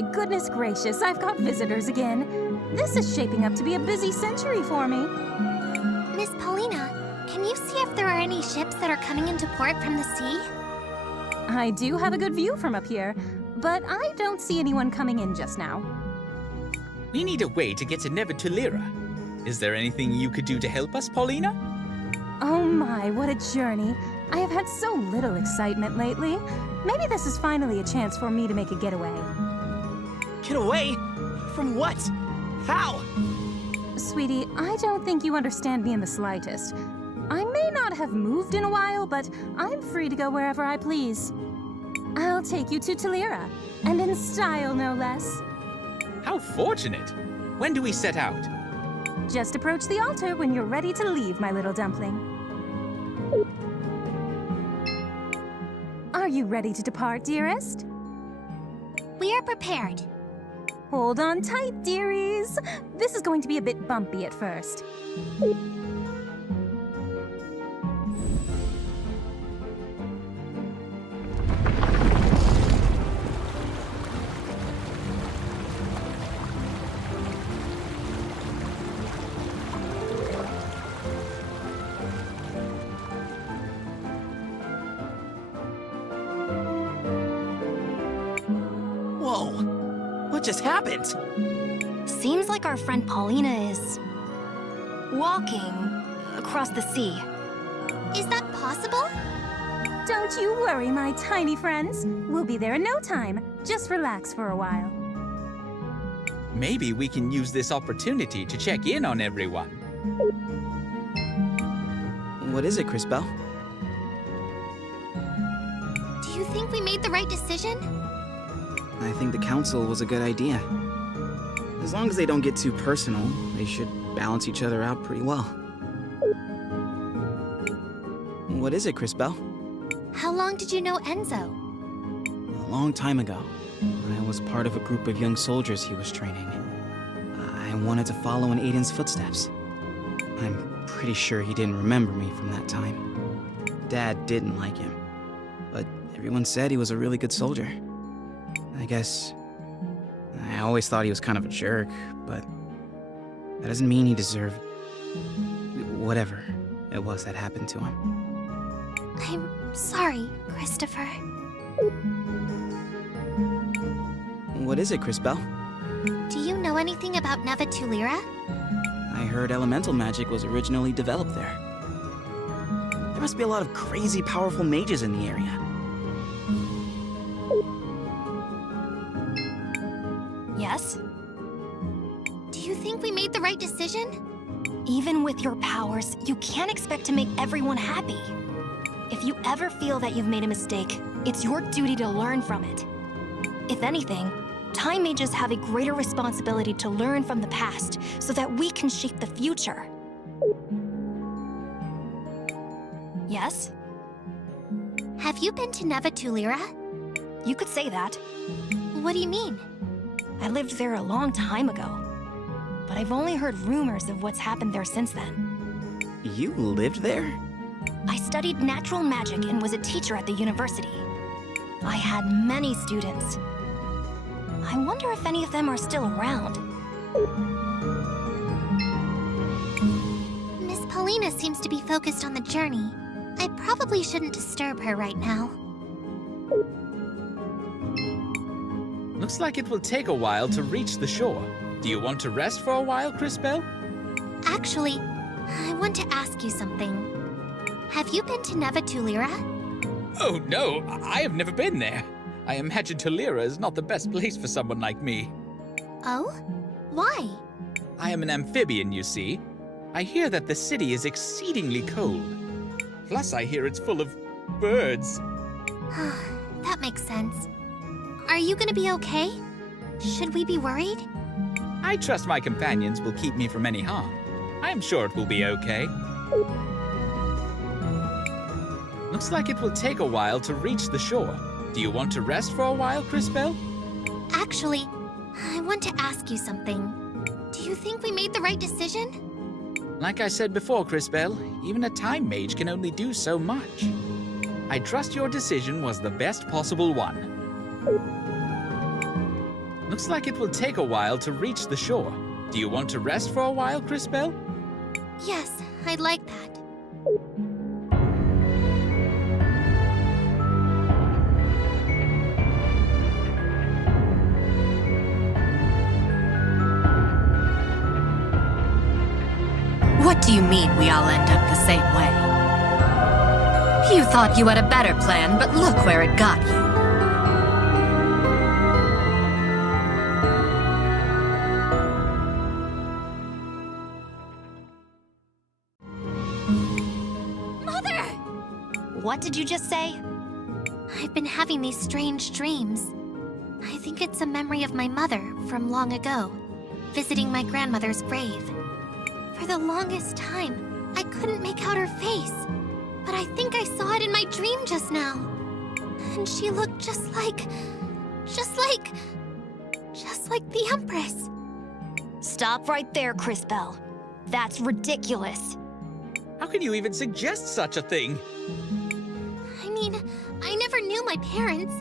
my goodness gracious, I've got visitors again. This is shaping up to be a busy century for me. Miss Paulina, can you see if there are any ships that are coming into port from the sea? I do have a good view from up here, but I don't see anyone coming in just now. We need a way to get to Nevertulera. Is there anything you could do to help us, Paulina? Oh my, what a journey. I have had so little excitement lately. Maybe this is finally a chance for me to make a getaway. Get away? From what? How? Sweetie, I don't think you understand me in the slightest. I may not have moved in a while, but I'm free to go wherever I please. I'll take you to Tulira, and in style, no less. How fortunate! When do we set out? Just approach the altar when you're ready to leave, my little dumpling. Are you ready to depart, dearest? We are prepared. Hold on tight, dearies. This is going to be a bit bumpy at first. Whoa! What just happened? Seems like our friend Paulina is walking across the sea. Is that possible? Don't you worry, my tiny friends. We'll be there in no time. Just relax for a while. Maybe we can use this opportunity to check in on everyone. What is it, Crisbel? Do you think we made the right decision? I think the council was a good idea. As long as they don't get too personal, they should balance each other out pretty well. What is it, Crisbel? How long did you know Enzo? A long time ago, I was part of a group of young soldiers he was training. I wanted to follow in Aiden's footsteps. I'm pretty sure he didn't remember me from that time. Dad didn't like him, but everyone said he was a really good soldier. I guess I always thought he was kind of a jerk, but that doesn't mean he deserved whatever it was that happened to him. I'm sorry, Christopher. What is it, Crisbel? Do you know anything about Nevertulera? I heard elemental magic was originally developed there. There must be a lot of crazy powerful mages in the area. Yes? Do you think we made the right decision? Even with your powers, you can't expect to make everyone happy. If you ever feel that you've made a mistake, it's your duty to learn from it. If anything, time mages have a greater responsibility to learn from the past so that we can shape the future. Yes? Have you been to Nevertulera? You could say that. What do you mean? I lived there a long time ago, but I've only heard rumors of what's happened there since then. You lived there? I studied natural magic and was a teacher at the university. I had many students. I wonder if any of them are still around. Miss Paulina seems to be focused on the journey. I probably shouldn't disturb her right now. Looks like it will take a while to reach the shore. Do you want to rest for a while, Crisbel? Actually, I want to ask you something. Have you been to Nevertulera? Oh no, I have never been there. I imagine Tulira is not the best place for someone like me. Oh? Why? I am an amphibian, you see. I hear that the city is exceedingly cold. Plus, I hear it's full of birds. That makes sense. Are you gonna be okay? Should we be worried? I trust my companions will keep me from any harm. I am sure it will be okay. Looks like it will take a while to reach the shore. Do you want to rest for a while, Crisbel? Actually, I want to ask you something. Do you think we made the right decision? Like I said before, Crisbel, even a time mage can only do so much. I trust your decision was the best possible one. Looks like it will take a while to reach the shore. Do you want to rest for a while, Cristales? Yes, I'd like that. What do you mean we all end up the same way? You thought you had a better plan, but look where it got you. Mother! What did you just say? I've been having these strange dreams. I think it's a memory of my mother from long ago, visiting my grandmother's grave. For the longest time, I couldn't make out her face, but I think I saw it in my dream just now. And she looked just like the Empress. Stop right there, Cristales. That's ridiculous. How can you even suggest such a thing? I mean, I never knew my parents.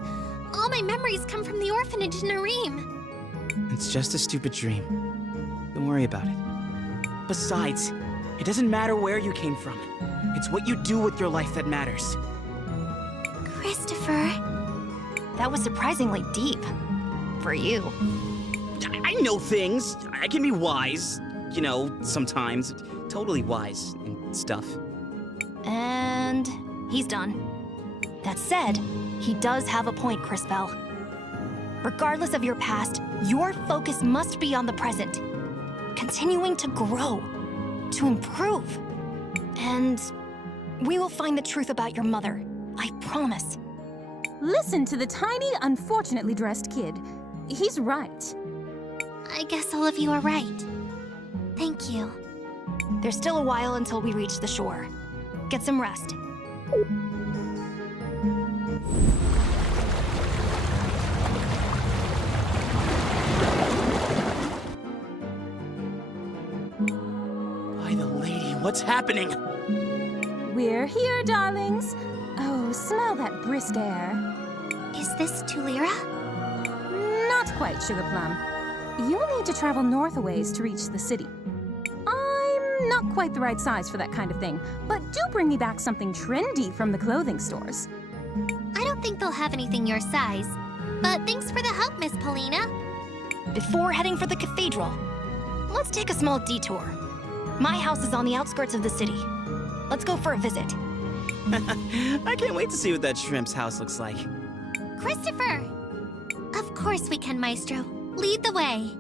All my memories come from the orphanage in Arim. It's just a stupid dream. Don't worry about it. Besides, it doesn't matter where you came from. It's what you do with your life that matters. Christopher. That was surprisingly deep. For you. I know things. I can be wise. You know, sometimes. Totally wise and stuff. And he's done. That said, he does have a point, Cristales. Regardless of your past, your focus must be on the present. Continuing to grow, to improve. And we will find the truth about your mother. I promise. Listen to the tiny, unfortunately dressed kid. He's right. I guess all of you are right. Thank you. There's still a while until we reach the shore. Get some rest. By the lady, what's happening? We're here, darlings. Oh, smell that brisk air. Is this Tulira? Not quite, Sugar Plum. You'll need to travel north a ways to reach the city. I'm not quite the right size for that kind of thing, but do bring me back something trendy from the clothing stores. I don't think they'll have anything your size. But thanks for the help, Miss Paulina. Before heading for the cathedral, let's take a small detour. My house is on the outskirts of the city. Let's go for a visit. I can't wait to see what that shrimp's house looks like. Christopher! Of course we can, Maestro. Lead the way.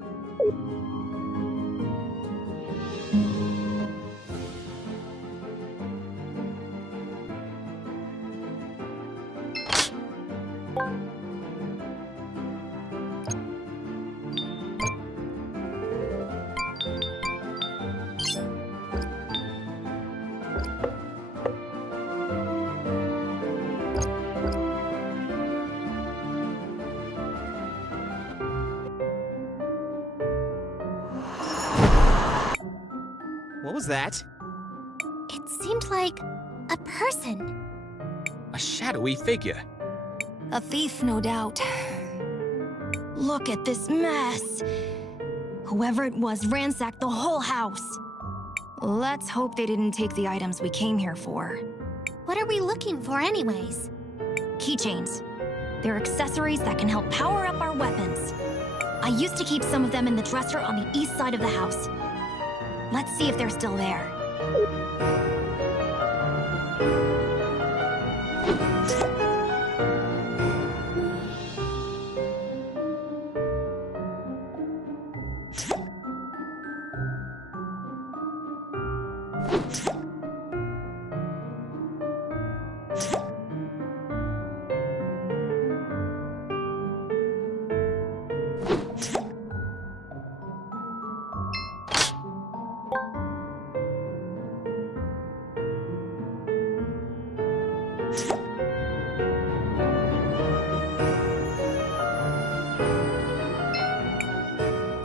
What was that? It seemed like a person. A shadowy figure. A thief, no doubt. Look at this mess. Whoever it was ransacked the whole house. Let's hope they didn't take the items we came here for. What are we looking for anyways? Keychains. They're accessories that can help power up our weapons. I used to keep some of them in the dresser on the east side of the house. Let's see if they're still there.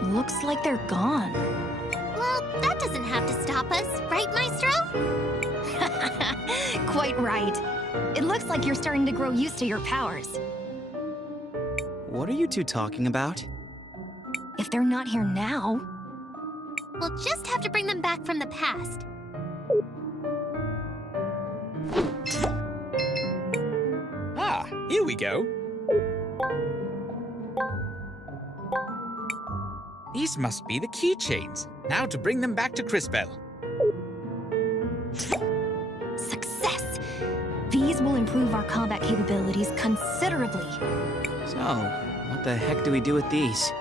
Looks like they're gone. Well, that doesn't have to stop us, right, Maestro? Quite right. It looks like you're starting to grow used to your powers. What are you two talking about? If they're not here now... We'll just have to bring them back from the past. Ah, here we go. These must be the keychains. Now to bring them back to Cristales. Success! These will improve our combat capabilities considerably. So, what the heck do we do with these?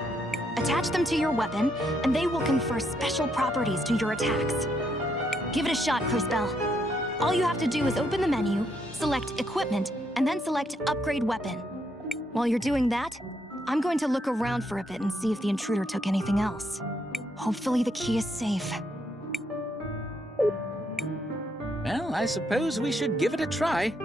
Attach them to your weapon, and they will confer special properties to your attacks. Give it a shot, Cristales. All you have to do is open the menu, select Equipment, and then select Upgrade Weapon. While you're doing that, I'm going to look around for a bit and see if the intruder took anything else. Hopefully the key is safe. Well, I suppose we should give it a try.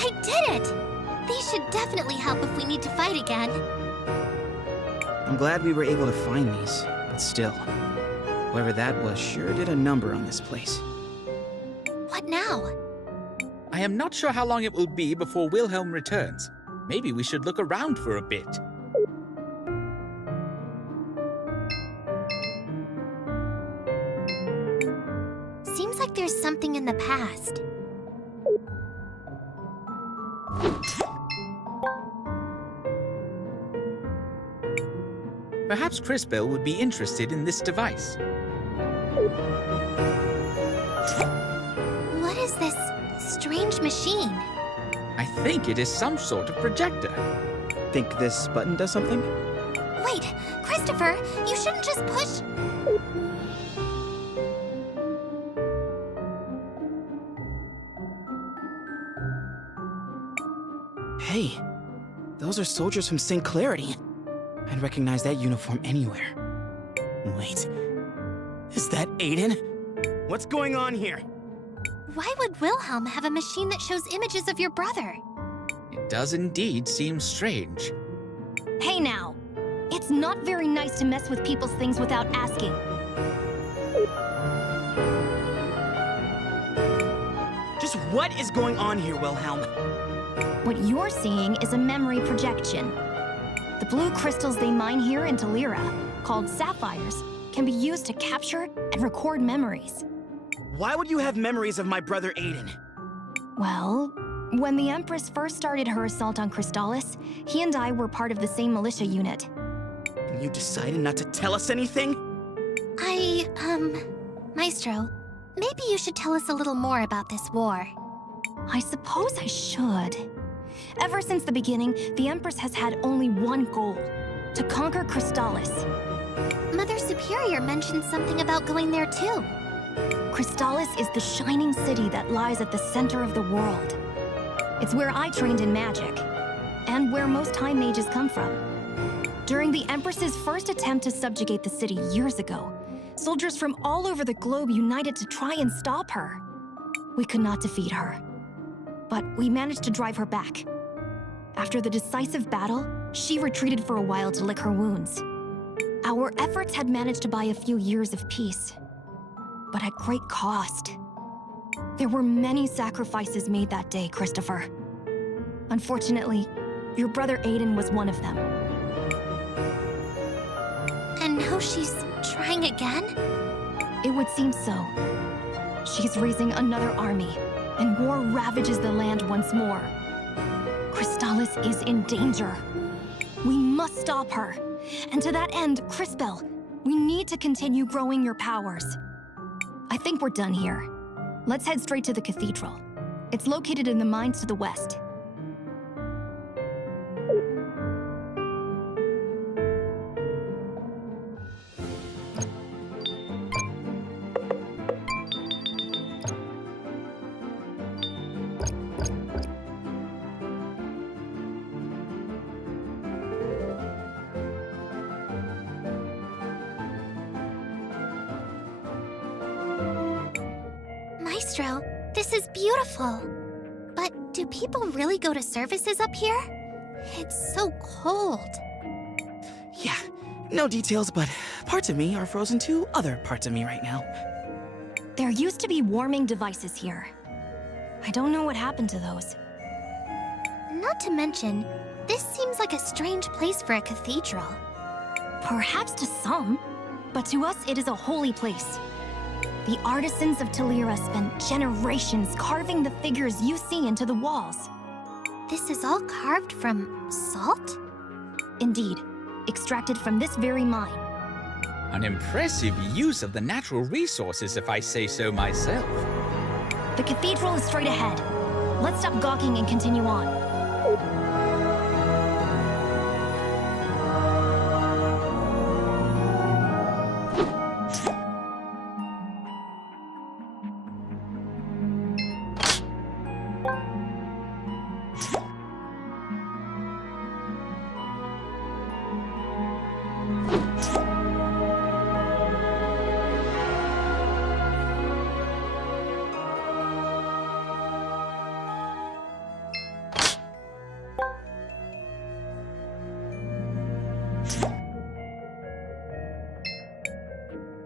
I did it! These should definitely help if we need to fight again. I'm glad we were able to find these, but still. Whoever that was sure did a number on this place. What now? I am not sure how long it will be before Wilhelm returns. Maybe we should look around for a bit. Seems like there's something in the past. Perhaps Cristales would be interested in this device. What is this strange machine? I think it is some sort of projector. Think this button does something? Wait, Christopher, you shouldn't just push... Hey, those are soldiers from St. Clarity. I'd recognize that uniform anywhere. Wait, is that Aiden? What's going on here? Why would Wilhelm have a machine that shows images of your brother? It does indeed seem strange. Hey now! It's not very nice to mess with people's things without asking. Just what is going on here, Wilhelm? What you're seeing is a memory projection. The blue crystals they mine here in Talira, called sapphires, can be used to capture and record memories. Why would you have memories of my brother Aiden? Well, when the Empress first started her assault on Cristales, he and I were part of the same militia unit. And you decided not to tell us anything? Maestro, maybe you should tell us a little more about this war. I suppose I should. Ever since the beginning, the Empress has had only one goal: to conquer Cristales. Mother Superior mentioned something about going there too. Cristales is the shining city that lies at the center of the world. It's where I trained in magic, and where most Time Mages come from. During the Empress's first attempt to subjugate the city years ago, soldiers from all over the globe united to try and stop her. We could not defeat her, but we managed to drive her back. After the decisive battle, she retreated for a while to lick her wounds. Our efforts had managed to buy a few years of peace, but at great cost. There were many sacrifices made that day, Christopher. Unfortunately, your brother Aiden was one of them. And now she's trying again? It would seem so. She's raising another army, and war ravages the land once more. Cristales is in danger. We must stop her. And to that end, Cristales, we need to continue growing your powers. I think we're done here. Let's head straight to the cathedral. It's located in the mines to the west. Maestro, this is beautiful. But do people really go to services up here? It's so cold. Yeah, no details, but parts of me are frozen to other parts of me right now. There used to be warming devices here. I don't know what happened to those. Not to mention, this seems like a strange place for a cathedral. Perhaps to some, but to us it is a holy place. The artisans of Talira spent generations carving the figures you see into the walls. This is all carved from salt? Indeed, extracted from this very mine. An impressive use of the natural resources, if I say so myself. The cathedral is straight ahead. Let's stop gawking and continue on.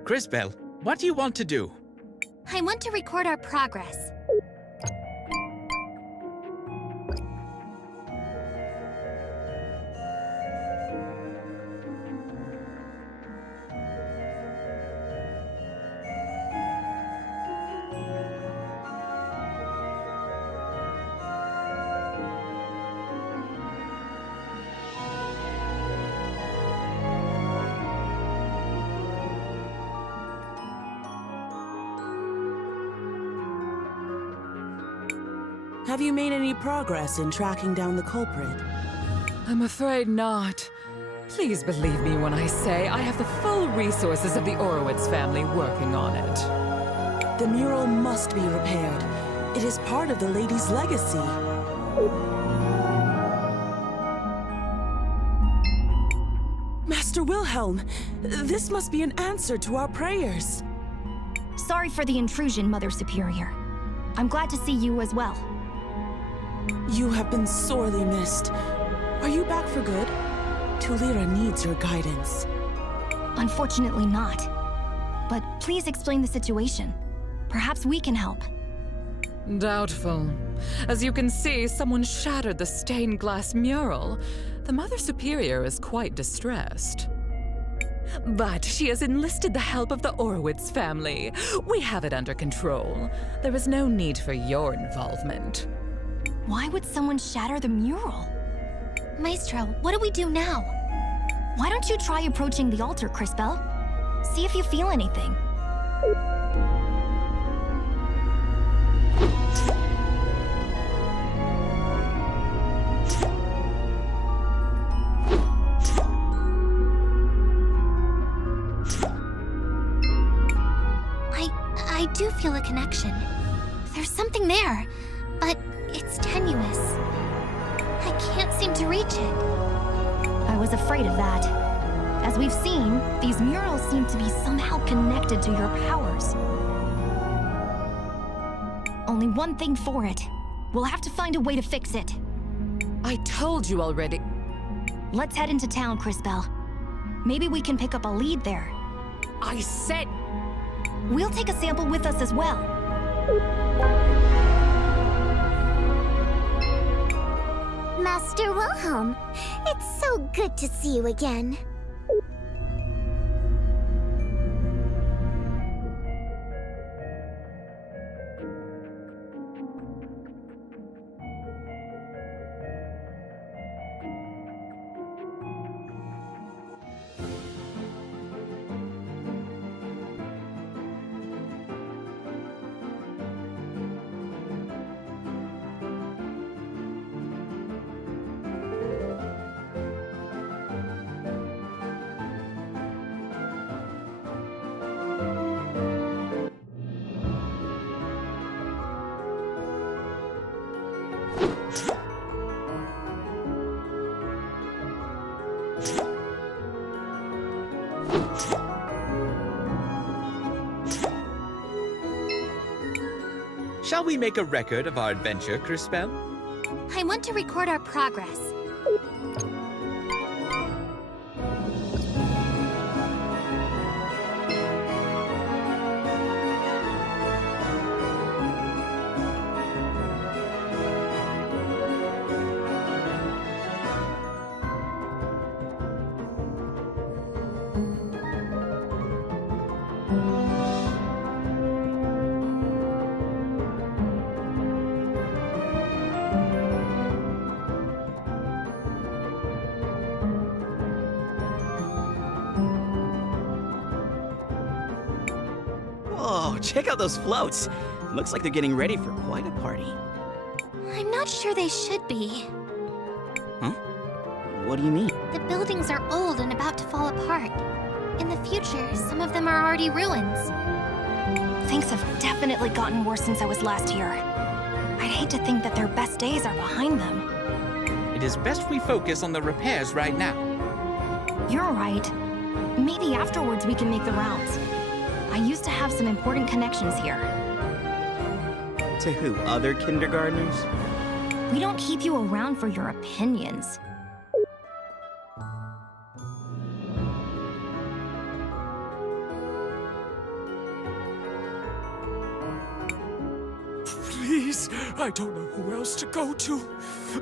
Cristales, what do you want to do? I want to record our progress. Have you made any progress in tracking down the culprit? I'm afraid not. Please believe me when I say I have the full resources of the Orowitz family working on it. The mural must be repaired. It is part of the lady's legacy. Master Wilhelm, this must be an answer to our prayers. Sorry for the intrusion, Mother Superior. I'm glad to see you as well. You have been sorely missed. Are you back for good? Talira needs your guidance. Unfortunately not. But please explain the situation. Perhaps we can help. Doubtful. As you can see, someone shattered the stained glass mural. The Mother Superior is quite distressed. But she has enlisted the help of the Orowitz family. We have it under control. There is no need for your involvement. Why would someone shatter the mural? Maestro, what do we do now? Why don't you try approaching the altar, Cristales? See if you feel anything. I do feel a connection. There's something there, but it's tenuous. I can't seem to reach it. I was afraid of that. As we've seen, these murals seem to be somehow connected to your powers. Only one thing for it. We'll have to find a way to fix it. I told you already. Let's head into town, Cristales. Maybe we can pick up a lead there. I said... We'll take a sample with us as well. Master Wilhelm, it's so good to see you again. Shall we make a record of our adventure, Cristales? I want to record our progress. Whoa, check out those floats. Looks like they're getting ready for quite a party. I'm not sure they should be. Huh? What do you mean? The buildings are old and about to fall apart. In the future, some of them are already ruins. Things have definitely gotten worse since I was last here. I'd hate to think that their best days are behind them. It is best we focus on the repairs right now. You're right. Maybe afterwards we can make the rounds. I used to have some important connections here. To who? Other kindergartners? We don't keep you around for your opinions. Please, I don't know who else to go to.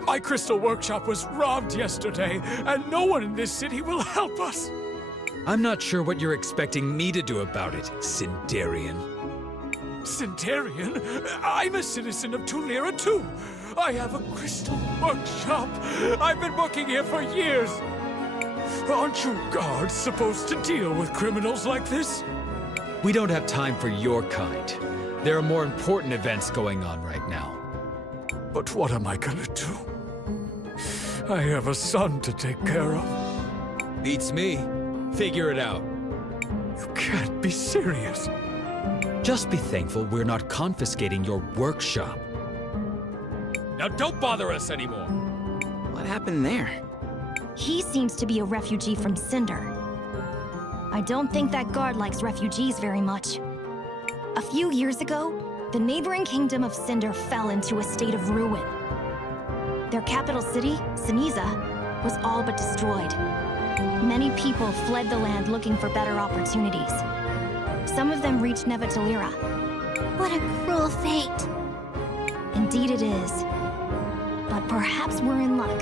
My crystal workshop was robbed yesterday, and no one in this city will help us. I'm not sure what you're expecting me to do about it, Sindarian. Centurion? I'm a citizen of Tulira too. I have a crystal workshop. I've been working here for years. Aren't you guards supposed to deal with criminals like this? We don't have time for your kind. There are more important events going on right now. But what am I gonna do? I have a son to take care of. Beats me. Figure it out. You can't be serious. Just be thankful we're not confiscating your workshop. Now don't bother us anymore! What happened there? He seems to be a refugee from Cinder. I don't think that guard likes refugees very much. A few years ago, the neighboring kingdom of Cinder fell into a state of ruin. Their capital city, Siniza, was all but destroyed. Many people fled the land looking for better opportunities. Some of them reached Nevatalira. What a cruel fate. Indeed it is. But perhaps we're in luck.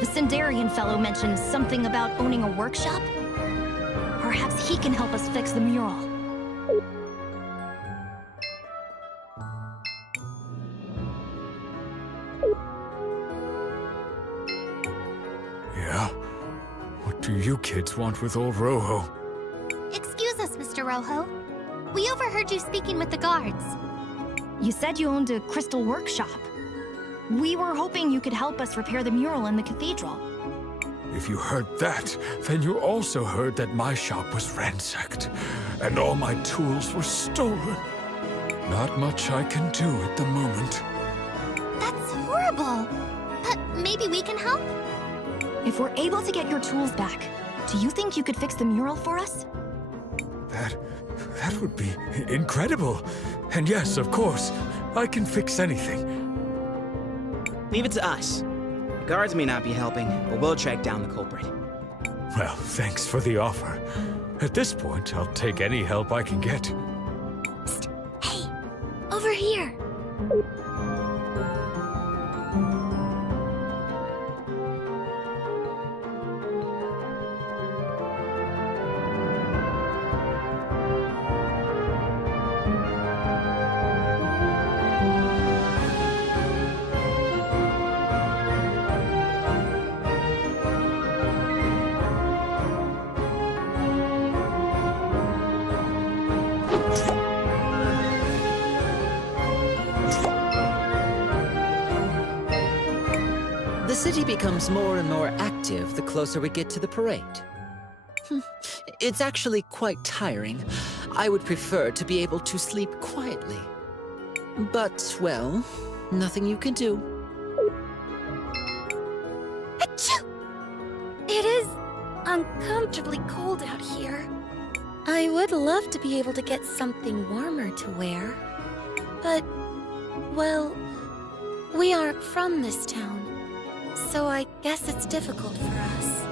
The Sindarian fellow mentioned something about owning a workshop. Perhaps he can help us fix the mural. Yeah? What do you kids want with old Rojo? Excuse us, Mr. Rojo. We overheard you speaking with the guards. You said you owned a crystal workshop. We were hoping you could help us repair the mural in the cathedral. If you heard that, then you also heard that my shop was ransacked, and all my tools were stolen. Not much I can do at the moment. That's horrible. But maybe we can help? If we're able to get your tools back, do you think you could fix the mural for us? That would be incredible. And yes, of course, I can fix anything. Leave it to us. The guards may not be helping, but we'll track down the culprit. Well, thanks for the offer. At this point, I'll take any help I can get. Psst. Hey, over here. The city becomes more and more active the closer we get to the parade. It's actually quite tiring. I would prefer to be able to sleep quietly. But, well, nothing you can do. Achoo! It is uncomfortably cold out here. I would love to be able to get something warmer to wear. But, well, we aren't from this town. So I guess it's difficult for us.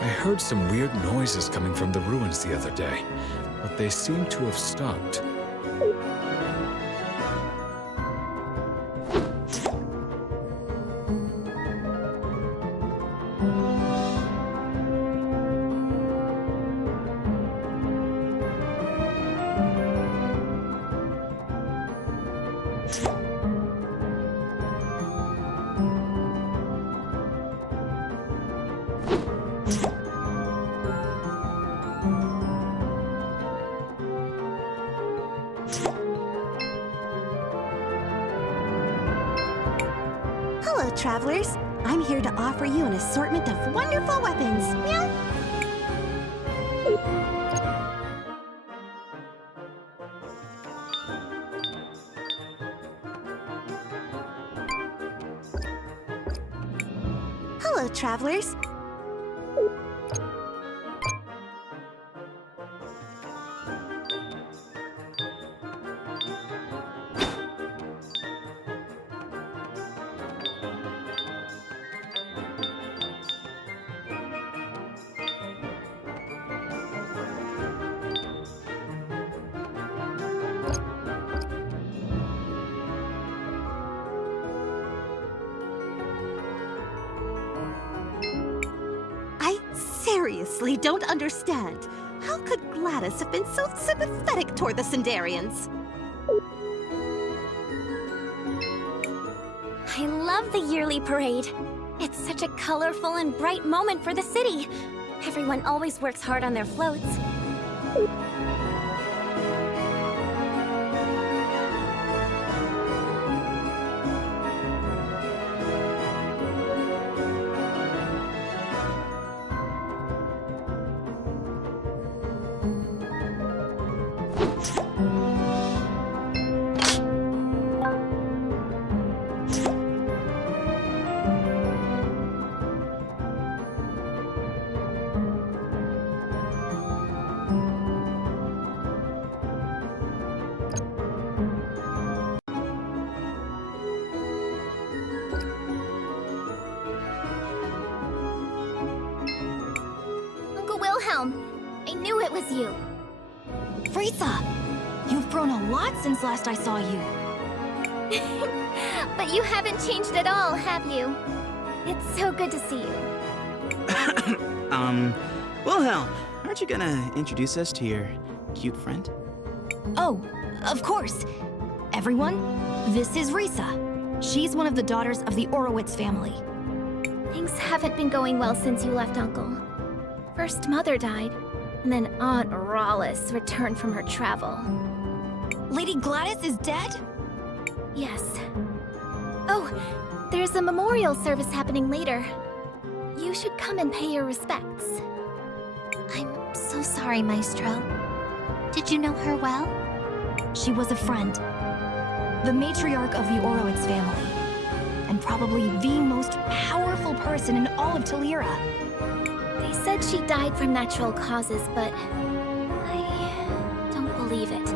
I heard some weird noises coming from the ruins the other day, but they seem to have stopped. travelers. I'm here to offer you an assortment of wonderful weapons. Meow. Hello, travelers. I seriously don't understand. How could Gladys have been so sympathetic toward the Sindarians? I love the yearly parade. It's such a colorful and bright moment for the city. Everyone always works hard on their floats. Uncle Wilhelm, I knew it was you. Frieza! You've grown a lot since last I saw you. But you haven't changed at all, have you? It's so good to see you. Wilhelm, aren't you gonna introduce us to your cute friend? Oh, of course. Everyone, this is Risa. She's one of the daughters of the Orowitz family. Things haven't been going well since you left, Uncle. First Mother died, and then Aunt Rawless returned from her travel. Lady Gladys is dead? Yes. Oh, there's a memorial service happening later. You should come and pay your respects. I'm so sorry, Maestro. Did you know her well? She was a friend. The matriarch of the Orowitz family. And probably the most powerful person in all of Talira. They said she died from natural causes, but I don't believe it.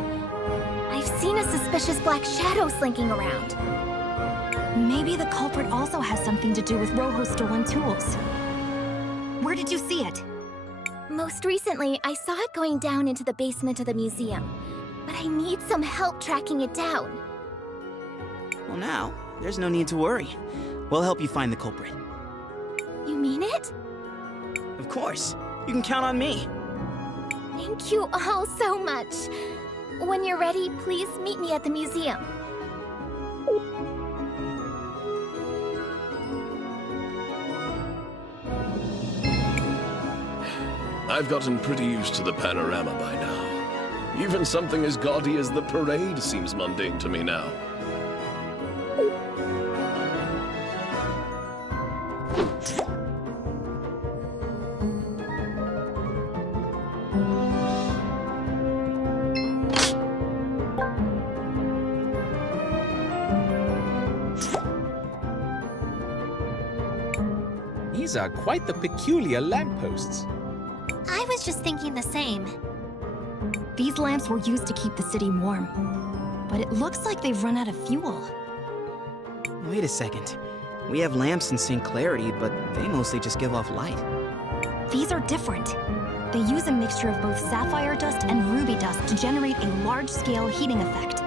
I've seen a suspicious black shadow slinking around. Maybe the culprit also has something to do with Rojo's stolen tools. Where did you see it? Most recently, I saw it going down into the basement of the museum. But I need some help tracking it down. Well, now, there's no need to worry. We'll help you find the culprit. You mean it? Of course. You can count on me. Thank you all so much. When you're ready, please meet me at the museum. I've gotten pretty used to the panorama by now. Even something as gaudy as the parade seems mundane to me now. These are quite the peculiar lampposts. I was just thinking the same. These lamps were used to keep the city warm. But it looks like they've run out of fuel. Wait a second. We have lamps in St. Clarity, but they mostly just give off light. These are different. They use a mixture of both sapphire dust and ruby dust to generate a large-scale heating effect.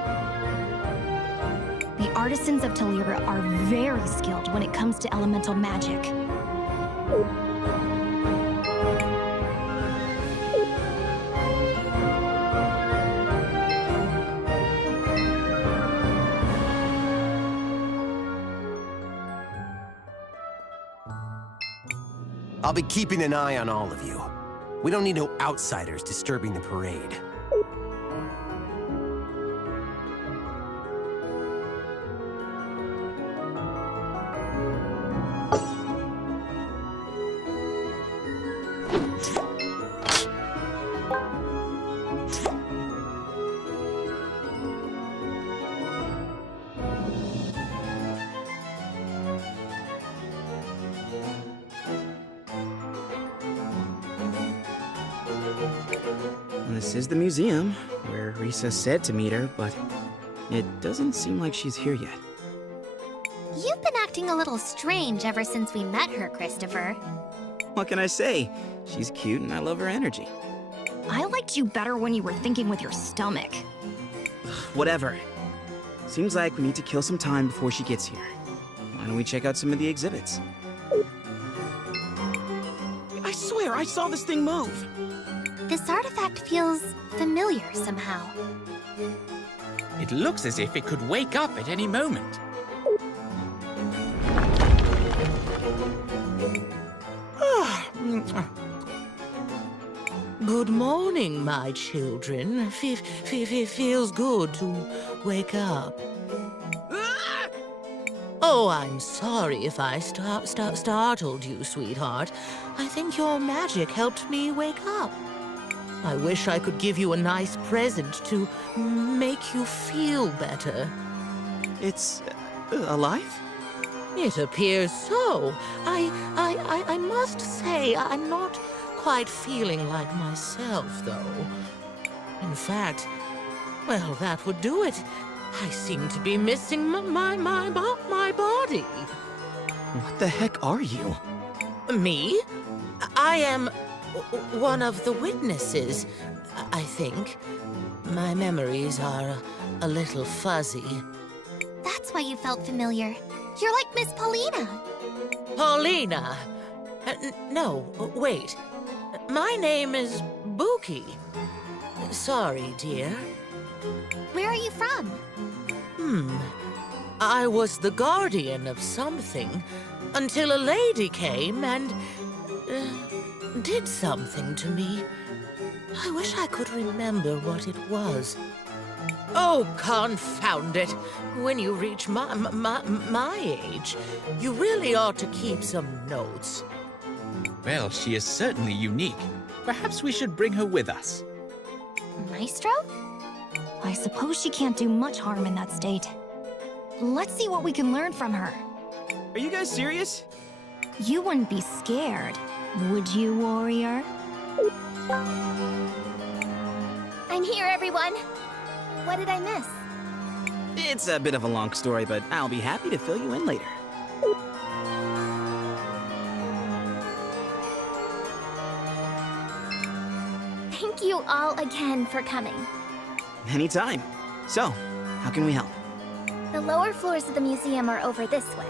The artisans of Talira are very skilled when it comes to elemental magic. I'll be keeping an eye on all of you. We don't need no outsiders disturbing the parade. This is the museum, where Risa said to meet her, but it doesn't seem like she's here yet. You've been acting a little strange ever since we met her, Christopher. What can I say? She's cute and I love her energy. I liked you better when you were thinking with your stomach. Whatever. Seems like we need to kill some time before she gets here. Why don't we check out some of the exhibits? I swear, I saw this thing move! This artifact feels familiar somehow. It looks as if it could wake up at any moment. Good morning, my children. Feels good to wake up. Oh, I'm sorry if I startled you, sweetheart. I think your magic helped me wake up. I wish I could give you a nice present to make you feel better. It's alive? It appears so. I must say, I'm not quite feeling like myself, though. In fact, well, that would do it. I seem to be missing my body. What the heck are you? Me? I am one of the witnesses, I think. My memories are a little fuzzy. That's why you felt familiar. You're like Miss Paulina. Paulina? No, wait. My name is Buki. Sorry, dear. Where are you from? I was the guardian of something until a lady came and did something to me. I wish I could remember what it was. Oh, confound it. When you reach my age, you really ought to keep some notes. Well, she is certainly unique. Perhaps we should bring her with us. Maestro? I suppose she can't do much harm in that state. Let's see what we can learn from her. Are you guys serious? You wouldn't be scared, would you, warrior? I'm here, everyone. What did I miss? It's a bit of a long story, but I'll be happy to fill you in later. Thank you all again for coming. Anytime. So, how can we help? The lower floors of the museum are over this way.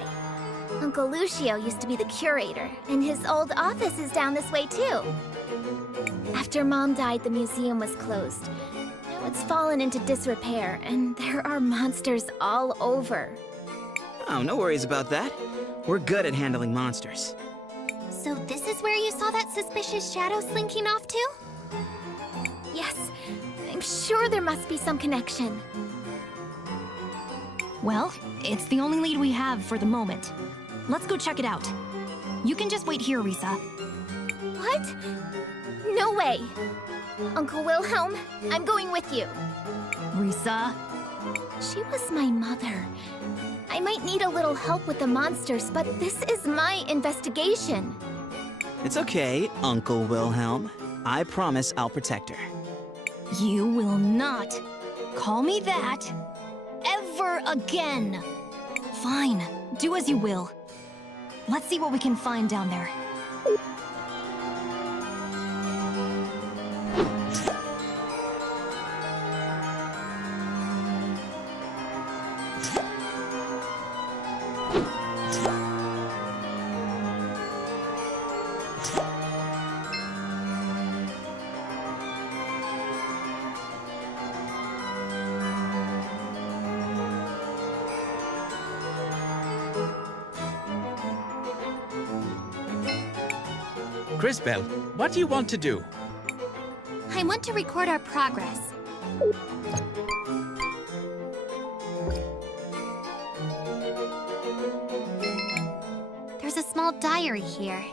Uncle Lucio used to be the curator, and his old office is down this way too. After Mom died, the museum was closed. Now it's fallen into disrepair, and there are monsters all over. Oh, no worries about that. We're good at handling monsters. So this is where you saw that suspicious shadow slinking off to? Yes, I'm sure there must be some connection. Well, it's the only lead we have for the moment. Let's go check it out. You can just wait here, Risa. What? No way! Uncle Wilhelm, I'm going with you. Risa? She was my mother. I might need a little help with the monsters, but this is my investigation. It's okay, Uncle Wilhelm. I promise I'll protect her. You will not call me that ever again. Fine, do as you will. Let's see what we can find down there. Crisbel, what do you want to do? I want to record our progress. There's a small diary here.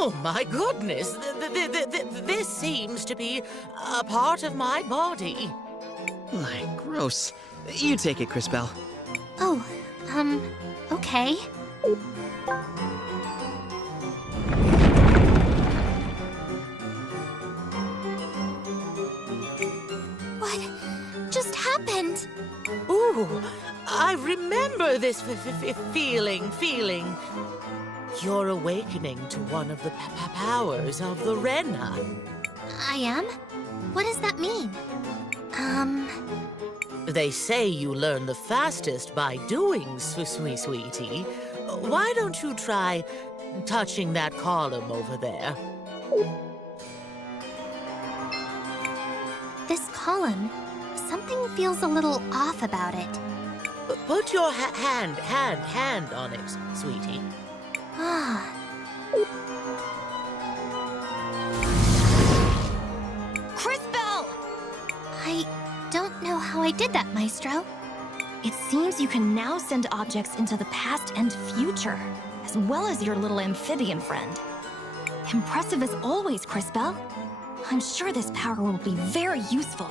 Oh, my goodness. This seems to be a part of my body. Like, gross. You take it, Cristales. Oh, okay. What just happened? Ooh, I remember this feeling. You're awakening to one of the powers of the Rena. I am? What does that mean? They say you learn the fastest by doing, sweetie. Why don't you try touching that column over there? This column, something feels a little off about it. Put your hand on it, sweetie. Ah. Cristales! I don't know how I did that, Maestro. It seems you can now send objects into the past and future, as well as your little amphibian friend. Impressive as always, Cristales. I'm sure this power will be very useful.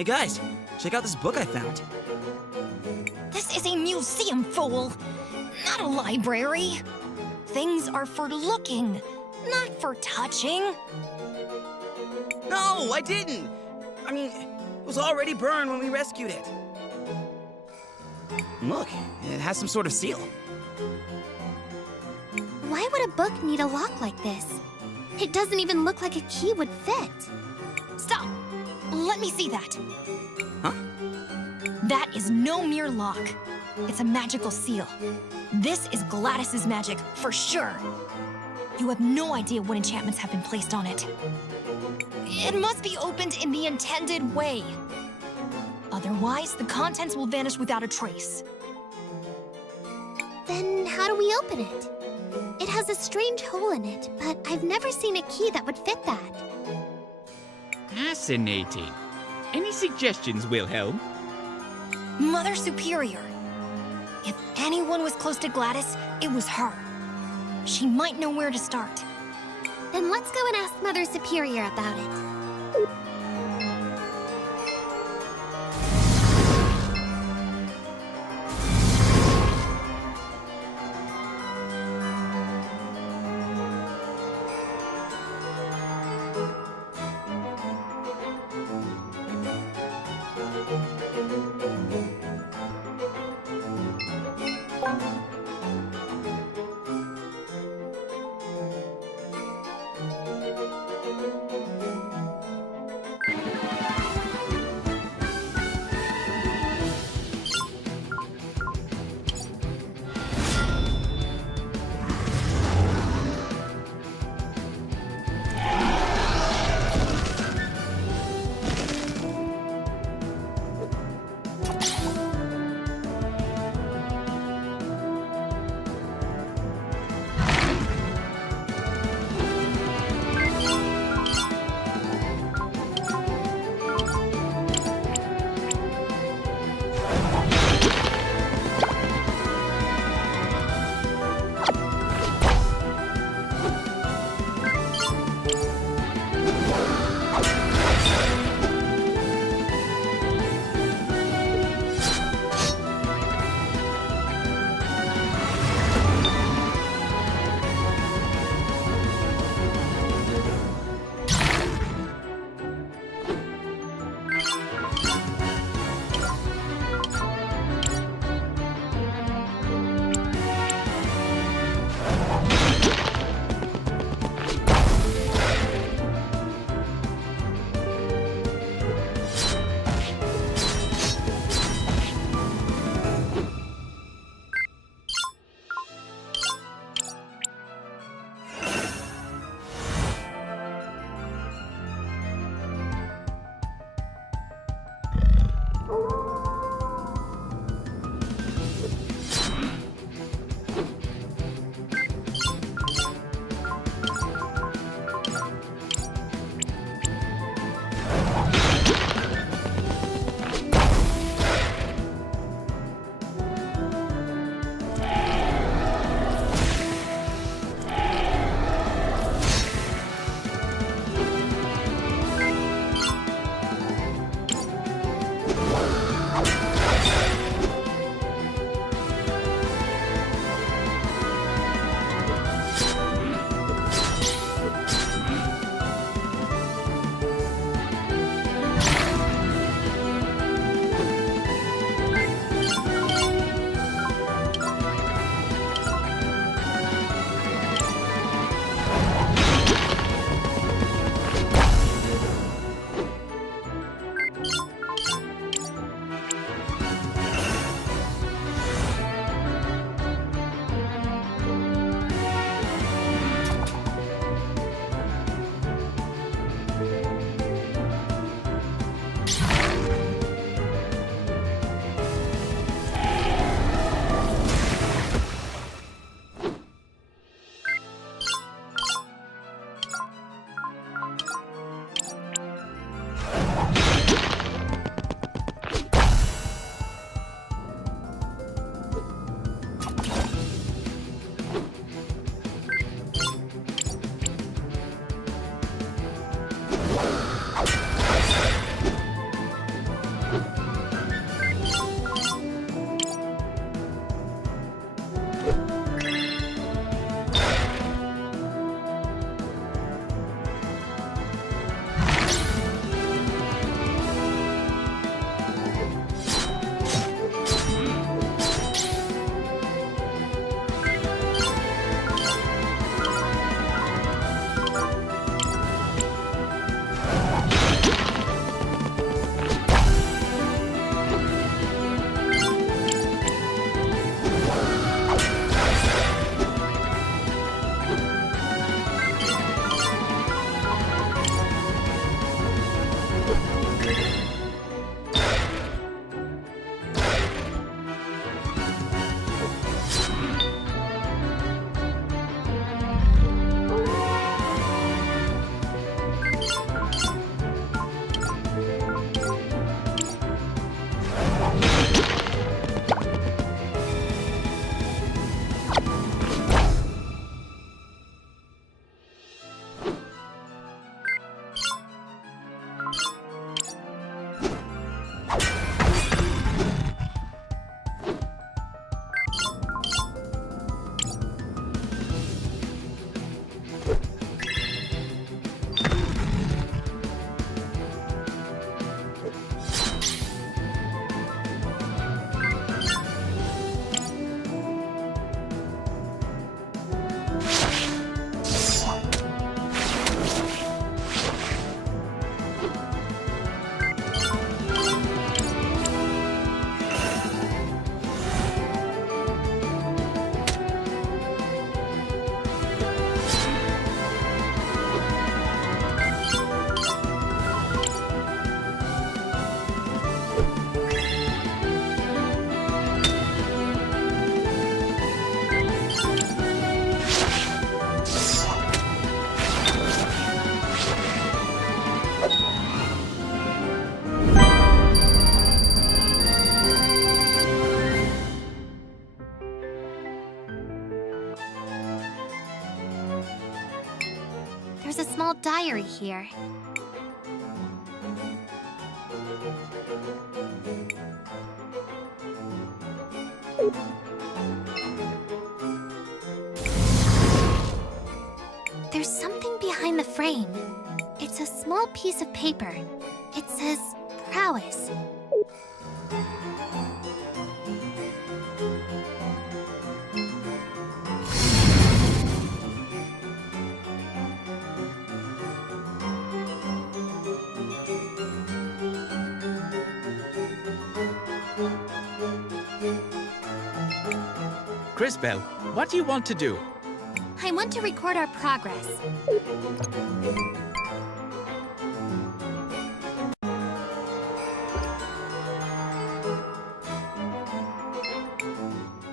Hey guys, check out this book I found. This is a museum, fool! Not a library. Things are for looking, not for touching. No, I didn't! I mean, it was already burned when we rescued it. Look, it has some sort of seal. Why would a book need a lock like this? It doesn't even look like a key would fit. Stop! Let me see that. Huh? That is no mere lock. It's a magical seal. This is Gladys's magic, for sure. You have no idea what enchantments have been placed on it. It must be opened in the intended way. Otherwise, the contents will vanish without a trace. Then how do we open it? It has a strange hole in it, but I've never seen a key that would fit that. Fascinating. Any suggestions, Wilhelm? Mother Superior. If anyone was close to Gladys, it was her. She might know where to start. Then let's go and ask Mother Superior about it. There's a small diary here. There's something behind the frame. It's a small piece of paper. It says prowess. Crisbel, what do you want to do? I want to record our progress.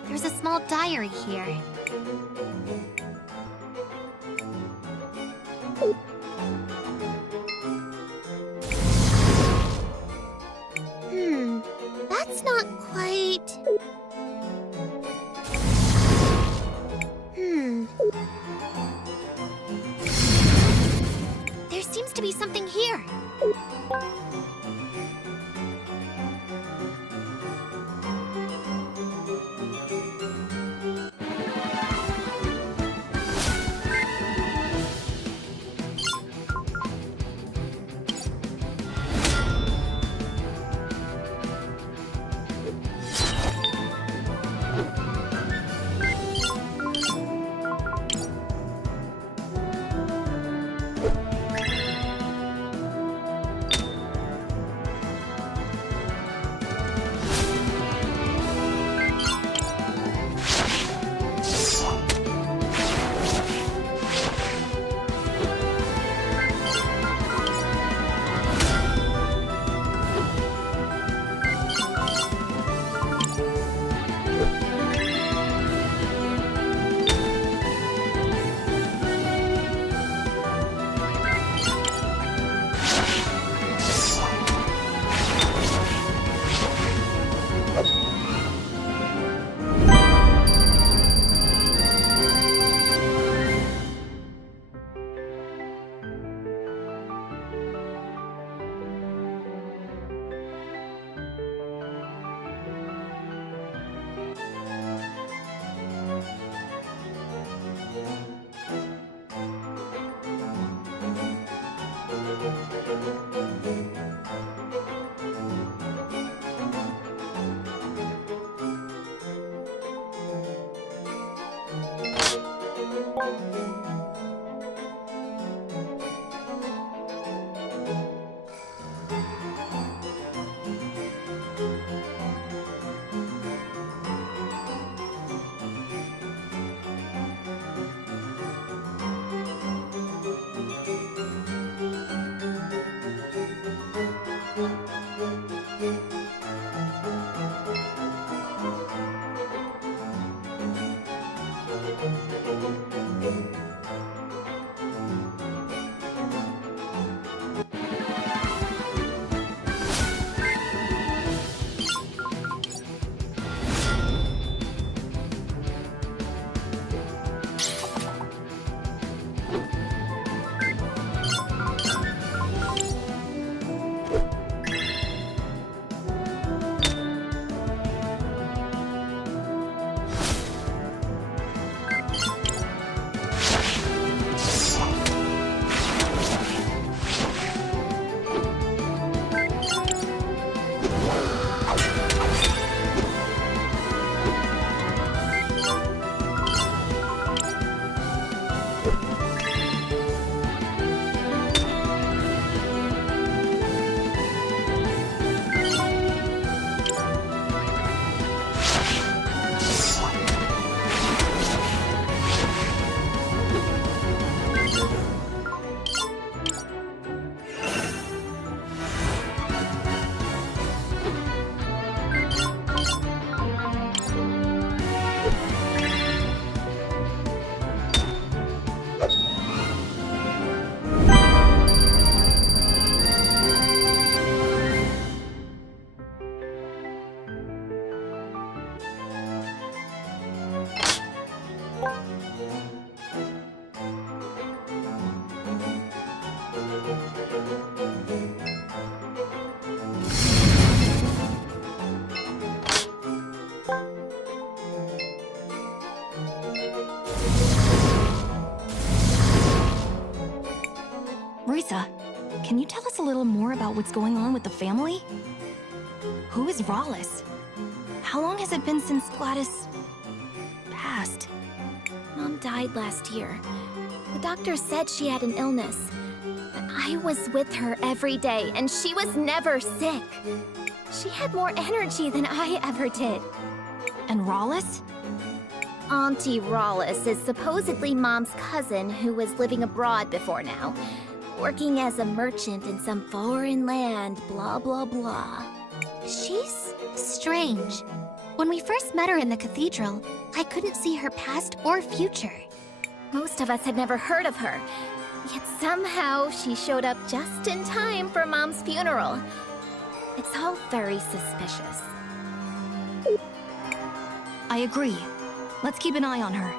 There's a small diary here. That's not quite... There seems to be something here. can you tell us a little more about what's going on with the family? Who is Rawless? How long has it been since Gladys passed? Mom died last year. The doctor said she had an illness. But I was with her every day, and she was never sick. She had more energy than I ever did. And Rawless? Auntie Rawless is supposedly Mom's cousin who was living abroad before now, working as a merchant in some foreign land, blah blah blah. She's strange. When we first met her in the cathedral, I couldn't see her past or future. Most of us had never heard of her, yet somehow she showed up just in time for Mom's funeral. It's all very suspicious. I agree. Let's keep an eye on her.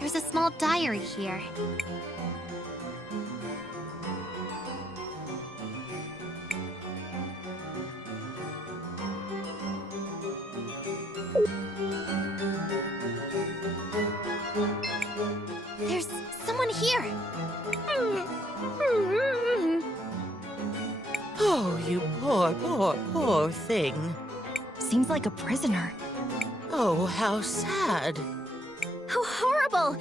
There's a small diary here. There's someone here. Oh, you poor thing. Seems like a prisoner. Oh, how sad. How horrible!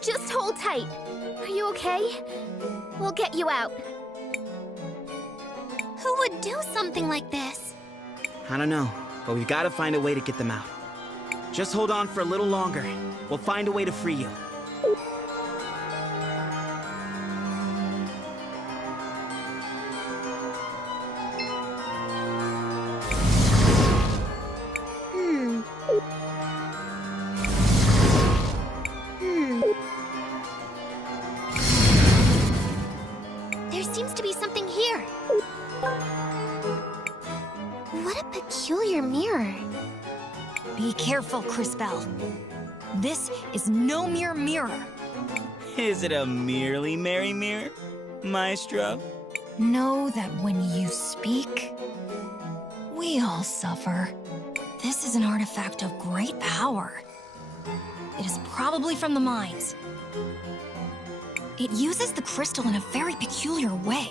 Just hold tight. Are you okay? We'll get you out. Who would do something like this? I don't know, but we've got to find a way to get them out. Just hold on for a little longer. We'll find a way to free you. There seems to be something here. What a peculiar mirror. Be careful, Cristales. This is no mere mirror. Is it a merely merry mirror, Maestro? Know that when you speak, we all suffer. This is an artifact of great power. It is probably from the mines. It uses the crystal in a very peculiar way.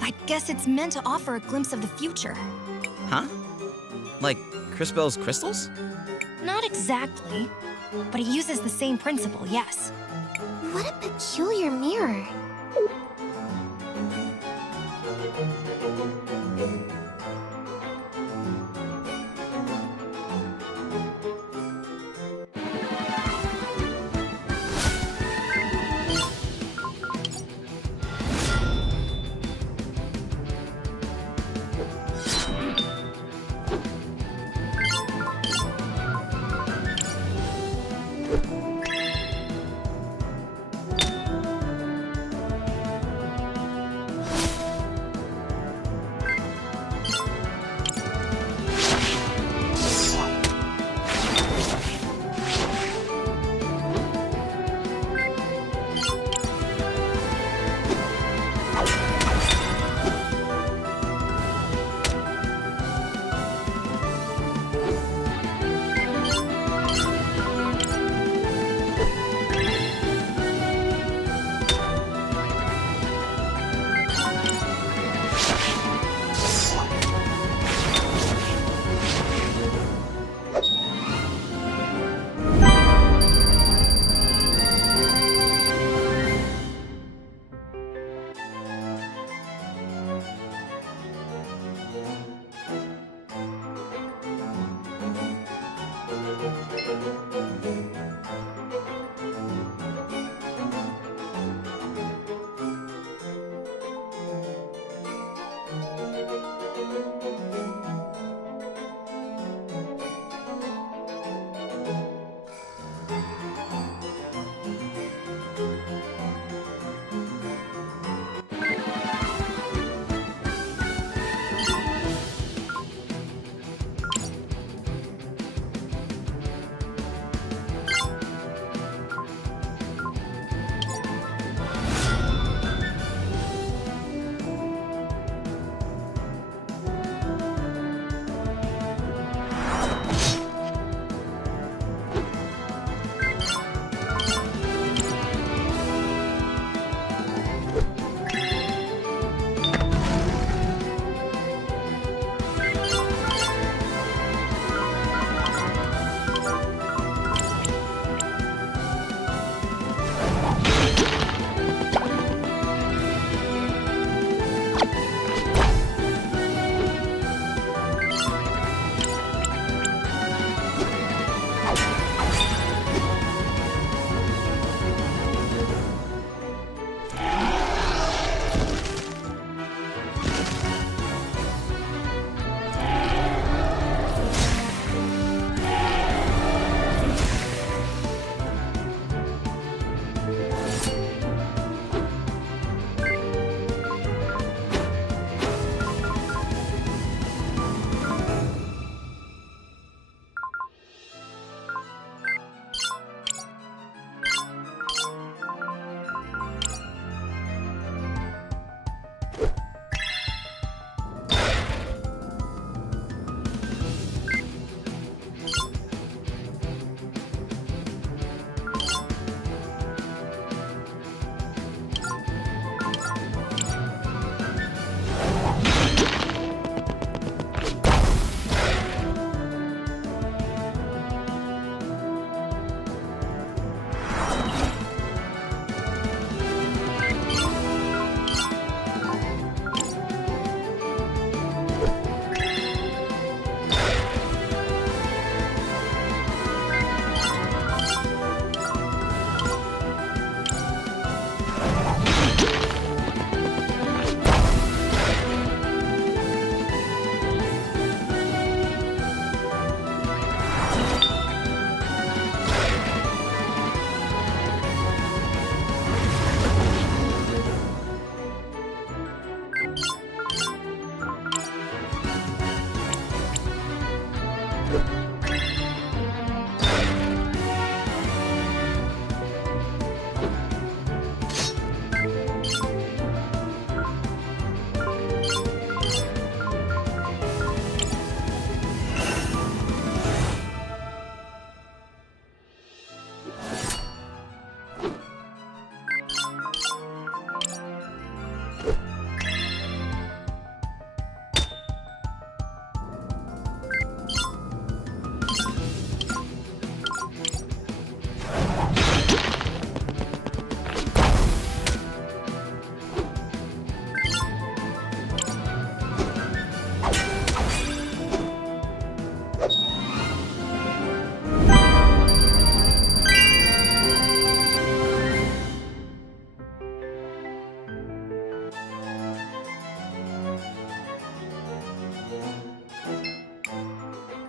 I guess it's meant to offer a glimpse of the future. Huh? Like Cristales' crystals? Not exactly, but it uses the same principle, yes. What a peculiar mirror.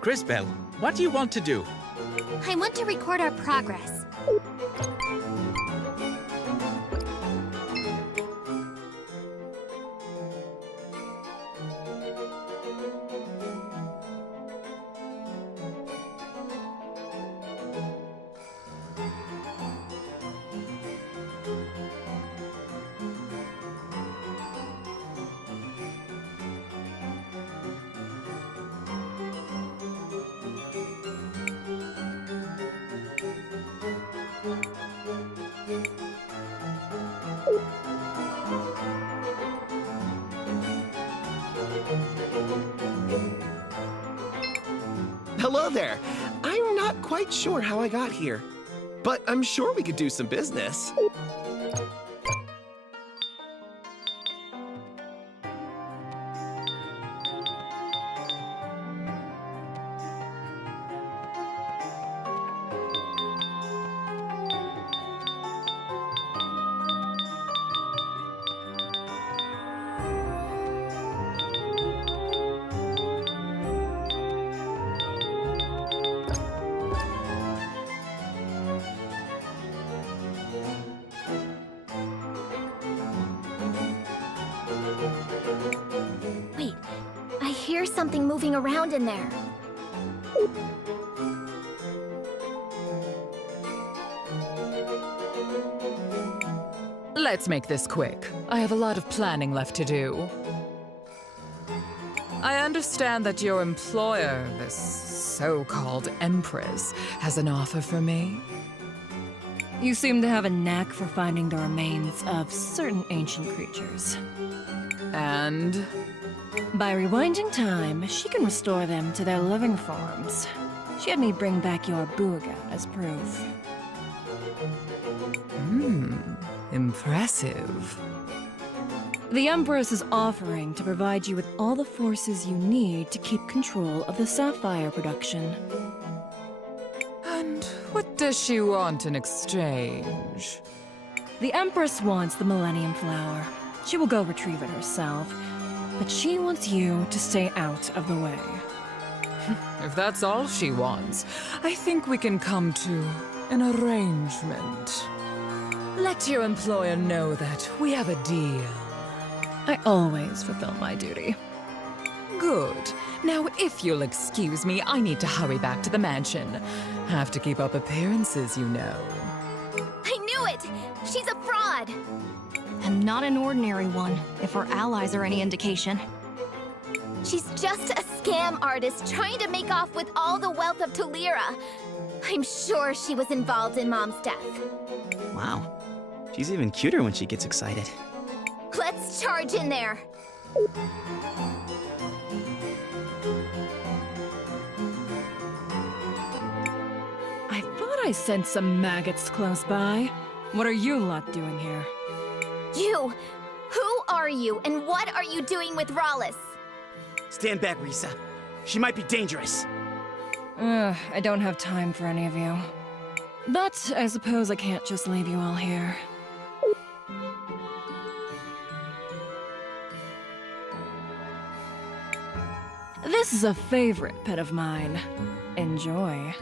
Crisbel, what do you want to do? I want to record our progress. Hello there. I'm not quite sure how I got here, but I'm sure we could do some business. Wait, I hear something moving around in there. Let's make this quick. I have a lot of planning left to do. I understand that your employer, this so-called Empress, has an offer for me. You seem to have a knack for finding the remains of certain ancient creatures. And? By rewinding time, she can restore them to their living forms. She had me bring back your Buga as proof. Impressive. The Empress is offering to provide you with all the forces you need to keep control of the sapphire production. And what does she want in exchange? The Empress wants the Millennium Flower. She will go retrieve it herself, but she wants you to stay out of the way. If that's all she wants, I think we can come to an arrangement. Let your employer know that we have a deal. I always fulfill my duty. Good. Now, if you'll excuse me, I need to hurry back to the mansion. Have to keep up appearances, you know. I knew it! She's a fraud! And not an ordinary one, if her allies are any indication. She's just a scam artist trying to make off with all the wealth of Tulira. I'm sure she was involved in Mom's death. Wow. She's even cuter when she gets excited. Let's charge in there! I thought I sensed some maggots close by. What are you lot doing here? You! Who are you, and what are you doing with Rallis? Stand back, Risa. She might be dangerous. I don't have time for any of you. But I suppose I can't just leave you all here. This is a favorite pet of mine. Enjoy.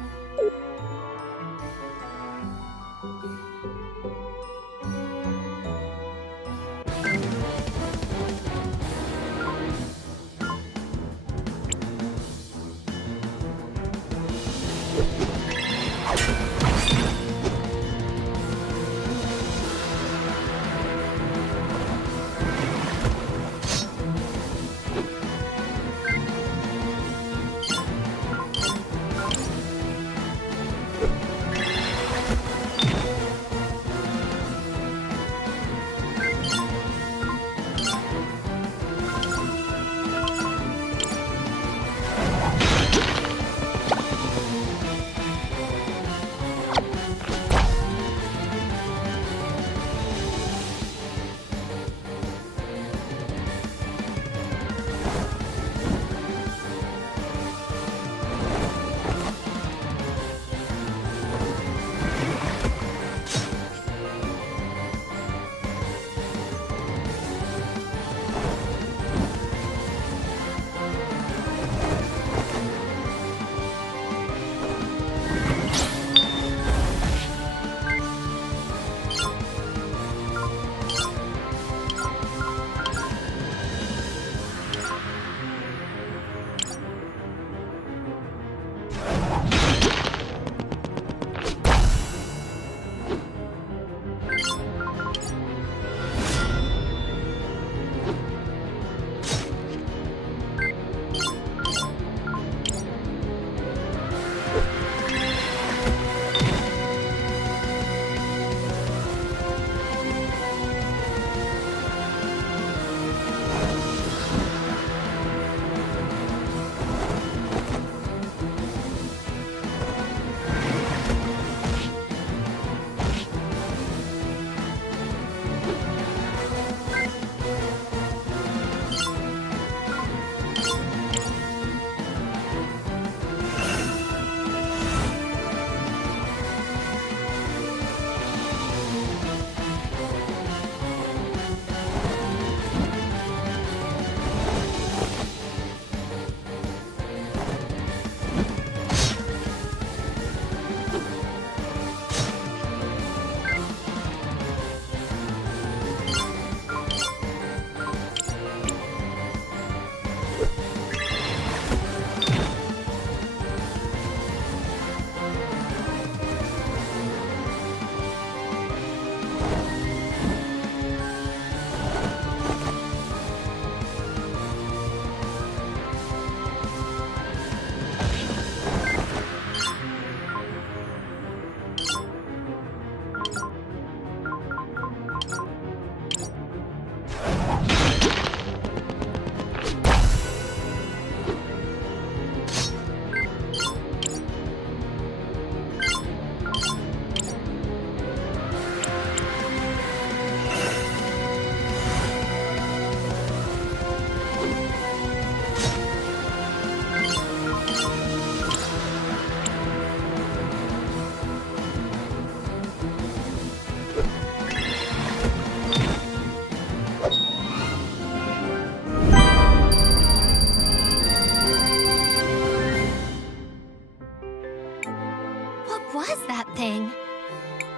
was that thing?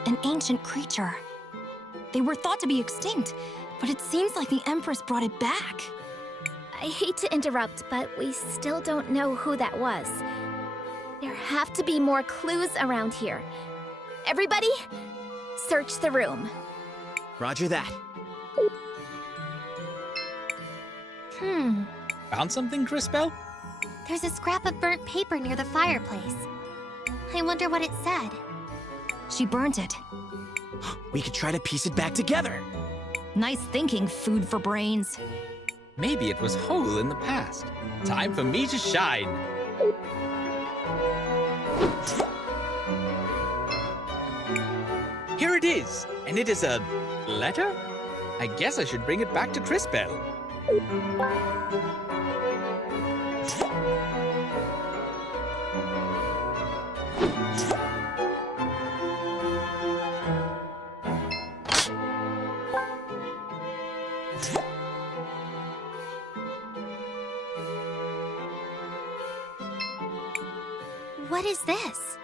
An ancient creature. They were thought to be extinct, but it seems like the Empress brought it back. I hate to interrupt, but we still don't know who that was. There have to be more clues around here. Everybody, search the room. Roger that. Found something, Crispell? There's a scrap of burnt paper near the fireplace. I wonder what it said. She burnt it. We could try to piece it back together. Nice thinking, food for brains. Maybe it was whole in the past. Time for me to shine. Here it is, and it is a letter? I guess I should bring it back to Crispell. What is this?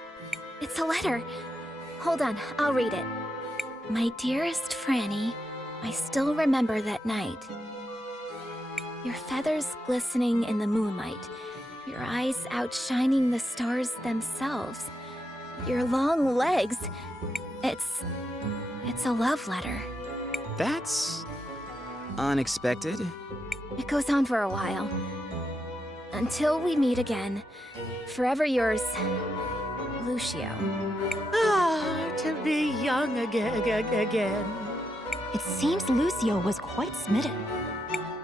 It's a letter. Hold on, I'll read it. My dearest Franny, I still remember that night. Your feathers glistening in the moonlight, your eyes outshining the stars themselves, your long legs. It's a love letter. That's unexpected. It goes on for a while. Until we meet again, forever yours, Lucio. Ah, to be young again. It seems Lucio was quite smitten.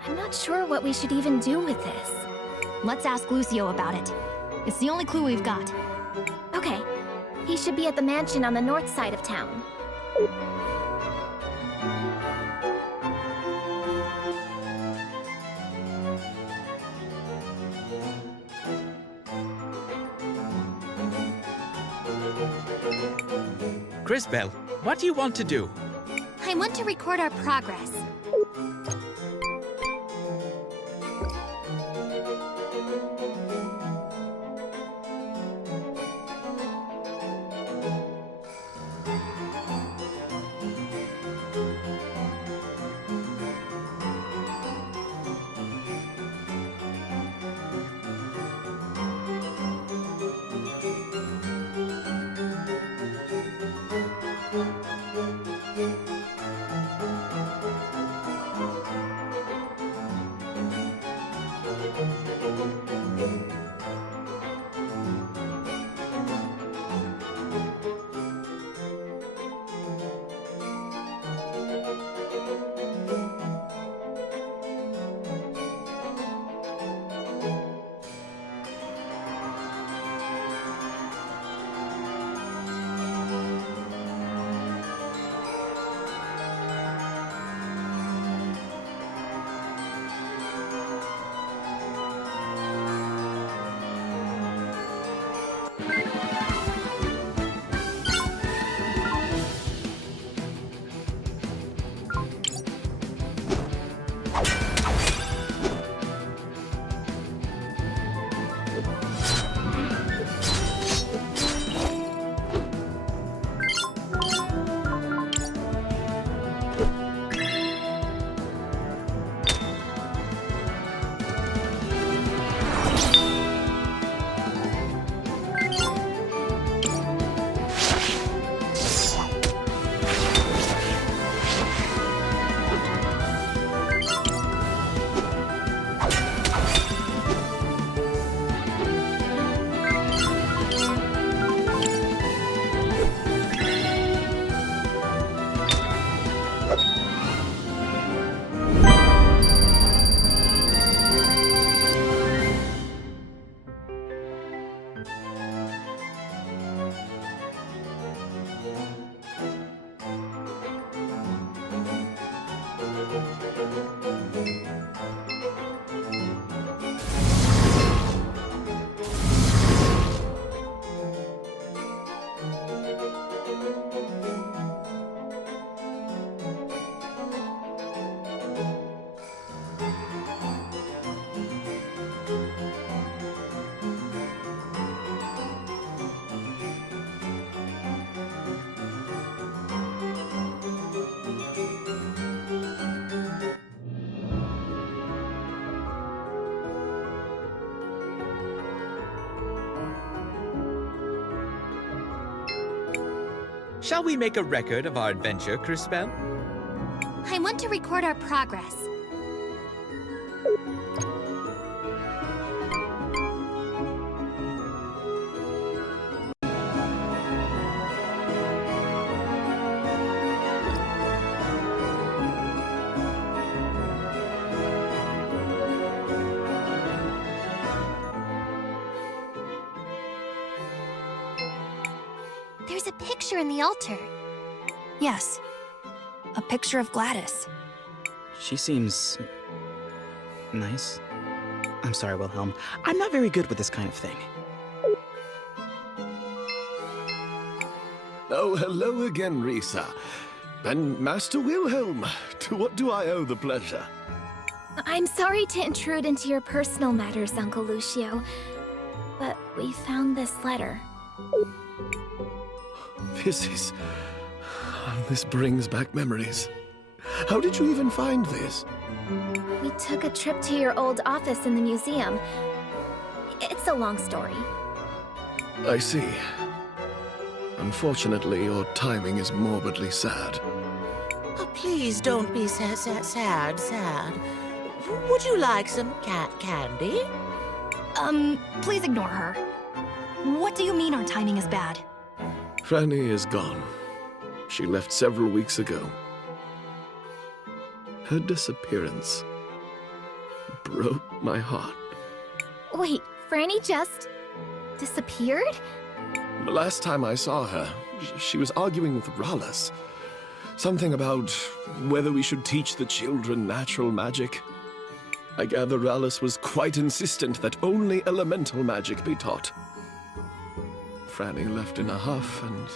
I'm not sure what we should even do with this. Let's ask Lucio about it. It's the only clue we've got. Okay, he should be at the mansion on the north side of town. Crispell, what do you want to do? I want to record our progress. Shall we make a record of our adventure, Crispel? I want to record our progress. There's a picture in the altar. Yes. A picture of Gladys. She seems... nice. I'm sorry, Wilhelm. I'm not very good with this kind of thing. Oh, hello again, Risa. And Master Wilhelm, to what do I owe the pleasure? I'm sorry to intrude into your personal matters, Uncle Lucio, but we found this letter. This brings back memories. How did you even find this? We took a trip to your old office in the museum. It's a long story. I see. Unfortunately, your timing is morbidly sad. Oh, please don't be sad. Would you like some candy? Please ignore her. What do you mean our timing is bad? Franny is gone. She left several weeks ago. Her disappearance broke my heart. Wait, Franny just disappeared? The last time I saw her, she was arguing with Rallis. Something about whether we should teach the children natural magic. I gather Rallis was quite insistent that only elemental magic be taught. Franny left in a huff and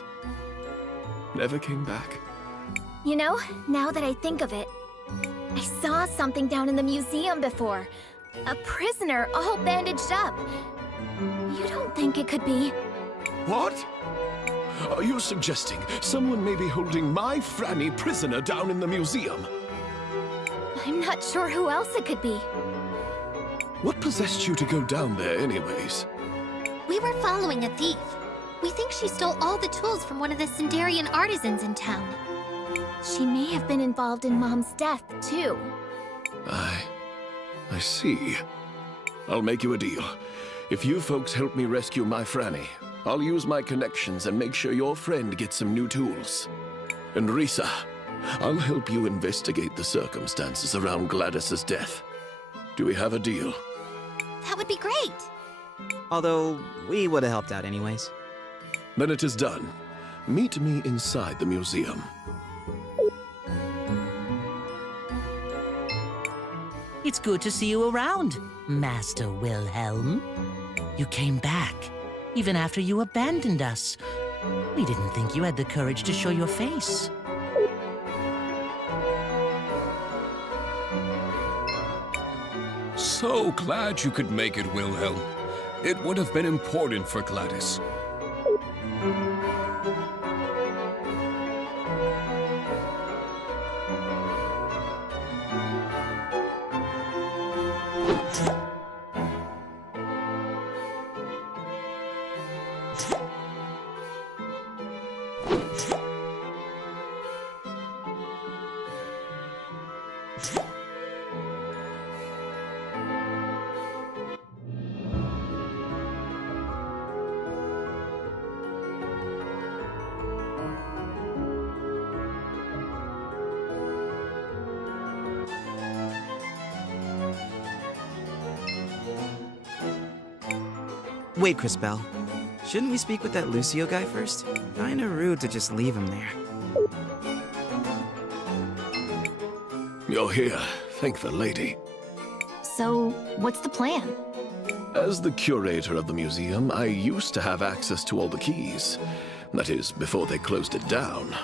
never came back. You know, now that I think of it, I saw something down in the museum before. A prisoner all bandaged up. You don't think it could be... What? Are you suggesting someone may be holding my Franny prisoner down in the museum? I'm not sure who else it could be. What possessed you to go down there anyways? We were following a thief. We think she stole all the tools from one of the Sindarian artisans in town. She may have been involved in Mom's death, too. I see. I'll make you a deal. If you folks help me rescue my Franny, I'll use my connections and make sure your friend gets some new tools. And Risa, I'll help you investigate the circumstances around Gladys's death. Do we have a deal? That would be great. Although, we would have helped out anyways. Then it is done. Meet me inside the museum. It's good to see you around, Master Wilhelm. You came back, even after you abandoned us. We didn't think you had the courage to show your face. So glad you could make it, Wilhelm. It would have been important for Gladys. Wait, Crispel. Shouldn't we speak with that Lucio guy first? Kinda rude to just leave him there. You're here. Thank the lady. So, what's the plan? As the curator of the museum, I used to have access to all the keys. That is, before they closed it down.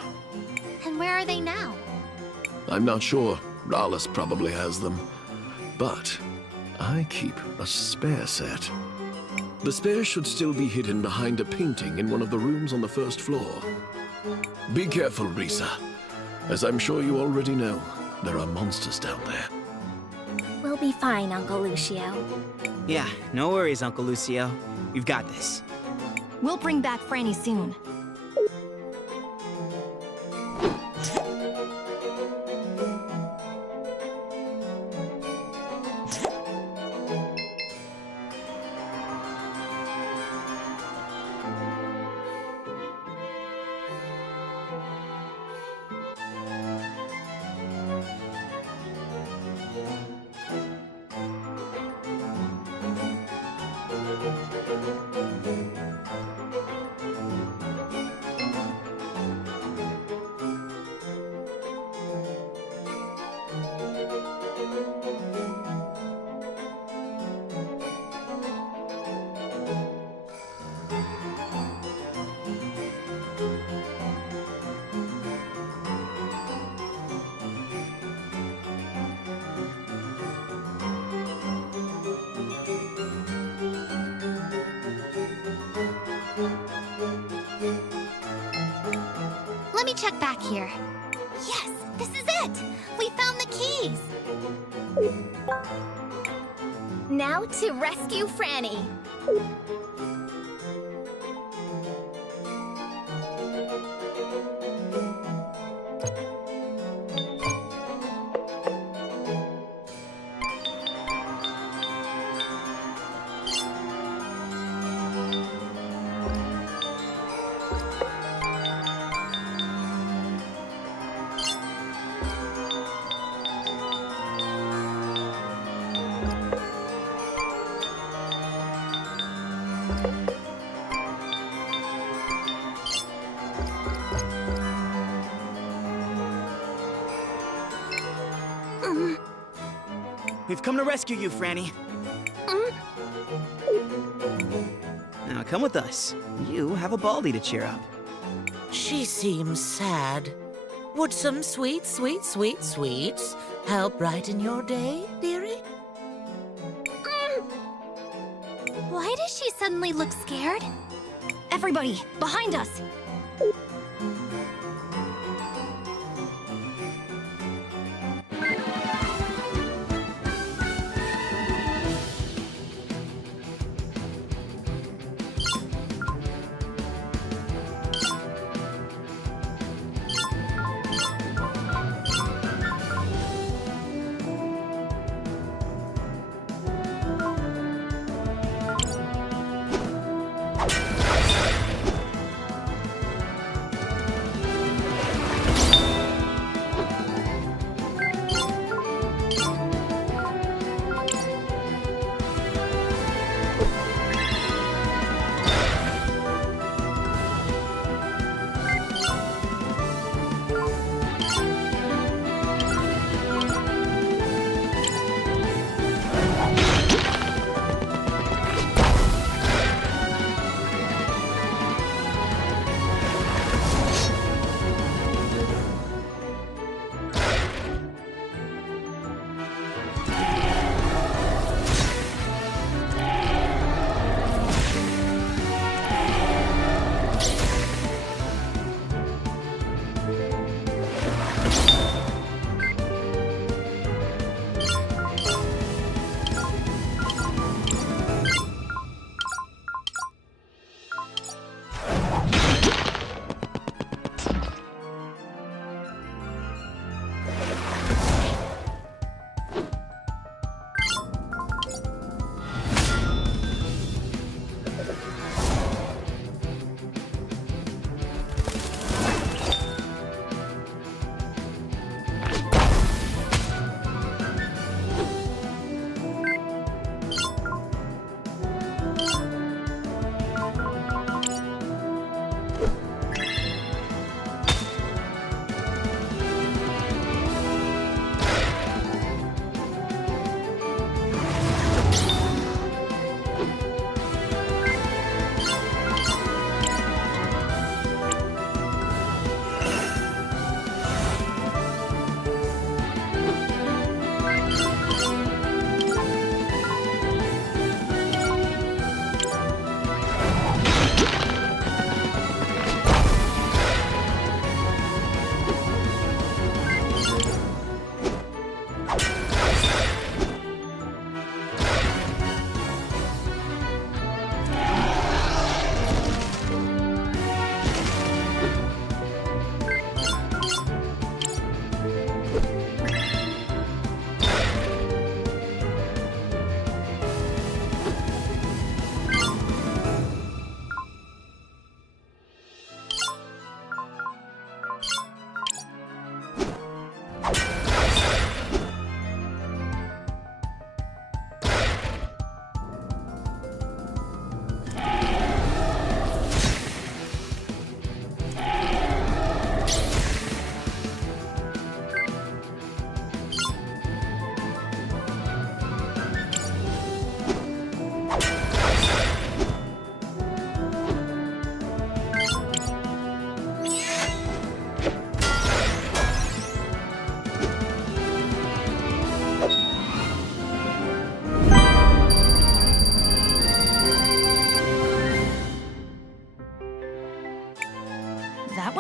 And where are they now? I'm not sure. Rallis probably has them. But I keep a spare set. The spare should still be hidden behind a painting in one of the rooms on the first floor. Be careful, Risa. As I'm sure you already know, there are monsters down there. We'll be fine, Uncle Lucio. Yeah, no worries, Uncle Lucio. We've got this. We'll bring back Franny soon. check back here. Yes, this is it! We found the keys! Now to rescue Franny. We've come to rescue you, Franny. Now come with us. You have a Baldy to cheer up. She seems sad. Would some sweet, sweet, sweet sweets help brighten your day, dearie? Why does she suddenly look scared? Everybody, behind us!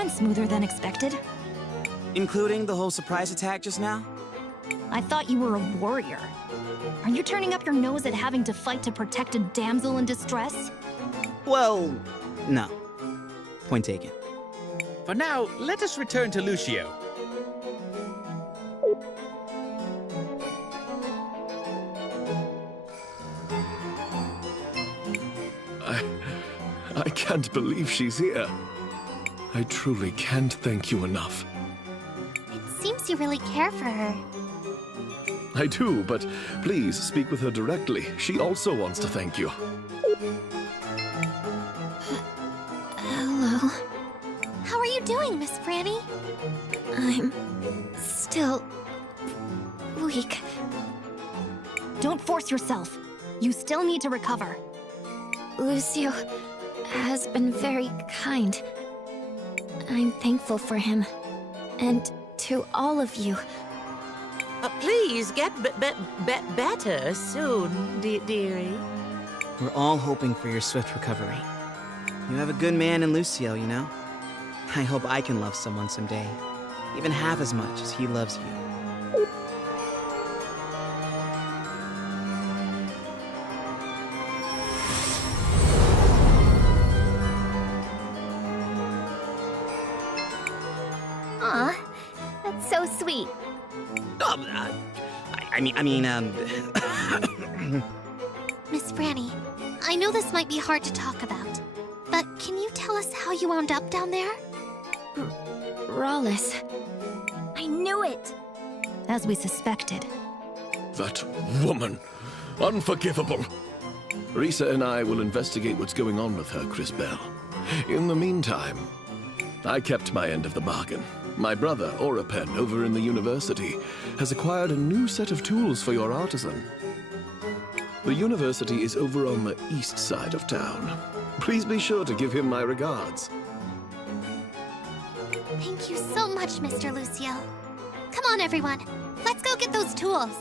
went smoother than expected. Including the whole surprise attack just now? I thought you were a warrior. Are you turning up your nose at having to fight to protect a damsel in distress? Well, no. Point taken. For now, let us return to Lucio. I can't believe she's here. I truly can't thank you enough. It seems you really care for her. I do, but please speak with her directly. She also wants to thank you. Hello. How are you doing, Miss Franny? I'm still weak. Don't force yourself. You still need to recover. Lucio has been very kind. I'm thankful for him. And to all of you. Please get better soon, dearie. We're all hoping for your swift recovery. You have a good man in Lucio, you know? I hope I can love someone someday, even half as much as he loves you. Aw, that's so sweet. Miss Franny, I know this might be hard to talk about, but can you tell us how you wound up down there? Rawless. I knew it! As we suspected. That woman. Unforgivable. Risa and I will investigate what's going on with her, Crisbel. In the meantime, I kept my end of the bargain. My brother, Orapen, over in the university, has acquired a new set of tools for your artisan. The university is over on the east side of town. Please be sure to give him my regards. Thank you so much, Mr. Lucio. Come on, everyone. Let's go get those tools.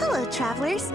Hello, travelers.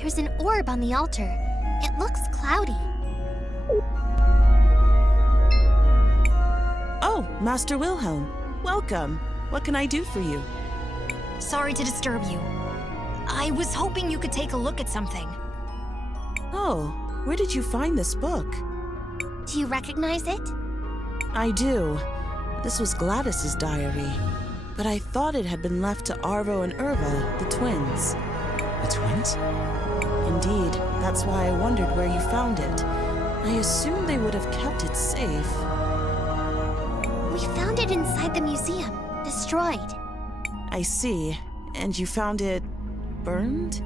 There's an orb on the altar. It looks cloudy. Oh, Master Wilhelm. Welcome. What can I do for you? Sorry to disturb you. I was hoping you could take a look at something. Oh, where did you find this book? Do you recognize it? I do. This was Gladys's diary. But I thought it had been left to Arvo and Irva, the twins. The twins? Indeed. That's why I wondered where you found it. I assumed they would have kept it safe. We found it inside the museum, destroyed. I see. And you found it burned?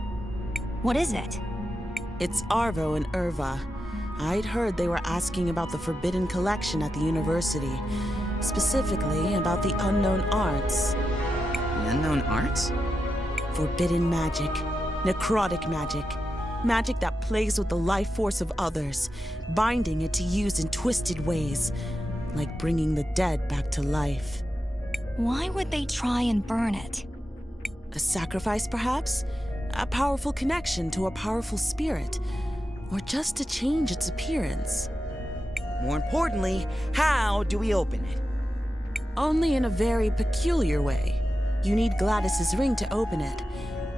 What is it? It's Arvo and Irva. I'd heard they were asking about the Forbidden Collection at the university. Specifically about the unknown arts. The unknown arts? Forbidden magic. Necrotic magic. Magic that plays with the life force of others, binding it to use in twisted ways, like bringing the dead back to life. Why would they try and burn it? A sacrifice, perhaps? A powerful connection to a powerful spirit? Or just to change its appearance? More importantly, how do we open it? Only in a very peculiar way. You need Gladys's ring to open it.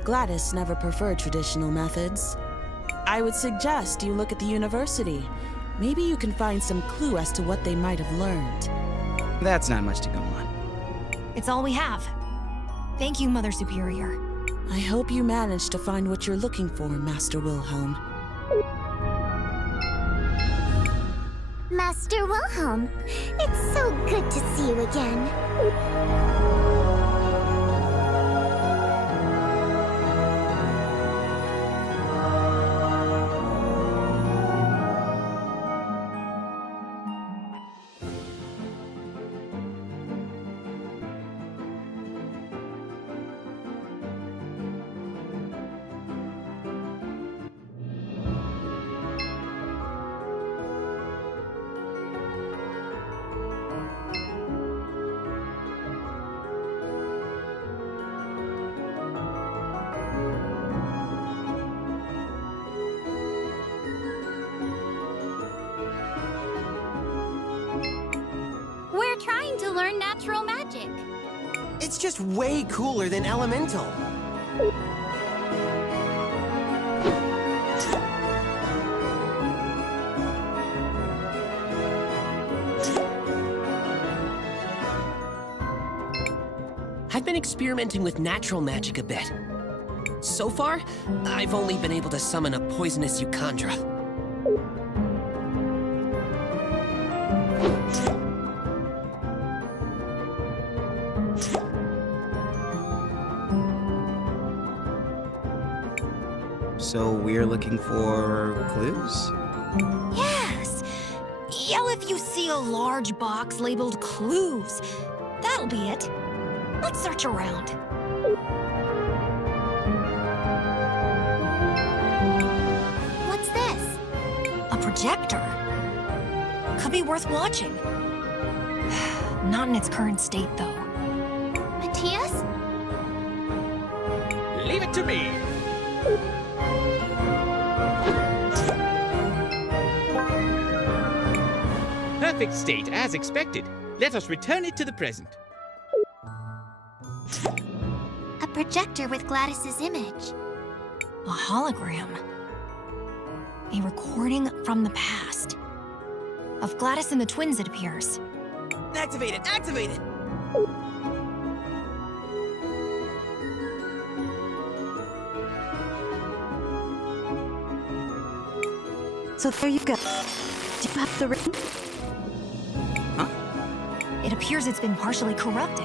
Gladys never preferred traditional methods. I would suggest you look at the university. Maybe you can find some clue as to what they might have learned. That's not much to go on. It's all we have. Thank you, Mother Superior. I hope you managed to find what you're looking for, Master Wilhelm. Master Wilhelm, it's so good to see you again. We're trying to learn natural magic. It's just way cooler than elemental. I've been experimenting with natural magic a bit. So far, I've only been able to summon a poisonous Eucandra. So we're looking for clues? Yes! Yell if you see a large box labeled clues. That'll be it. Let's search around. What's this? A projector. Could be worth watching. Not in its current state, though. Matthias? Leave it to me. Perfect state, as expected. Let us return it to the present. A projector with Gladys's image. A hologram. A recording from the past. Of Gladys and the twins, it appears. Activate it! Activate it! So there you go. Do you have the ring? It appears it's been partially corrupted.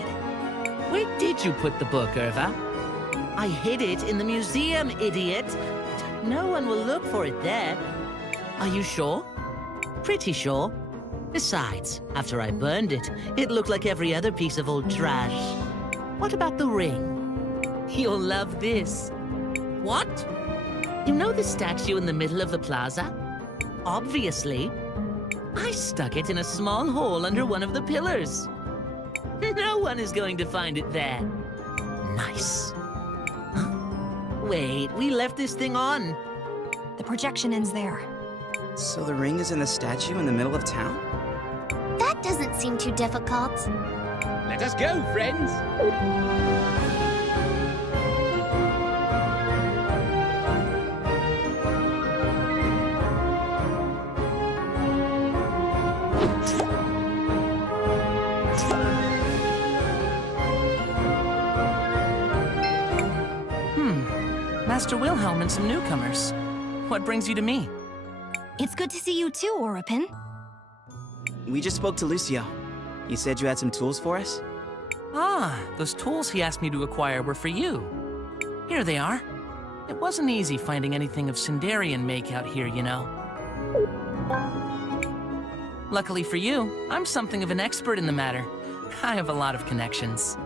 Where did you put the book, Irva? I hid it in the museum, idiot. No one will look for it there. Are you sure? Pretty sure. Besides, after I burned it, it looked like every other piece of old trash. What about the ring? You'll love this. What? You know the statue in the middle of the plaza? Obviously. I stuck it in a small hole under one of the pillars. No one is going to find it there. Nice. Huh? Wait, we left this thing on. The projection ends there. So the ring is in the statue in the middle of town? That doesn't seem too difficult. Let us go, friends. Master Wilhelm and some newcomers. What brings you to me? It's good to see you too, Oripin. We just spoke to Lucio. He said you had some tools for us? Ah, those tools he asked me to acquire were for you. Here they are. It wasn't easy finding anything of Sindarian make out here, you know. Luckily for you, I'm something of an expert in the matter. I have a lot of connections.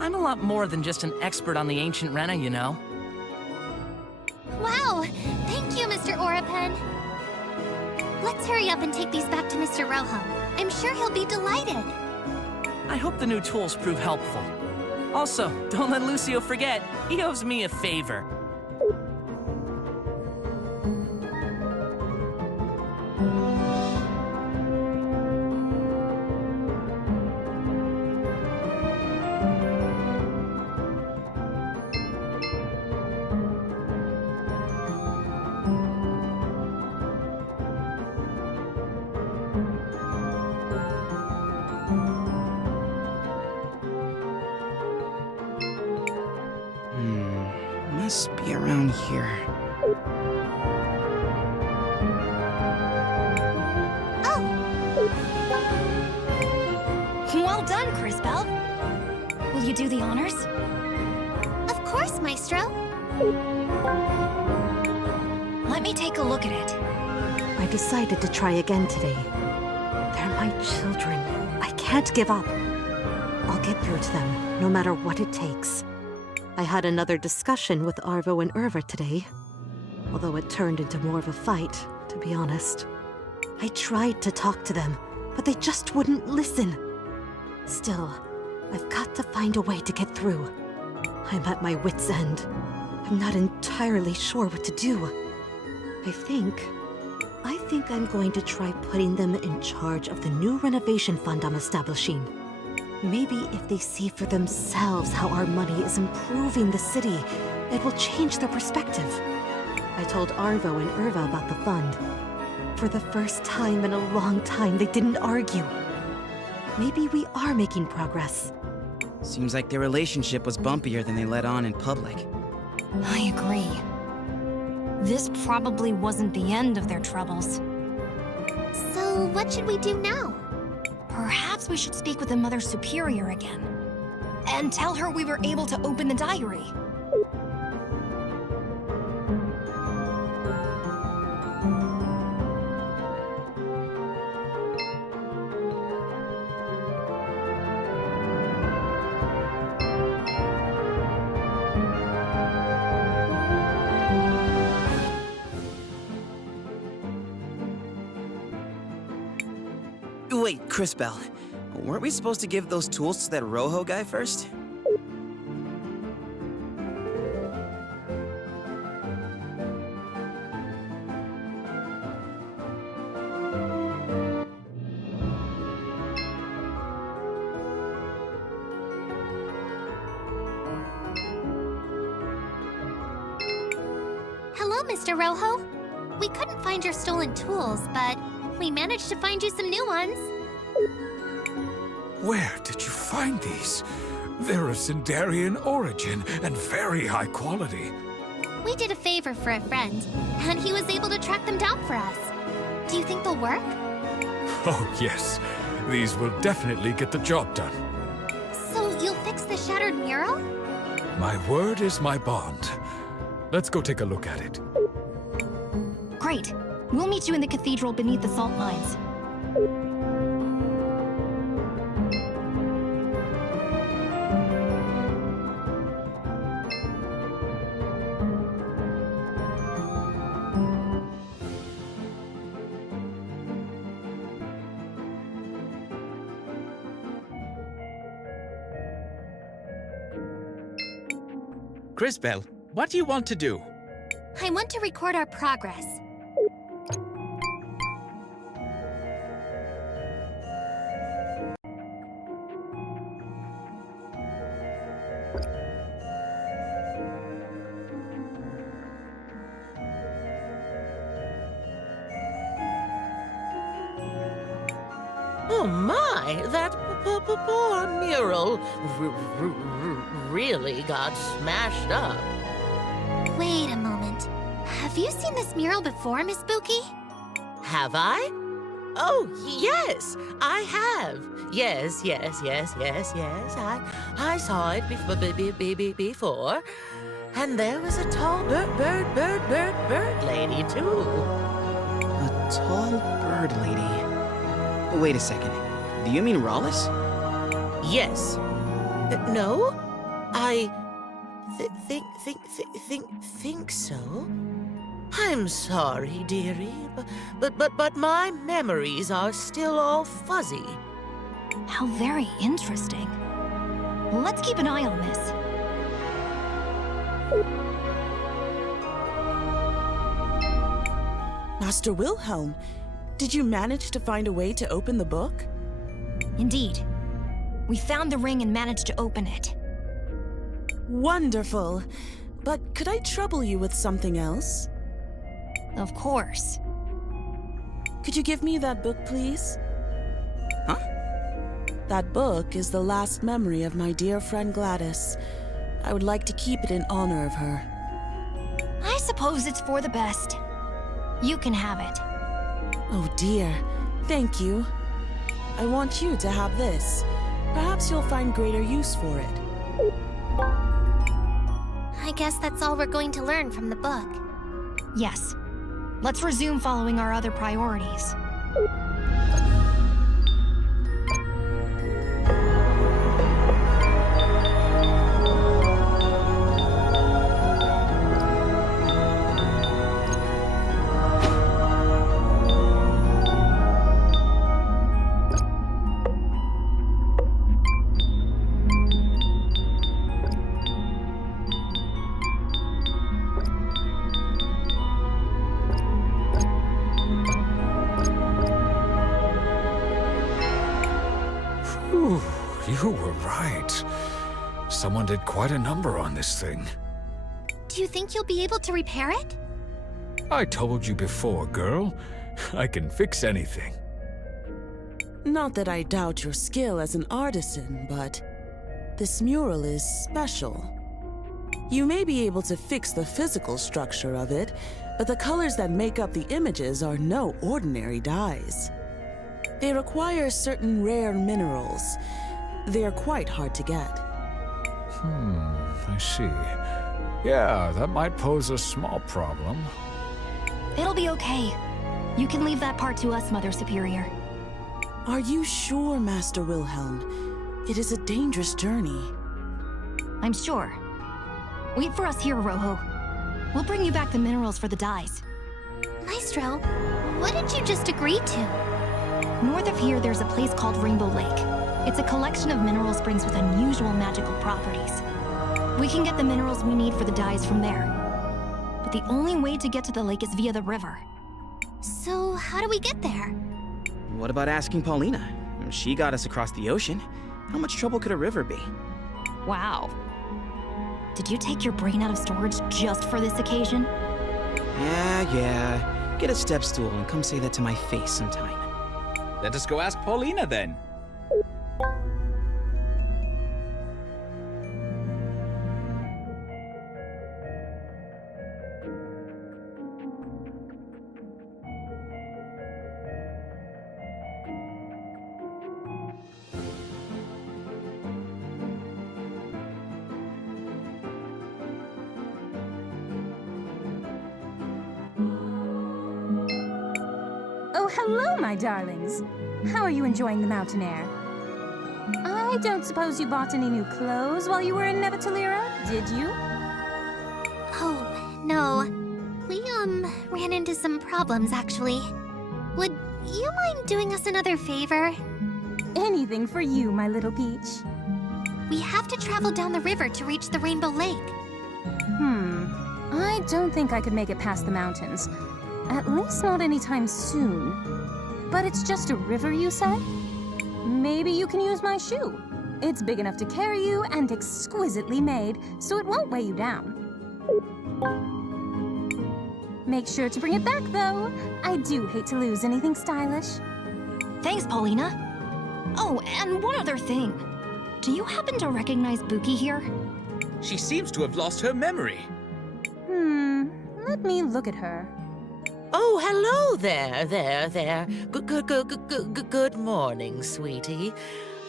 I'm a lot more than just an expert on the ancient Rena, you know. Wow! Thank you, Mr. Orapen. Let's hurry up and take these back to Mr. Rojo. I'm sure he'll be delighted. I hope the new tools prove helpful. Also, don't let Lucio forget, he owes me a favor. Must be around here. Well done, Cristales. Will you do the honors? Of course, Maestro. Let me take a look at it. I decided to try again today. They're my children. I can't give up. I'll get through to them, no matter what it takes. I had another discussion with Arvo and Irva today, although it turned into more of a fight, to be honest. I tried to talk to them, but they just wouldn't listen. Still, I've got to find a way to get through. I'm at my wit's end. I'm not entirely sure what to do. I think I'm going to try putting them in charge of the new renovation fund I'm establishing. Maybe if they see for themselves how our money is improving the city, it will change their perspective. I told Arvo and Irva about the fund. For the first time in a long time, they didn't argue. Maybe we are making progress. Seems like their relationship was bumpier than they let on in public. I agree. This probably wasn't the end of their troubles. So, what should we do now? Perhaps we should speak with the Mother Superior again. And tell her we were able to open the diary. Wait, Cristales, weren't we supposed to give those tools to that Rojo guy first? Hello, Mr. Rojo. We couldn't find your stolen tools, but we managed to find you some new ones. Where did you find these? They're of Sindarian origin and very high quality. We did a favor for a friend, and he was able to track them down for us. Do you think they'll work? Oh, yes. These will definitely get the job done. So you'll fix the shattered mural? My word is my bond. Let's go take a look at it. Great. We'll meet you in the cathedral beneath the salt mines. Cristales, what do you want to do? I want to record our progress. Oh my, that poor mural really got smashed up. Wait a moment. Have you seen this mural before, Miss Spooky? Have I? Oh, yes, I have. Yes. I saw it before. And there was a tall bird lady, too. A tall bird lady. Wait a second. Do you mean Rollis? Yes. No? I think so. I'm sorry, dearie, but my memories are still all fuzzy. How very interesting. Let's keep an eye on this. Master Wilhelm, did you manage to find a way to open the book? Indeed. We found the ring and managed to open it. Wonderful. But could I trouble you with something else? Of course. Could you give me that book, please? Huh? That book is the last memory of my dear friend Gladys. I would like to keep it in honor of her. I suppose it's for the best. You can have it. Oh dear, thank you. I want you to have this. Perhaps you'll find greater use for it. I guess that's all we're going to learn from the book. Yes. Let's resume following our other priorities. You were right. Someone did quite a number on this thing. Do you think you'll be able to repair it? I told you before, girl. I can fix anything. Not that I doubt your skill as an artisan, but this mural is special. You may be able to fix the physical structure of it, but the colors that make up the images are no ordinary dyes. They require certain rare minerals. They're quite hard to get. I see. Yeah, that might pose a small problem. It'll be okay. You can leave that part to us, Mother Superior. Are you sure, Master Wilhelm? It is a dangerous journey. I'm sure. Wait for us here, Rojo. We'll bring you back the minerals for the dyes. Maestro, what did you just agree to? North of here, there's a place called Rainbow Lake. It's a collection of mineral springs with unusual magical properties. We can get the minerals we need for the dyes from there. But the only way to get to the lake is via the river. So, how do we get there? What about asking Paulina? She got us across the ocean. How much trouble could a river be? Wow. Did you take your brain out of storage just for this occasion? Yeah. Get a step stool and come say that to my face sometime. Let us go ask Paulina then. Oh, hello, my darlings. How are you enjoying the mountain air? I don't suppose you bought any new clothes while you were in Nevatalira, did you? Oh, no. We, ran into some problems, actually. Would you mind doing us another favor? Anything for you, my little peach. We have to travel down the river to reach the Rainbow Lake. I don't think I could make it past the mountains. At least not anytime soon. But it's just a river, you said? Maybe you can use my shoe. It's big enough to carry you and exquisitely made, so it won't weigh you down. Make sure to bring it back, though. I do hate to lose anything stylish. Thanks, Paulina. Oh, and one other thing. Do you happen to recognize Buki here? She seems to have lost her memory. Let me look at her. Oh, hello there. Good morning, sweetie.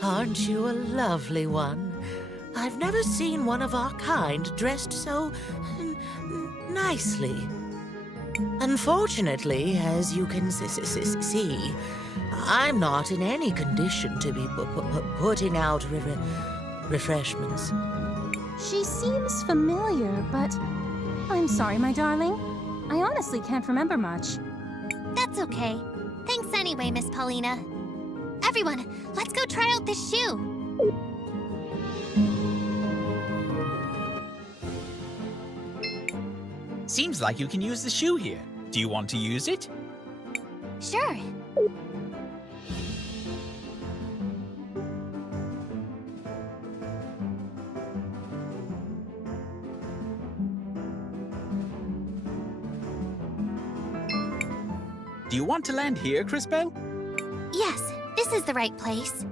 Aren't you a lovely one? I've never seen one of our kind dressed so nicely. Unfortunately, as you can see, I'm not in any condition to be putting out refreshments. She seems familiar, but I'm sorry, my darling. I honestly can't remember much. That's okay. Thanks anyway, Miss Paulina. Everyone, let's go try out this shoe. Seems like you can use the shoe here. Do you want to use it? Sure. Do you want to land here, Crispell? Yes, this is the right place.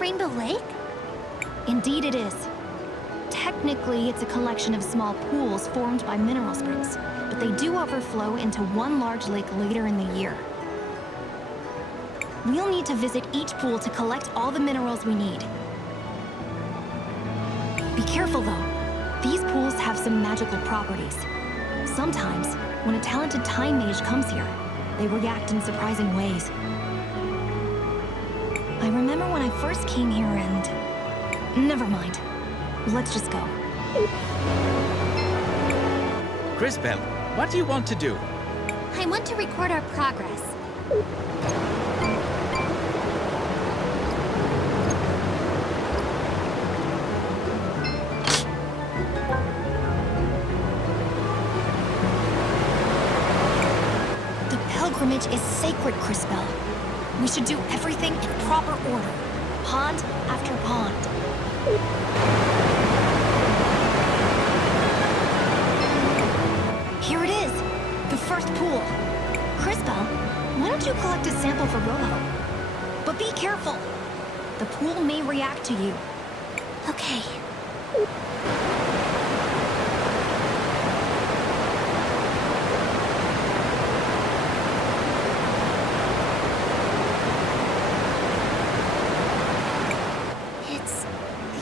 Rainbow Lake? Indeed it is. Technically, it's a collection of small pools formed by mineral springs, but they do overflow into one large lake later in the year. We'll need to visit each pool to collect all the minerals we need. Be careful though. These pools have some magical properties. Sometimes, when a talented time mage comes here, they react in surprising ways. I remember when I first came here and... Never mind. Let's just go. Crispell, what do you want to do? I want to record our progress. The pilgrimage is sacred, Crispell. We should do everything in proper order, pond after pond. Here it is, the first pool. Crispell, why don't you collect a sample for Rojo? But be careful. The pool may react to you. Okay.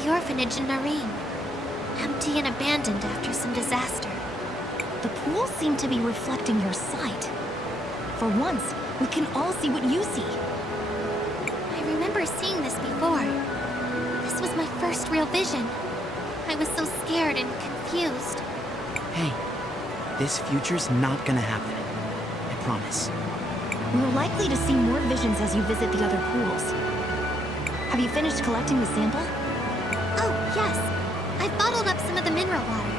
Orphanage in Nareem. Empty and abandoned after some disaster. The pools seem to be reflecting your sight. For once, we can all see what you see. I remember seeing this before. This was my first real vision. I was so scared and confused. Hey, this future's not gonna happen. I promise. We're likely to see more visions as you visit the other pools. Have you finished collecting the sample? Oh, yes. I've bottled up some of the mineral water.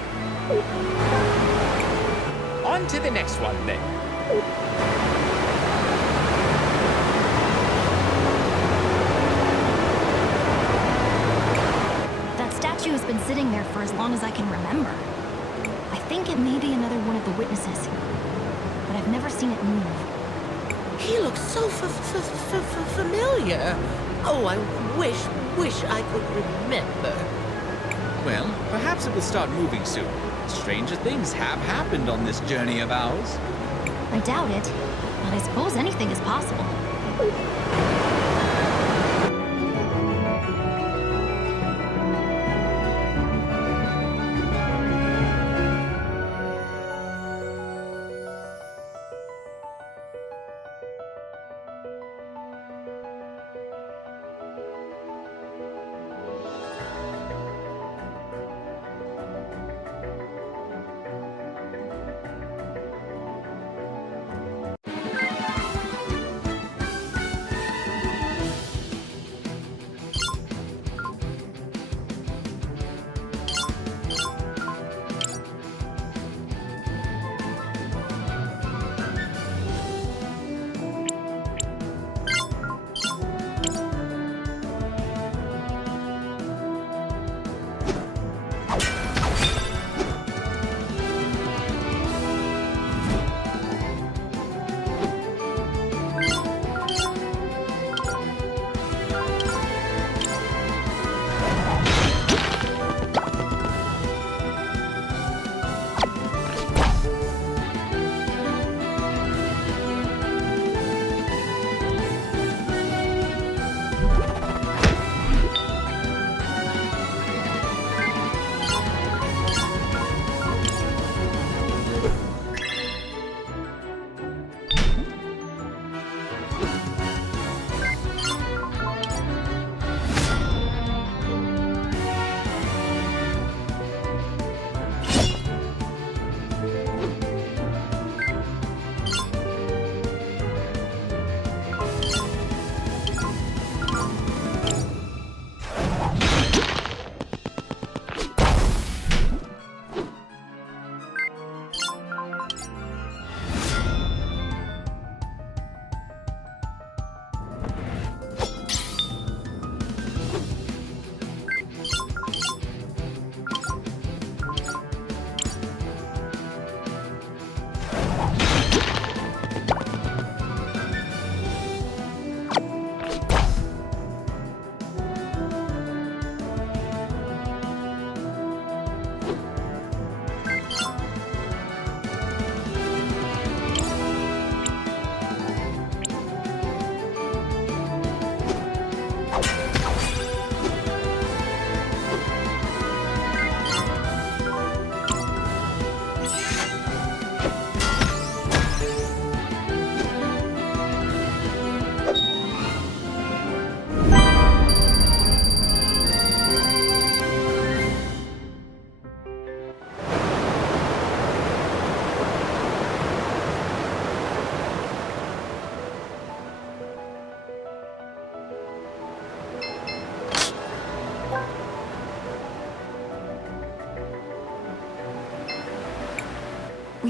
On to the next one, then. That statue has been sitting there for as long as I can remember. I think it may be another one of the witnesses, but I've never seen it move. He looks so familiar. Oh, I wish I could remember. Well, perhaps it will start moving soon. Stranger things have happened on this journey of ours. I doubt it, but I suppose anything is possible.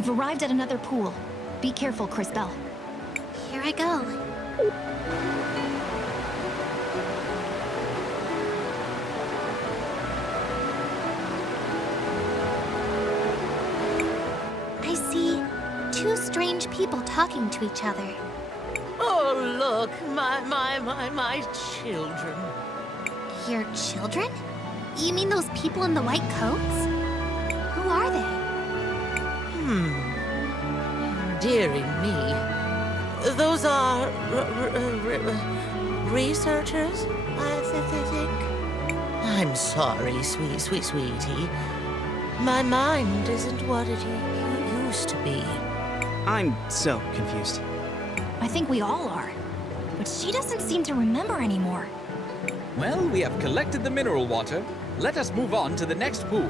We've arrived at another pool. Be careful, Cristales. Here I go. I see two strange people talking to each other. Oh, look, my children. Your children? You mean those people in the white coats? Who are they? Dearie me. Those are researchers, I think. I'm sorry, sweetie. My mind isn't what it used to be. I'm so confused. I think we all are. But she doesn't seem to remember anymore. Well, we have collected the mineral water. Let us move on to the next pool.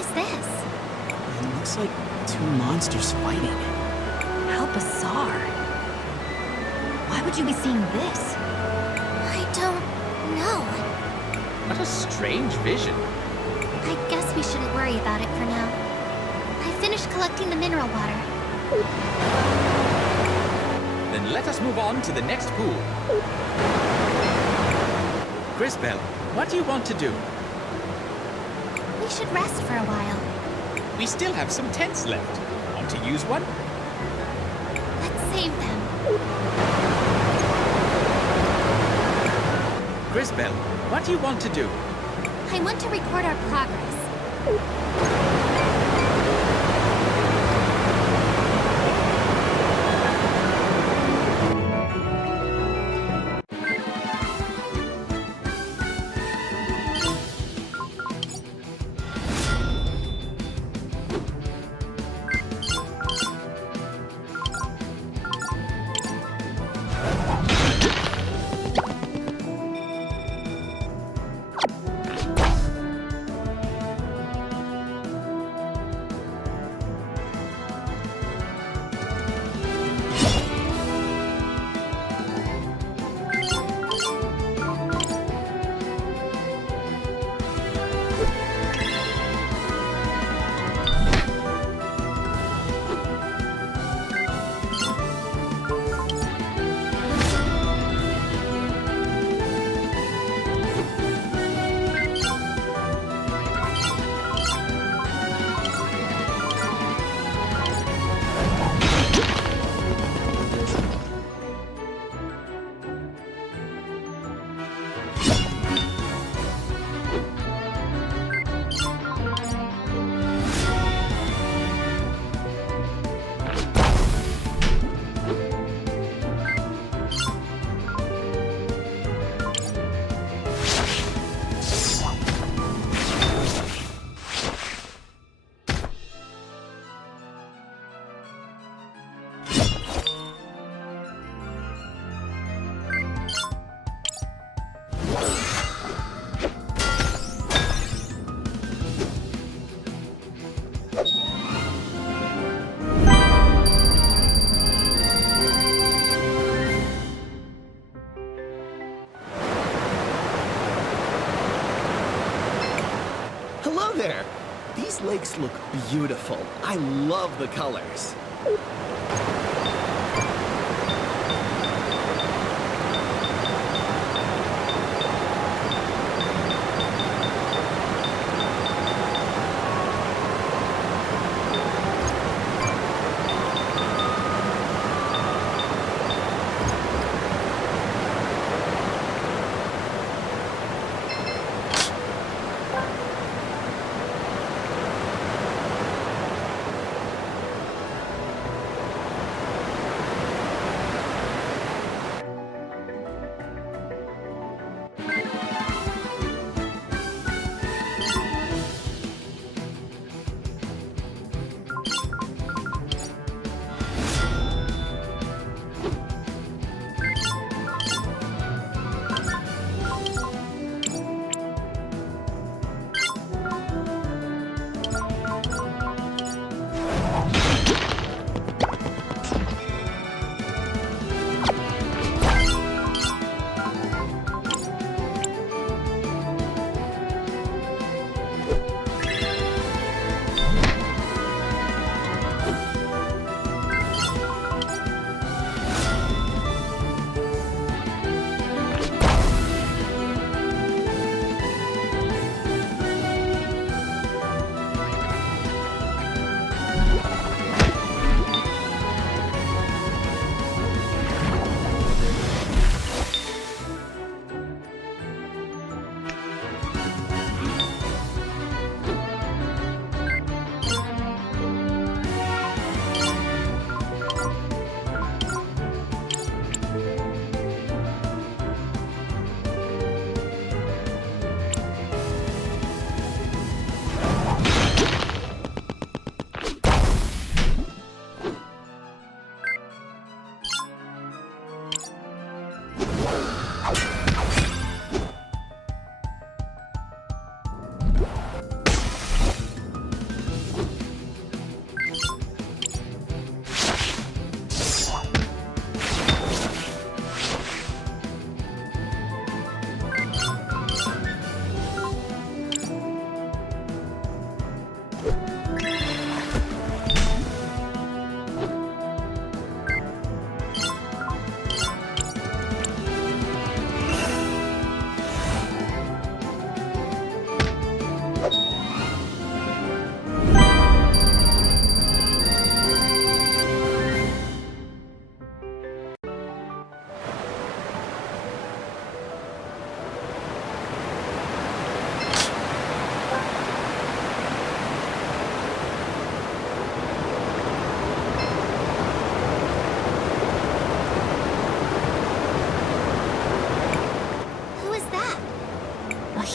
is this? It looks like two monsters fighting. How bizarre. Why would you be seeing this? I don't know. What a strange vision. I guess we shouldn't worry about it for now. I finished collecting the mineral water. Then let us move on to the next pool. Crisbel, what do you want to do? We should rest for a while. We still have some tents left. Want to use one? Let's save them. Crisbel, what do you want to do? I want to record our progress. Hello there! These lakes look beautiful. I love the colors.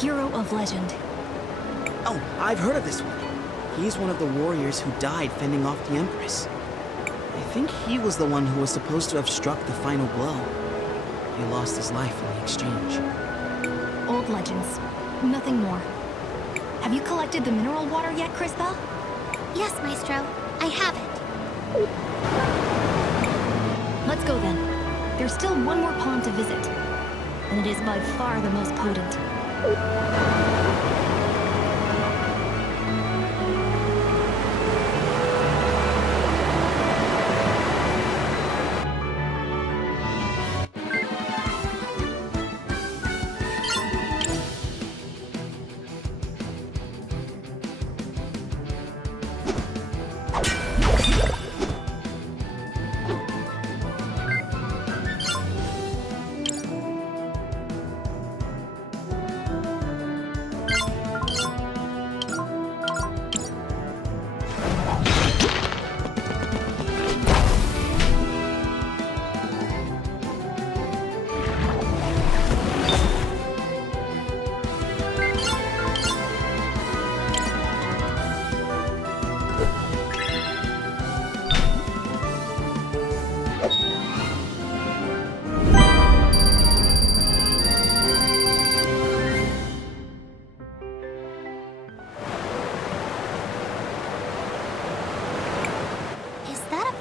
Hero of legend. Oh, I've heard of this one. He's one of the warriors who died fending off the Empress. I think he was the one who was supposed to have struck the final blow. He lost his life in the exchange. Old legends. Nothing more. Have you collected the mineral water yet, Cristales? Yes, Maestro. I have it. Let's go then. There's still one more pond to visit. And it is by far the most potent.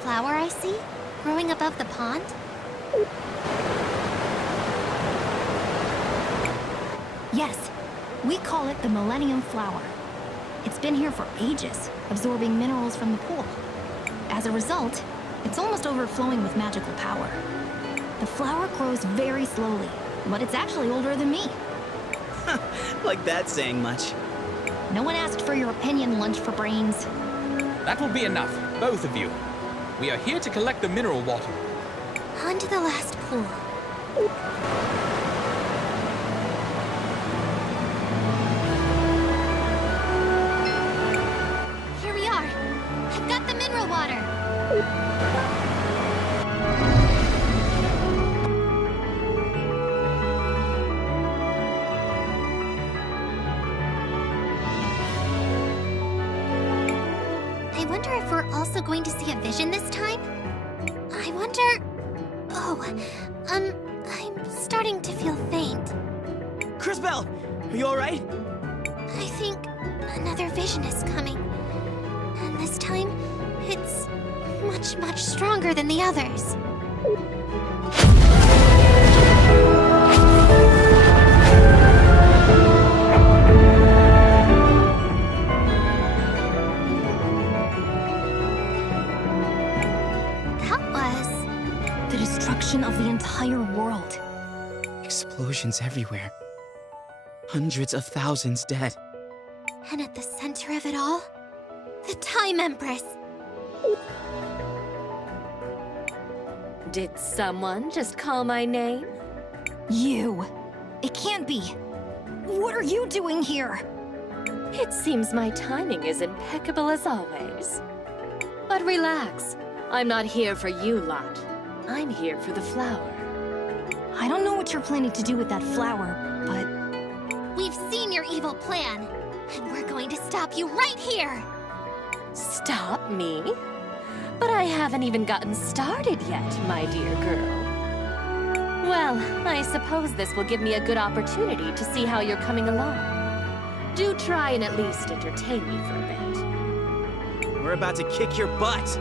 Flower I see, growing above the pond? Yes, we call it the Millennium Flower. It's been here for ages, absorbing minerals from the pool. As a result, it's almost overflowing with magical power. The flower grows very slowly, but it's actually older than me. Like that's saying much. No one asked for your opinion, Lunch for Brains. That will be enough, both of you. We are here to collect the mineral water. On to the last pool. Here we are. I've got the mineral water. I wonder if we're also going to see a vision this time? I wonder... Oh, I'm starting to feel faint. Cristales, are you alright? I think another vision is coming. And this time, it's much, much stronger than the others. Of the entire world. Explosions everywhere. Hundreds of thousands dead. And at the center of it all, the Time Empress. Did someone just call my name? You. It can't be. What are you doing here? It seems my timing is impeccable as always. But relax. I'm not here for you lot. I'm here for the flower. I don't know what you're planning to do with that flower, but... We've seen your evil plan, and we're going to stop you right here! Stop me? But I haven't even gotten started yet, my dear girl. Well, I suppose this will give me a good opportunity to see how you're coming along. Do try and at least entertain me for a bit. We're about to kick your butt!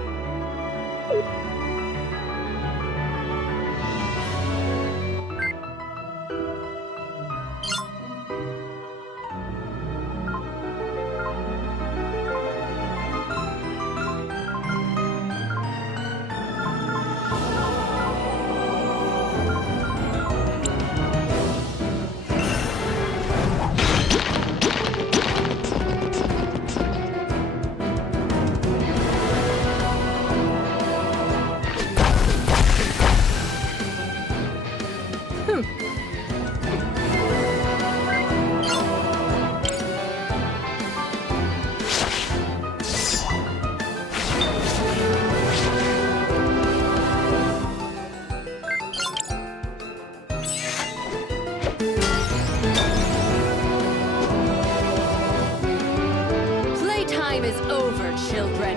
time is over, children.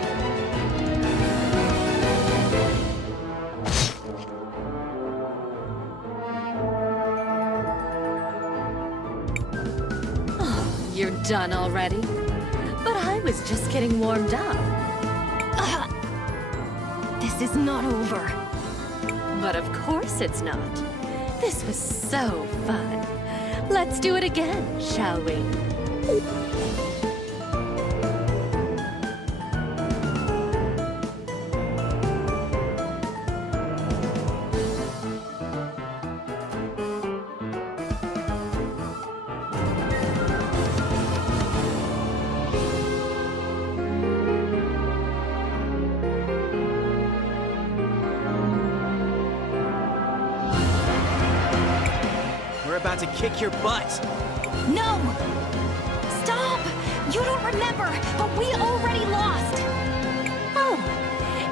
Oh, you're done already? But I was just getting warmed up. This is not over. But of course it's not. This was so fun. Let's do it again, shall we? We're about to kick your butt. No! Stop! You don't remember, but we already lost! Oh,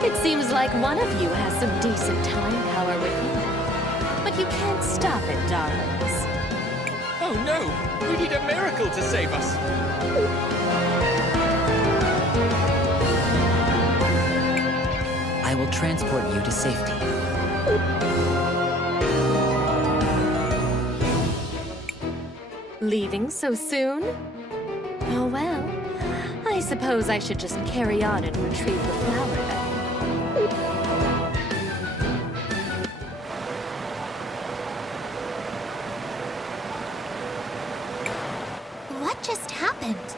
it seems like one of you has some decent time power with you. But you can't stop it, darlings. Oh no! We need a miracle to save us! I will transport you to safety. Leaving so soon? Oh well, I suppose I should just carry on and retrieve the flower then. What just happened?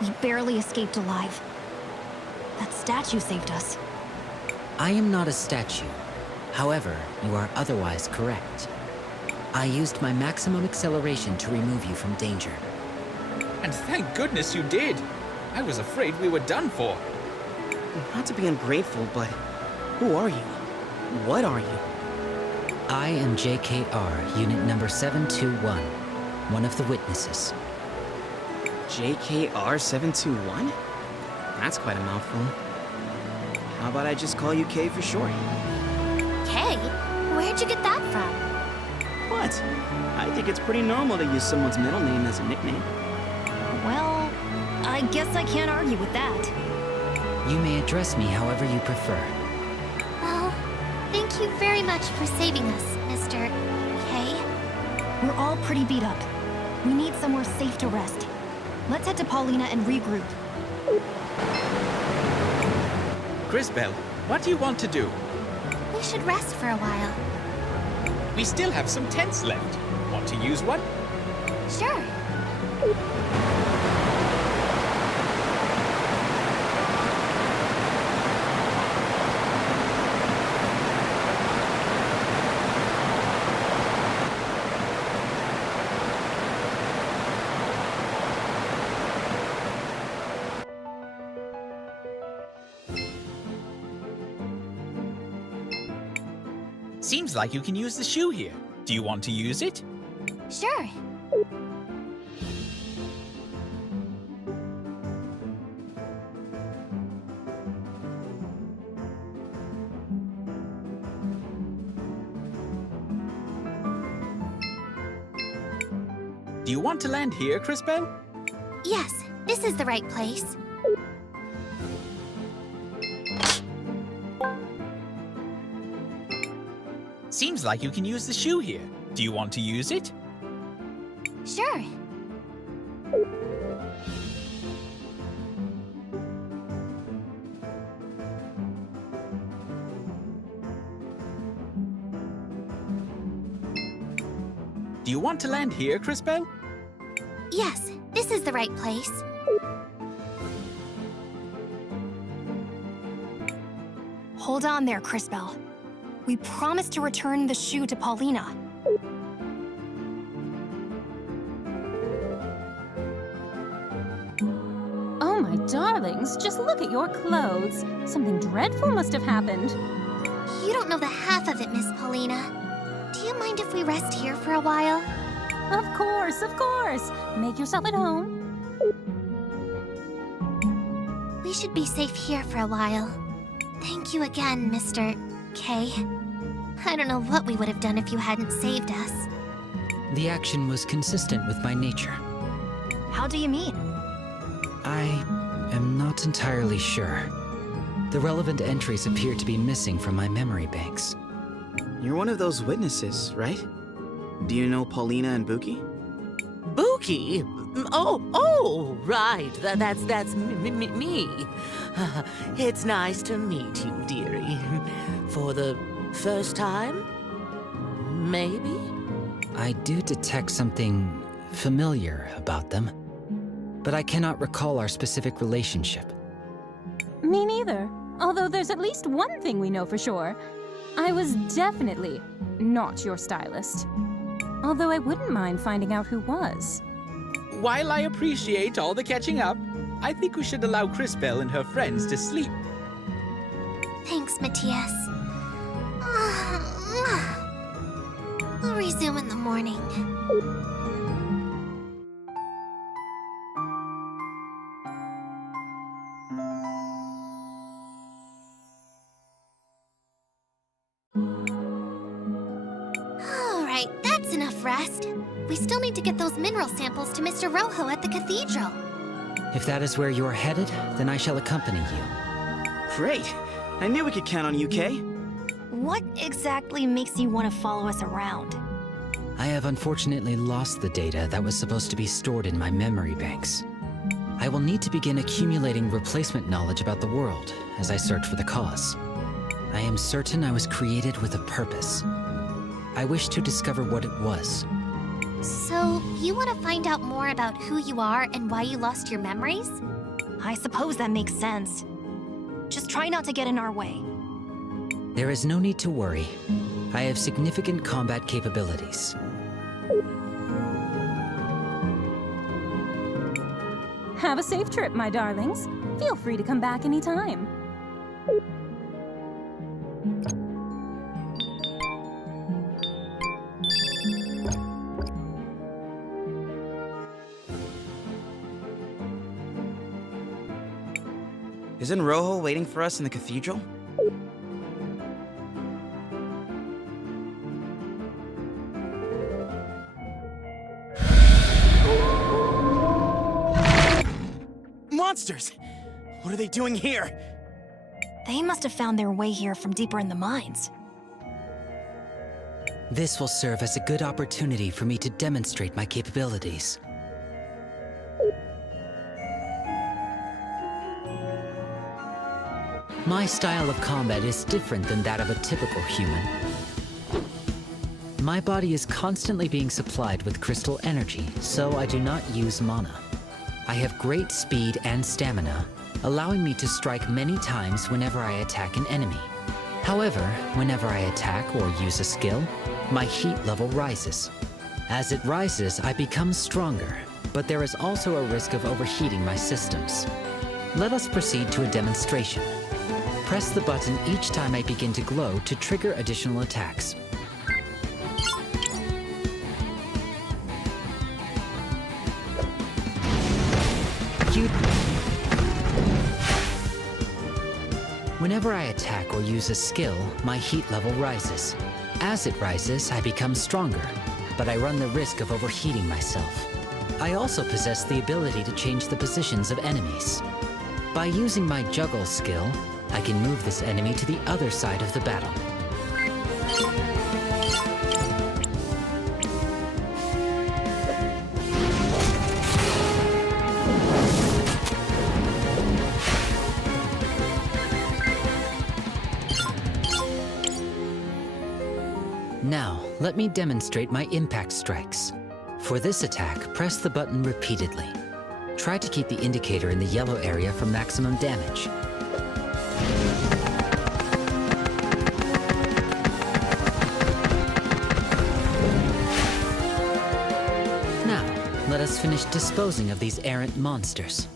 We barely escaped alive. That statue saved us. I am not a statue. However, you are otherwise correct. I used my maximum acceleration to remove you from danger. And thank goodness you did! I was afraid we were done for. Not to be ungrateful, but who are you? What are you? I am JKR, unit number 721, one of the witnesses. JKR 721? That's quite a mouthful. How about I just call you K for short? Kay? Where'd you get that from? What? I think it's pretty normal to use someone's middle name as a nickname. Well, I guess I can't argue with that. You may address me however you prefer. Well, thank you very much for saving us, Mr. K. We're all pretty beat up. We need somewhere safe to rest. Let's head to Paulina and regroup. Cristales, what do you want to do? We should rest for a while. We still have some tents left. Want to use one? Sure. Seems like you can use the shoe here. Do you want to use it? Sure. Do you want to land here, Cristales? Yes, this is the right place. Seems like you can use the shoe here. Do you want to use it? Sure. Do you want to land here, Cristales? Yes, this is the right place. Hold on there, Cristales. We promised to return the shoe to Paulina. Oh, my darlings, just look at your clothes. Something dreadful must have happened. You don't know the half of it, Miss Paulina. Do you mind if we rest here for a while? Of course, of course. Make yourself at home. We should be safe here for a while. Thank you again, Mr. K. I don't know what we would have done if you hadn't saved us. The action was consistent with my nature. How do you mean? I am not entirely sure. The relevant entries appear to be missing from my memory banks. You're one of those witnesses, right? Do you know Paulina and Buki? Buki? Oh, right. That's me. It's nice to meet you, dearie. For the first time? Maybe? I do detect something familiar about them, but I cannot recall our specific relationship. Me neither. Although there's at least one thing we know for sure. I was definitely not your stylist. Although I wouldn't mind finding out who was. While I appreciate all the catching up, I think we should allow Crispel and her friends to sleep. Thanks, Matthias. I'll resume in the morning. Alright, that's enough rest. We still need to get those mineral samples to Mr. Rojo at the cathedral. If that is where you are headed, then I shall accompany you. Great! I knew we could count on you, Kay. What exactly makes you want to follow us around? I have unfortunately lost the data that was supposed to be stored in my memory banks. I will need to begin accumulating replacement knowledge about the world as I search for the cause. I am certain I was created with a purpose. I wish to discover what it was. So, you want to find out more about who you are and why you lost your memories? I suppose that makes sense. Just try not to get in our way. There is no need to worry. I have significant combat capabilities. Have a safe trip, my darlings. Feel free to come back anytime. Isn't Rojo waiting for us in the cathedral? Monsters! What are they doing here? They must have found their way here from deeper in the mines. This will serve as a good opportunity for me to demonstrate my capabilities. My style of combat is different than that of a typical human. My body is constantly being supplied with crystal energy, so I do not use mana. I have great speed and stamina, allowing me to strike many times whenever I attack an enemy. However, whenever I attack or use a skill, my heat level rises. As it rises, I become stronger, but there is also a risk of overheating my systems. Let us proceed to a demonstration. Press the button each time I begin to glow to trigger additional attacks. Whenever I attack or use a skill, my heat level rises. As it rises, I become stronger, but I run the risk of overheating myself. I also possess the ability to change the positions of enemies. By using my juggle skill, I can move this enemy to the other side of the battle. Now, let me demonstrate my impact strikes. For this attack, press the button repeatedly. Try to keep the indicator in the yellow area for maximum damage. Now, let us finish disposing of these errant monsters.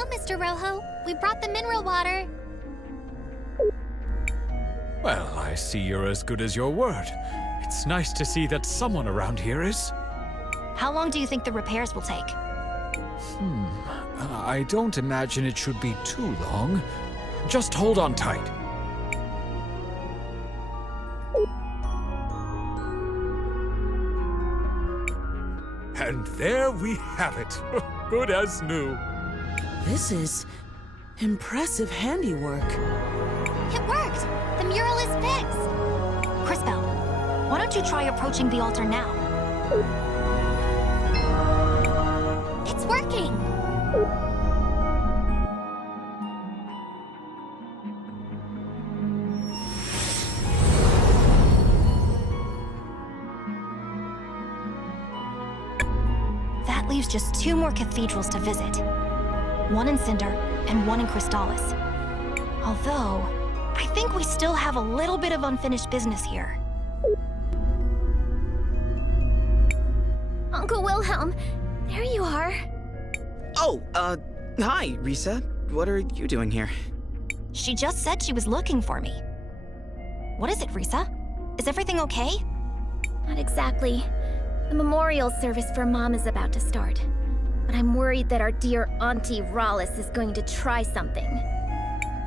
Hello, Mr. Rojo. We brought the mineral water. Well, I see you're as good as your word. It's nice to see that someone around here is. How long do you think the repairs will take? I don't imagine it should be too long. Just hold on tight. And there we have it. Good as new. This is impressive handiwork. It worked! The mural is fixed! Cristales, why don't you try approaching the altar now? It's working! That leaves just 2 more cathedrals to visit. One in Cinder and one in Cristales. Although, I think we still have a little bit of unfinished business here. Uncle Wilhelm, there you are. Oh, hi, Risa. What are you doing here? She just said she was looking for me. What is it, Risa? Is everything okay? Not exactly. The memorial service for Mom is about to start. But I'm worried that our dear Auntie Rallis is going to try something.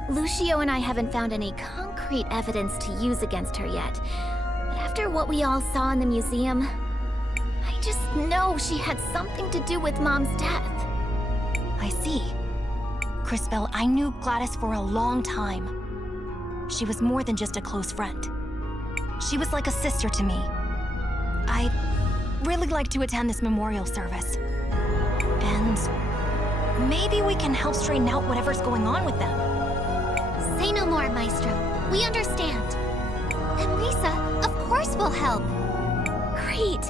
Lucio and I haven't found any concrete evidence to use against her yet. But after what we all saw in the museum, I just know she had something to do with Mom's death. I see. Cristales, I knew Gladys for a long time. She was more than just a close friend. She was like a sister to me. I'd really like to attend this memorial service. And maybe we can help straighten out whatever's going on with them. Say no more, Maestro. We understand. And Risa, of course we'll help. Great!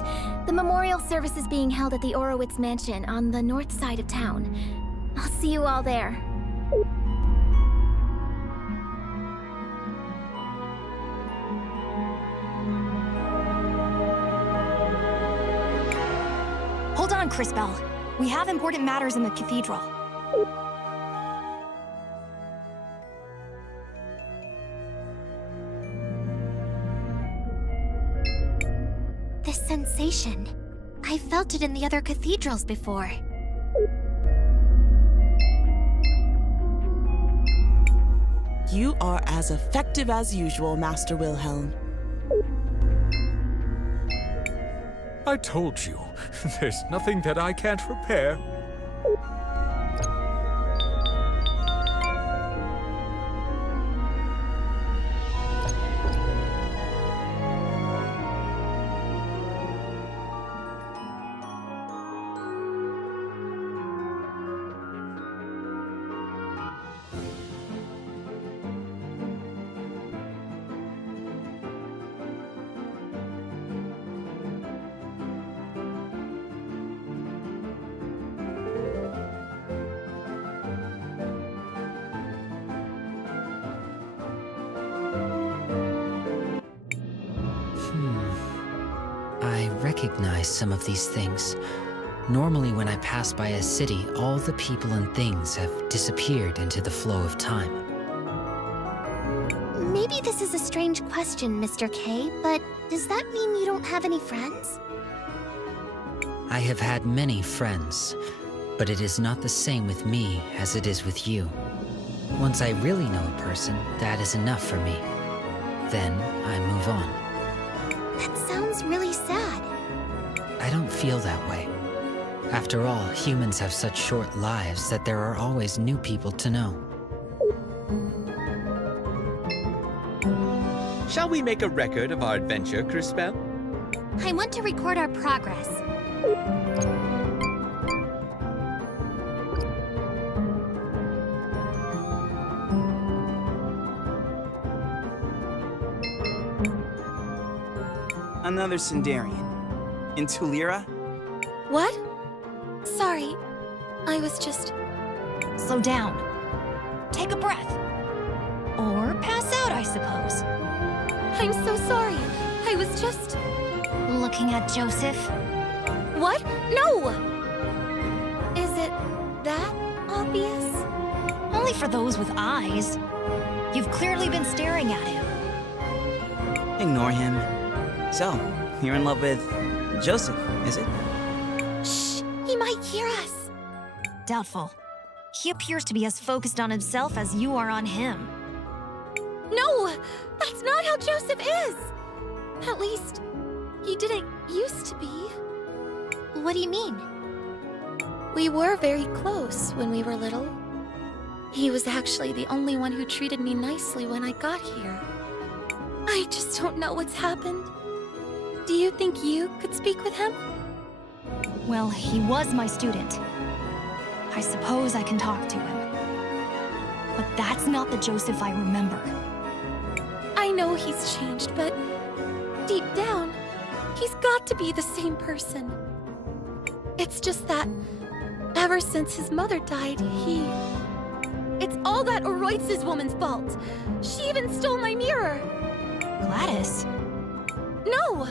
The memorial service is being held at the Orowitz Mansion on the north side of town. I'll see you all there. Hold on, Cristales. We have important matters in the cathedral. This sensation. I felt it in the other cathedrals before. You are as effective as usual, Master Wilhelm. I told you, there's nothing that I can't repair. I recognize some of these things. Normally, when I pass by a city, all the people and things have disappeared into the flow of time. Maybe this is a strange question, Mr. K, but does that mean you don't have any friends? I have had many friends, but it is not the same with me as it is with you. Once I really know a person, that is enough for me. Then I move on. That sounds really sad. I don't feel that way. After all, humans have such short lives that there are always new people to know. Shall we make a record of our adventure, Cristales? I want to record our progress. Another Sindarian. In Tulira? What? Sorry, I was just... Slow down. Take a breath. Or pass out, I suppose. I'm so sorry. I was just... Looking at Joseph? What? No! Is it that awkward? obvious? Only for those with eyes. You've clearly been staring at him. Ignore him. So, you're in love with Joseph, is it? Shh! He might hear us. Doubtful. He appears to be as focused on himself as you are on him. No! That's not how Joseph is! At least, he didn't used to be. What do you mean? We were very close when we were little. He was actually the only one who treated me nicely when I got here. I just don't know what's happened. Do you think you could speak with him? Well, he was my student. I suppose I can talk to him. But that's not the Joseph I remember. I know he's changed, but deep down, he's got to be the same person. It's just that ever since his mother died, It's all that Oroitz's woman's fault. She even stole my mirror. Gladys? No!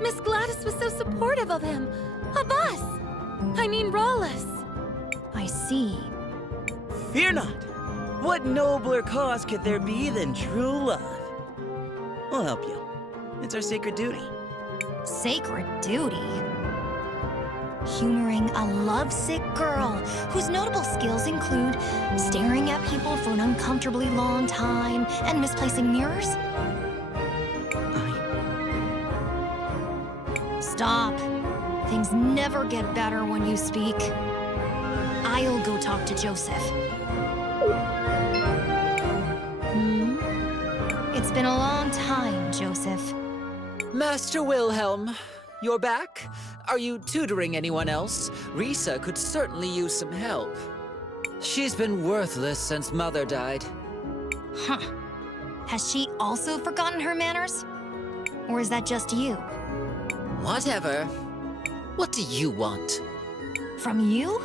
Miss Gladys was so supportive of him. Of us. I mean, Rawless. I see. Fear not. What nobler cause could there be than true love? We'll help you. It's our sacred duty. Sacred duty? Humoring a lovesick girl whose notable skills include staring at people for an uncomfortably long time and misplacing mirrors? Stop. Things never get better when you speak. I'll go talk to Joseph. It's been a long time, Joseph. Master Wilhelm, you're back? Are you tutoring anyone else? Risa could certainly use some help. She's been worthless since Mother died. Huh. Has she also forgotten her manners? Or is that just you? Whatever. What do you want? From you?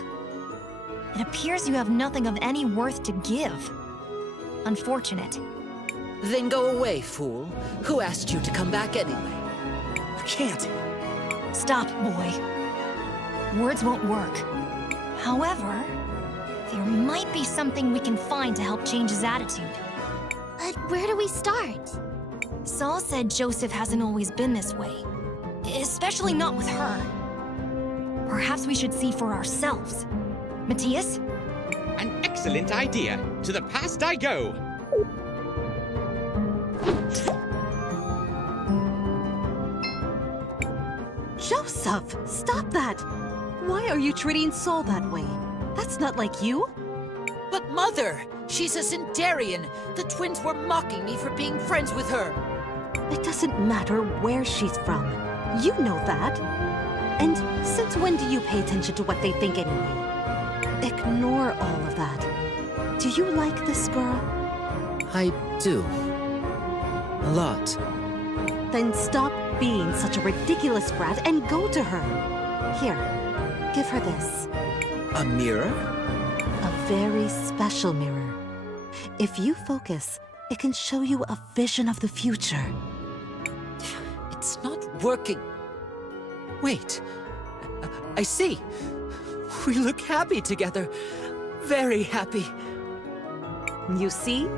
It appears you have nothing of any worth to give. Unfortunate. Then go away, fool. Who asked you to come back anyway? You can't. Stop, boy. Words won't work. However, there might be something we can find to help change his attitude. But where do we start? Saul said Joseph hasn't always been this way. Especially not with her. Perhaps we should see for ourselves. Matthias? An excellent idea. To the past I go. Joseph, stop that! Why are you treating Saul that way? That's not like you. But Mother, she's a Sindarian. The twins were mocking me for being friends with her. It doesn't matter where she's from. You know that. And since when do you pay attention to what they think anyway? Ignore all of that. Do you like this girl? I do. A lot. Then stop being such a ridiculous brat and go to her. Here, give her this. A mirror? A very special mirror. If you focus, it can show you a vision of the future. It's not working. Wait. I see. We look happy together. Very happy. You see?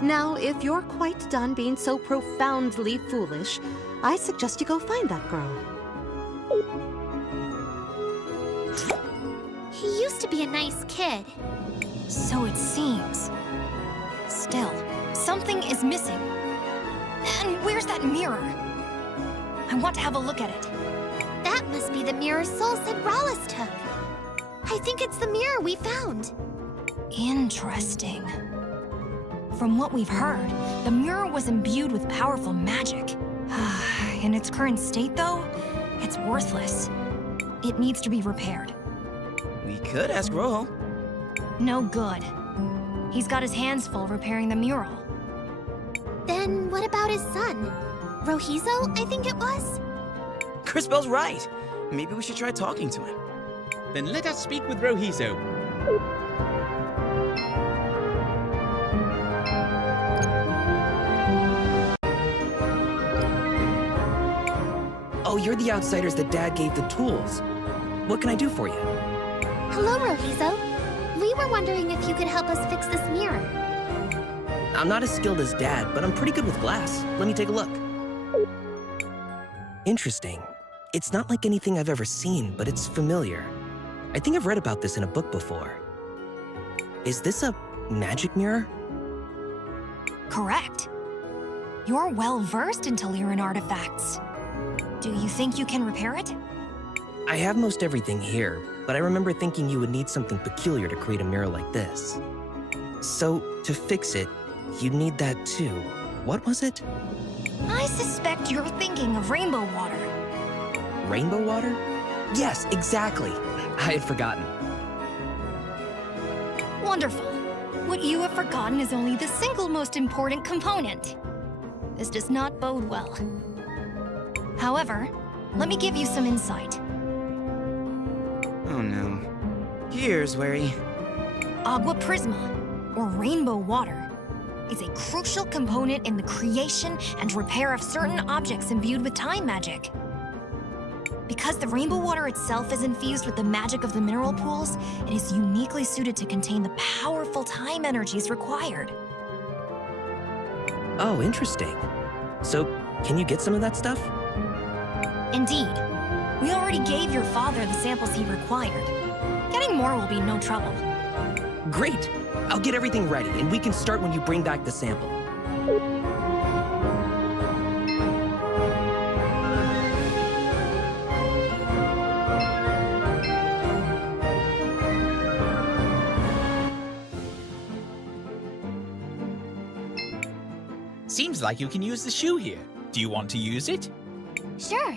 Now, if you're quite done being so profoundly foolish, I suggest you go find that girl. He used to be a nice kid. So it seems. Still, something is missing. And where's that mirror? I want to have a look at it. That must be the mirror Sol said Rawless took. I think it's the mirror we found. Interesting. From what we've heard, the mirror was imbued with powerful magic. In its current state, though, it's worthless. It needs to be repaired. We could ask Rojo. No good. He's got his hands full repairing the mural. Then what about his son? Rohizo, I think it was? Crispell's right. Maybe we should try talking to him. Then let us speak with Rohizo. Oh, you're the outsiders that Dad gave the tools. What can I do for you? Hello, Rohizo. We were wondering if you could help us fix this mirror. I'm not as skilled as Dad, but I'm pretty good with glass. Let me take a look. Interesting. It's not like anything I've ever seen, but it's familiar. I think I've read about this in a book before. Is this a magic mirror? Correct. You're well versed in Taliran artifacts. Do you think you can repair it? I have most everything here, but I remember thinking you would need something peculiar to create a mirror like this. So, to fix it, you'd need that too. What was it? I suspect you're thinking of rainbow water. Rainbow water? Yes, exactly. I had forgotten. Wonderful. What you have forgotten is only the single most important component. This does not bode well. However, let me give you some insight. Oh no. Here's wary. Agua Prisma, or rainbow water, is a crucial component in the creation and repair of certain objects imbued with time magic. Because the rainbow water itself is infused with the magic of the mineral pools, it is uniquely suited to contain the powerful time energies required. Oh, interesting. So, can you get some of that stuff? Indeed. We already gave your father the samples he required. Getting more will be no trouble. Great! I'll get everything ready, and we can start when you bring back the sample. Seems like you can use the shoe here. Do you want to use it? Sure.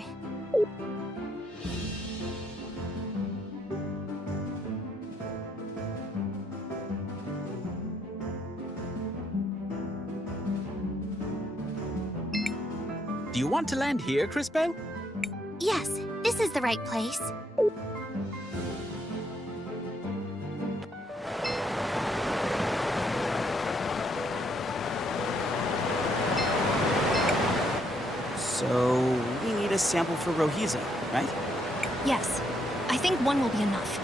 Do you want to land here, Crispel? Yes, this is the right place. So, we need a sample for Rohizo, right? Yes, I think one will be enough.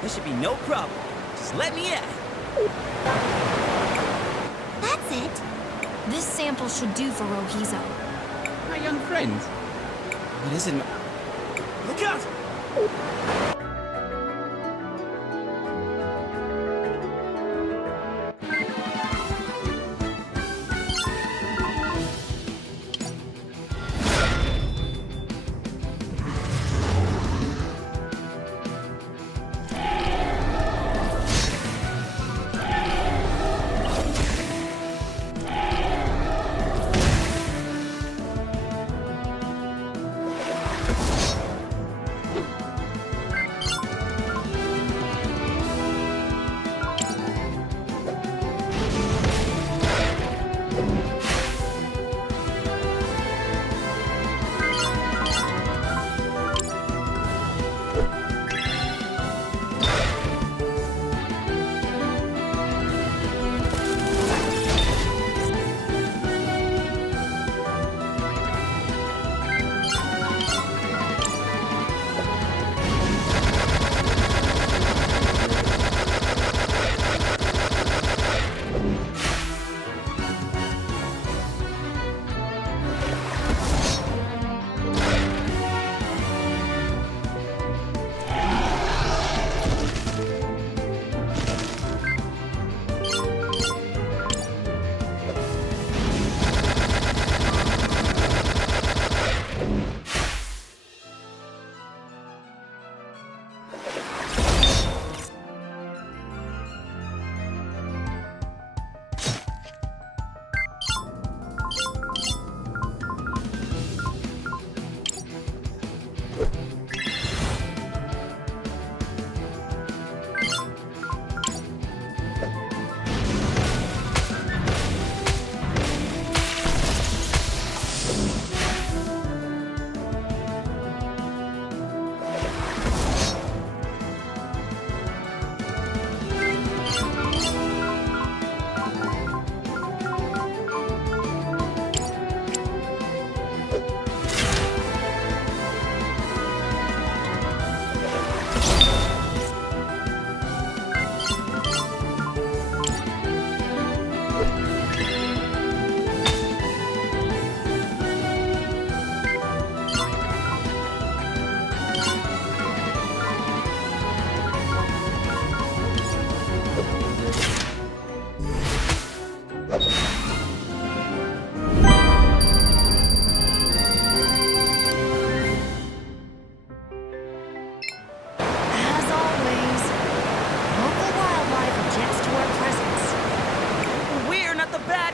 This should be no problem. Just let me at it. That's it. This sample should do for Rohizo. My young friend. What is it? Look out!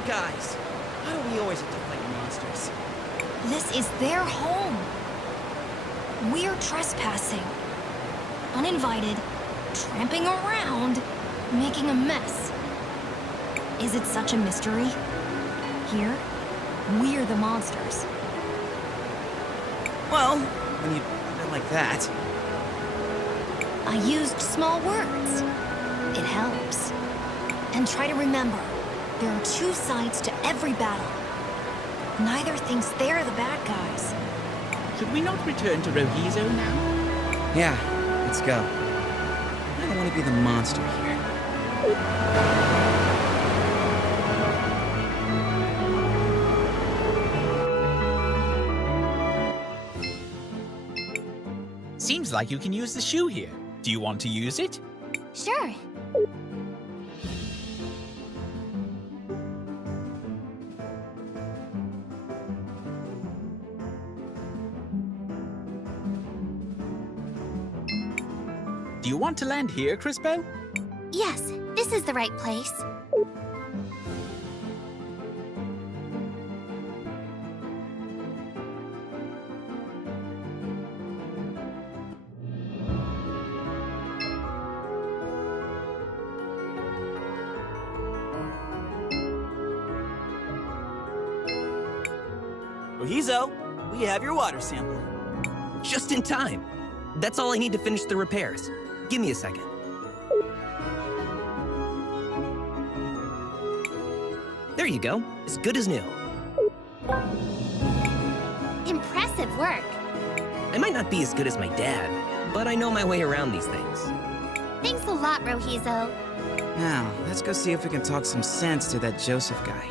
guys! Why do we always have to fight monsters? This is their home. We're trespassing. Uninvited, tramping around, making a mess. Is it such a mystery? Here, we're the monsters. Well, when you put it like that... I used small words. It helps. And try to remember, there are two sides to every battle. Neither thinks they're the bad guys. Should we not return to Rohizo now? Yeah, let's go. I don't want to be the monster here. Seems like you can use the shoe here. Do you want to use it? Sure. Do you want to land here, Crispel? Yes, this is the right place. Rohizo, we have your water sample. Just in time. That's all I need to finish the repairs. Give me a second. There you go. As good as new. Impressive work. I might not be as good as my dad, but I know my way around these things. Thanks a lot, Rohizo. Now, let's go see if we can talk some sense to that Joseph guy.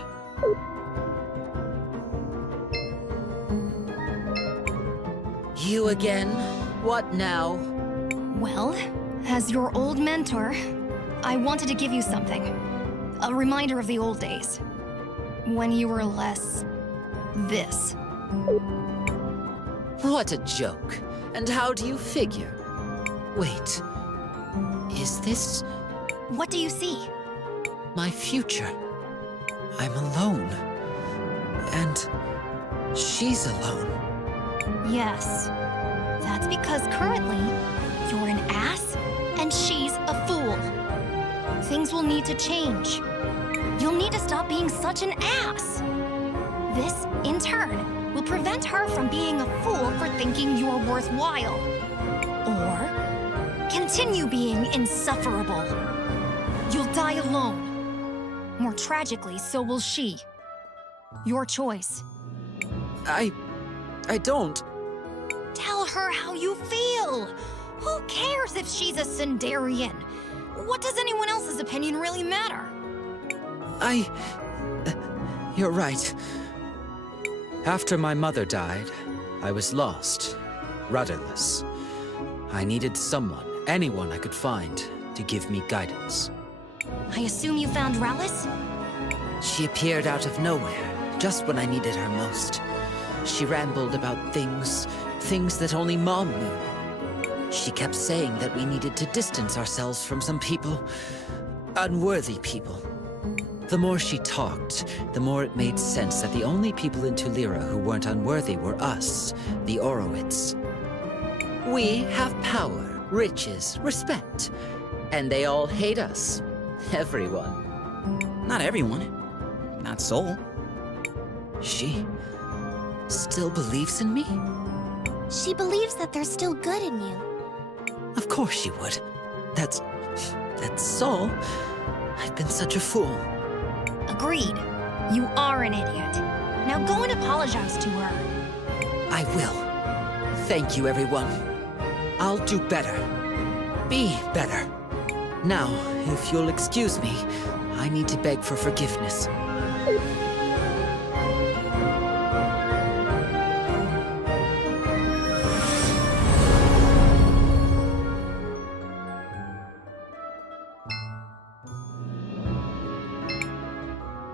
You again? What now? Well, as your old mentor, I wanted to give you something. A reminder of the old days. When you were less... this. What a joke. And how do you figure? Wait. Is this... What do you see? my future? I'm alone. And she's alone. Yes. That's because currently, you're an ass and she's a fool. Things will need to change. You'll need to stop being such an ass. This, in turn, will prevent her from being a fool for thinking you're worthwhile. Or continue being insufferable. You'll die alone. More tragically, so will she. Your choice. I don't. Tell her how you feel. Who cares if she's a Sindarian? What does anyone else's opinion really matter? You're right. After my mother died, I was lost, rudderless. I needed someone, anyone I could find, to give me guidance. I assume you found Rallis? She appeared out of nowhere, just when I needed her most. She rambled about things that only Mom knew. She kept saying that we needed to distance ourselves from some people, unworthy people. The more she talked, the more it made sense that the only people in Tulira who weren't unworthy were us, the Oroids. We have power, riches, respect, and they all hate us. Everyone. Not everyone. Not Soul. She still believes in me? She believes that there's still good in you. Of course she would. That's Soul. I've been such a fool. Agreed. You are an idiot. Now go and apologize to her. I will. Thank you, everyone. I'll do better. Be better. Now, if you'll excuse me, I need to beg for forgiveness.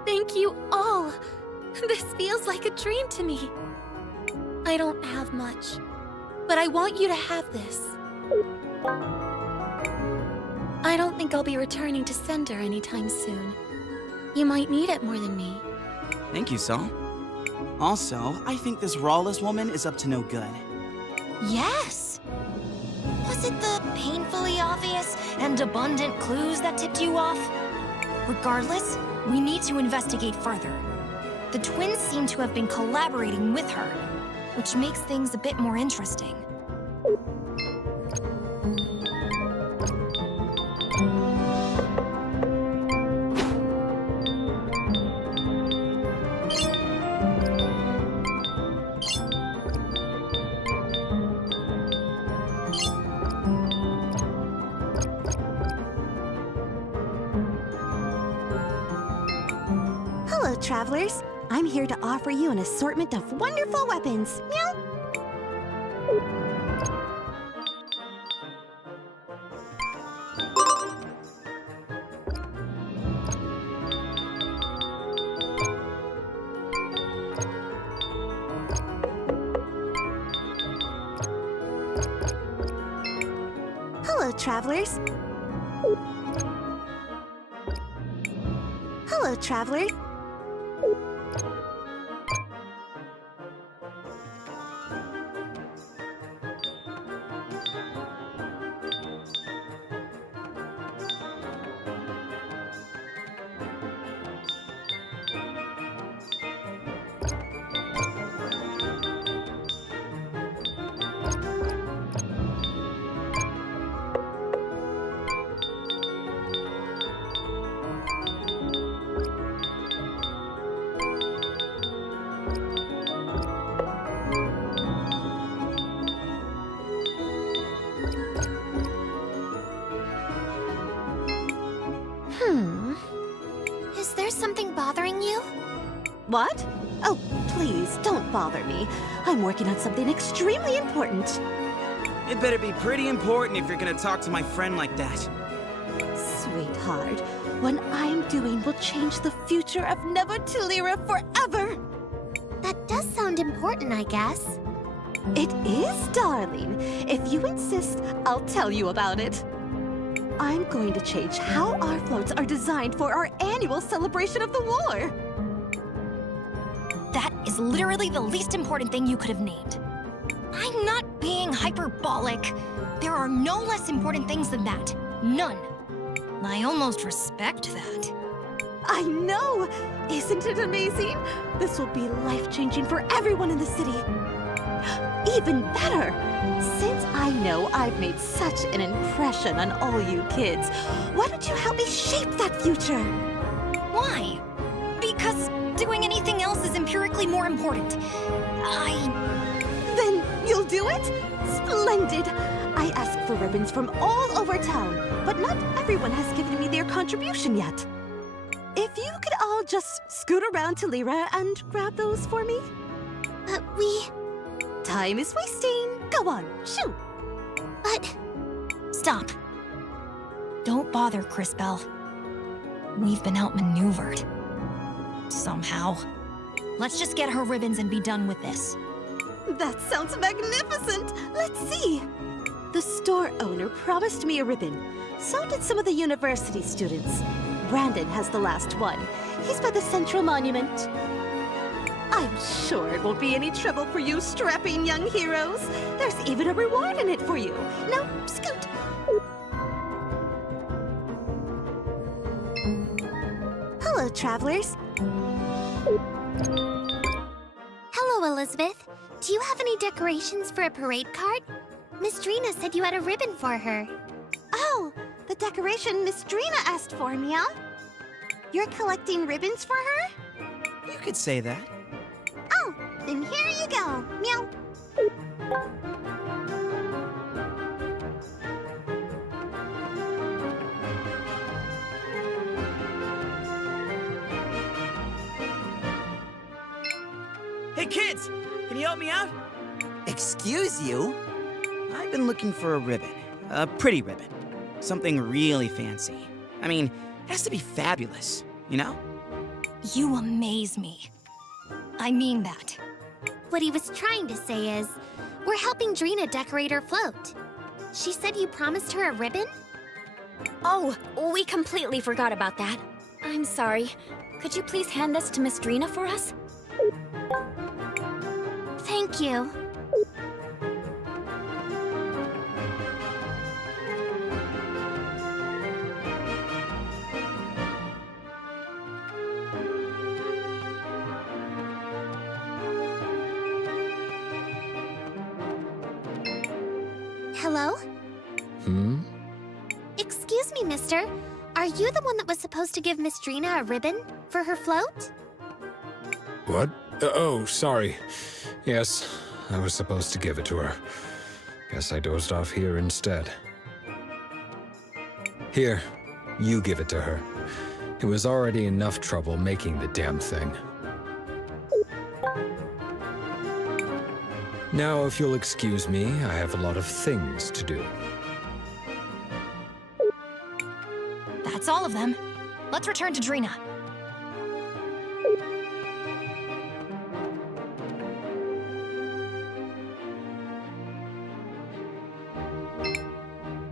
Thank you all. This feels like a dream to me. I don't have much, but I want you to have this. I don't think I'll be returning to Cinder anytime soon. You might need it more than me. Thank you, Saul. Also, I think this Rawless woman is up to no good. Yes! Was it the painfully obvious and abundant clues that tipped you off? Regardless, we need to investigate further. The twins seem to have been collaborating with her, which makes things a bit more interesting. Hello, travelers. I'm here to offer you an assortment of wonderful weapons. Meow. Hello, travelers. Hello, traveler. Is there something bothering you? What? Oh, please, don't bother me. I'm working on something extremely important. It better be pretty important if you're gonna talk to my friend like that. Sweetheart, what I'm doing will change the future of Nevertillera forever! That does sound important, I guess. It is, darling. If you insist, I'll tell you about it. I'm going to change how our floats are designed for our annual celebration of the war. That is literally the least important thing you could have named. I'm not being hyperbolic. There are no less important things than that. None. I almost respect that. I know! Isn't it amazing? This will be life-changing for everyone in the city. Even better! Since I know I've made such an impression on all you kids, why don't you help me shape that future? Why? Because doing anything else is empirically more important. Then you'll do it? Splendid! I asked for ribbons from all over town, but not everyone has given me their contribution yet. If you could all just scoot around to Lyra and grab those for me? Time is wasting. Go on, shoot! But... Stop. Don't bother, Cristales. We've been outmaneuvered. Somehow. Let's just get her ribbons and be done with this. That sounds magnificent! Let's see! The store owner promised me a ribbon. So did some of the university students. Brandon has the last one. He's by the Central Monument. I'm sure it won't be any trouble for you strapping young heroes. There's even a reward in it for you. Now, scoot! Hello, travelers. Hello, Elizabeth. Do you have any decorations for a parade cart? Miss Drina said you had a ribbon for her. Oh, the decoration Miss Drina asked for, Meow. You're collecting ribbons for her? You could say that. Oh, then here you go. Meow. Hey kids, can you help me out? Excuse you? I've been looking for a ribbon. A pretty ribbon. Something really fancy. I mean, it has to be fabulous, you know? You amaze me. I mean that. What he was trying to say is, we're helping Drina decorate her float. She said you promised her a ribbon? Oh, we completely forgot about that. I'm sorry. Could you please hand this to Miss Drina for us? Thank you. Hello? Excuse me, mister. Are you the one that was supposed to give Miss Drina a ribbon for her float? What? Oh, sorry. Yes, I was supposed to give it to her. Guess I dozed off here instead. Here, you give it to her. It was already enough trouble making the damn thing. Now, if you'll excuse me, I have a lot of things to do. That's all of them. Let's return to Drina.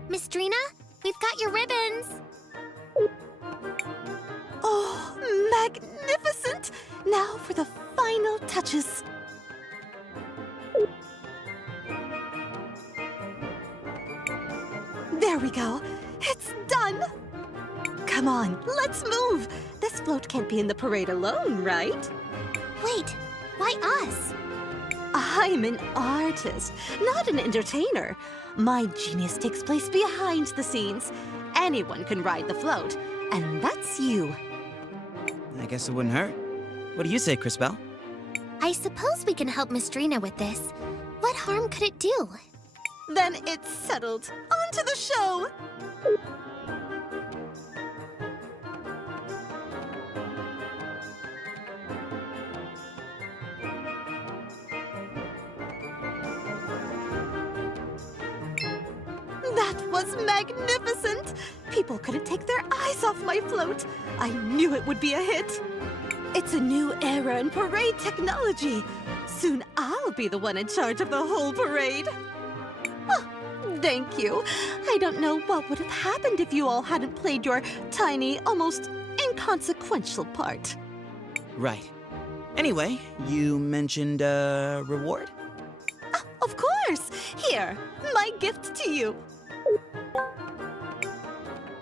Miss Drina, we've got your ribbons. Oh, magnificent! Now for the final touches. There we go. It's done! Come on, let's move! This float can't be in the parade alone, right? Wait, why us? I'm an artist, not an entertainer. My genius takes place behind the scenes. Anyone can ride the float, and that's you. I guess it wouldn't hurt. What do you say, Cristales? I suppose we can help Miss Drina with this. What harm could it do? Then it's settled. On to the show! That was magnificent! People couldn't take their eyes off my float. I knew it would be a hit. It's a new era in parade technology. Soon I'll be the one in charge of the whole parade. Oh, thank you. I don't know what would have happened if you all hadn't played your tiny, almost inconsequential part. Right. Anyway, you mentioned a reward? Of course! Here, my gift to you.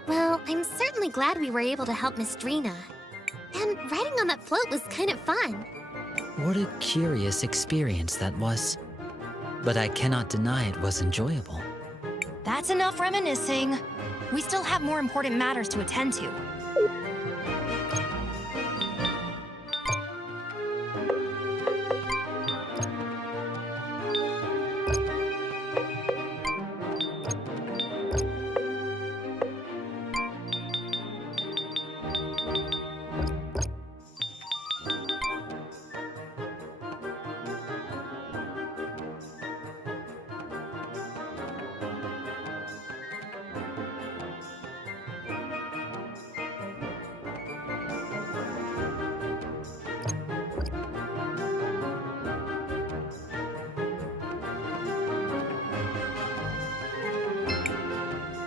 Well, I'm certainly glad we were able to help Miss Drina. And riding on that float was kind of fun. What a curious experience that was. But I cannot deny it was enjoyable. That's enough reminiscing. We still have more important matters to attend to.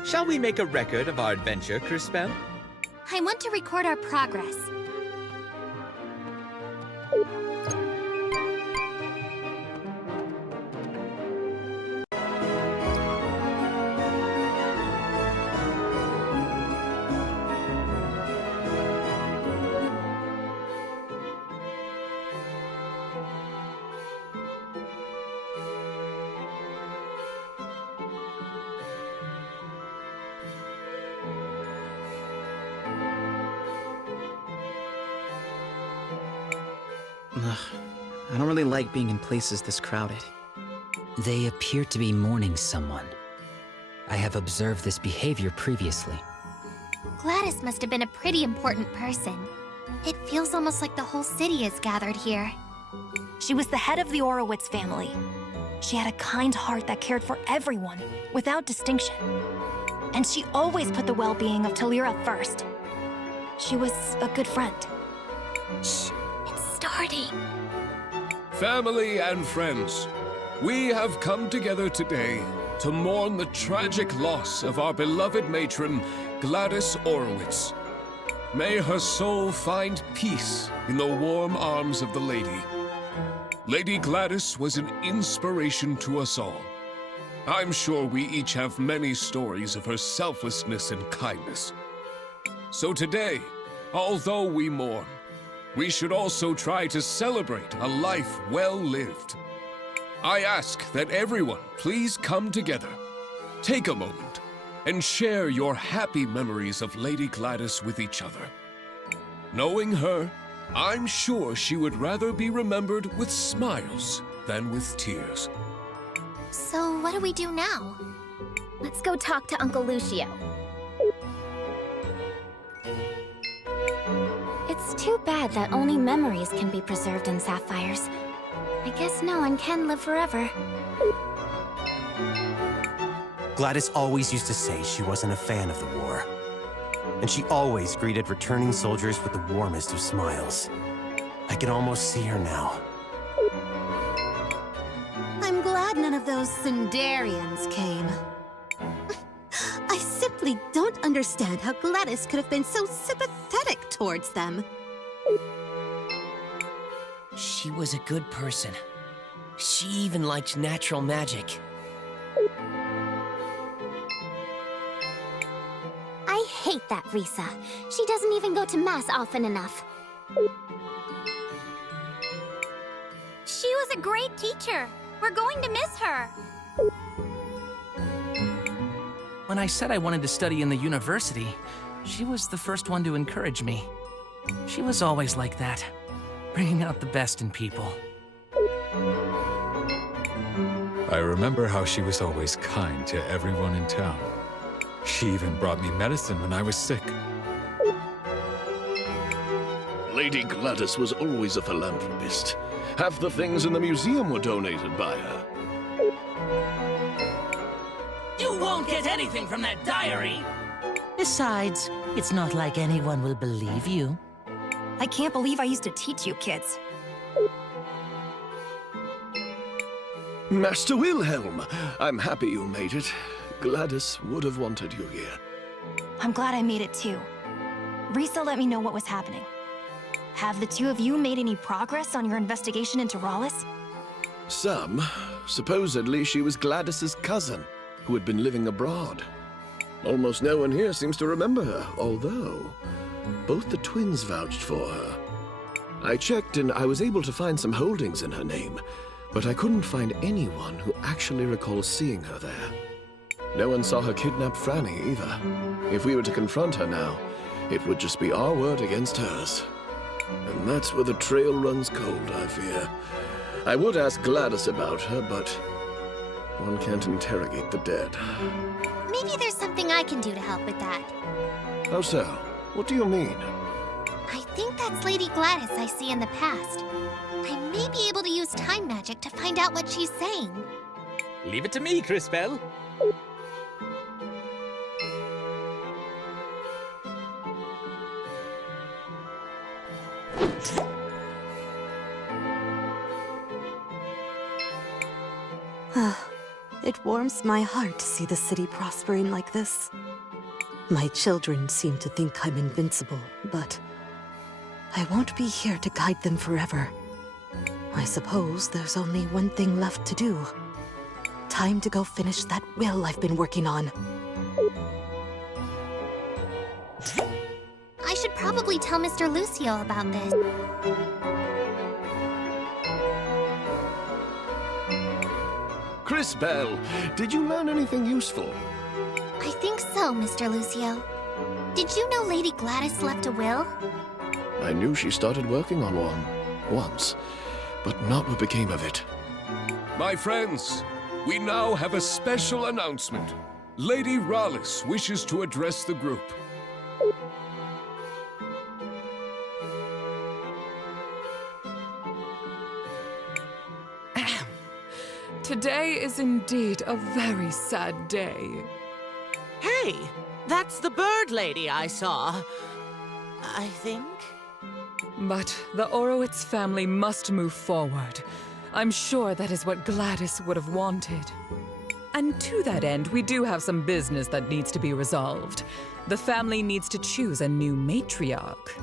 Shall we make a record of our adventure, Cristales? I want to record our progress. Ugh, I don't really like being in places this crowded. They appear to be mourning someone. I have observed this behavior previously. Gladys must have been a pretty important person. It feels almost like the whole city is gathered here. She was the head of the Orowitz family. She had a kind heart that cared for everyone, without distinction. And she always put the well-being of Talira first. She was a good friend. Shh, it's starting. Family and friends, we have come together today to mourn the tragic loss of our beloved matron, Gladys Orowitz. May her soul find peace in the warm arms of the Lady. Lady Gladys was an inspiration to us all. I'm sure we each have many stories of her selflessness and kindness. So today, although we mourn, we should also try to celebrate a life well lived. I ask that everyone please come together, take a moment, and share your happy memories of Lady Gladys with each other. Knowing her, I'm sure she would rather be remembered with smiles than with tears. So what do we do now? Let's go talk to Uncle Lucio. It's too bad that only memories can be preserved in sapphires. I guess no one can live forever. Gladys always used to say she wasn't a fan of the war. And she always greeted returning soldiers with the warmest of smiles. I can almost see her now. I'm glad none of those Sundarians came. I simply don't understand how Gladys could have been so sympathetic towards them. She was a good person. She even liked natural magic. I hate that Risa. She doesn't even go to Mass often enough. She was a great teacher. We're going to miss her. When I said I wanted to study in the university, she was the first one to encourage me. She was always like that, bringing out the best in people. I remember how she was always kind to everyone in town. She even brought me medicine when I was sick. Lady Gladys was always a philanthropist. Half the things in the museum were donated by her. You won't get anything from that diary! Besides, it's not like anyone will believe you. I can't believe I used to teach you kids. Master Wilhelm, I'm happy you made it. Gladys would have wanted you here. I'm glad I made it too. Risa let me know what was happening. Have the two of you made any progress on your investigation into Rallis? Some. Supposedly she was Gladys's cousin, who had been living abroad. Almost no one here seems to remember her, although both the twins vouched for her. I checked and I was able to find some holdings in her name, but I couldn't find anyone who actually recalls seeing her there. No one saw her kidnap Franny either. If we were to confront her now, it would just be our word against hers. And that's where the trail runs cold, I fear. I would ask Gladys about her, but one can't interrogate the dead. Maybe there's something I can do to help with that. How so? What do you mean? I think that's Lady Gladys I see in the past. I may be able to use time magic to find out what she's saying. Leave it to me, Cristales. It warms my heart to see the city prospering like this. My children seem to think I'm invincible, but I won't be here to guide them forever. I suppose there's only one thing left to do. Time to go finish that will I've been working on. I should probably tell Mr. Lucio about this. Cristales, did you learn anything useful? I think so, Mr. Lucio. Did you know Lady Gladys left a will? I knew she started working on one, once, but not what became of it. My friends, we now have a special announcement. Lady Rallis wishes to address the group. Today is indeed a very sad day. Hey, that's the bird lady I saw. I think. But the Orowitz family must move forward. I'm sure that is what Gladys would have wanted. And to that end, we do have some business that needs to be resolved. The family needs to choose a new matriarch.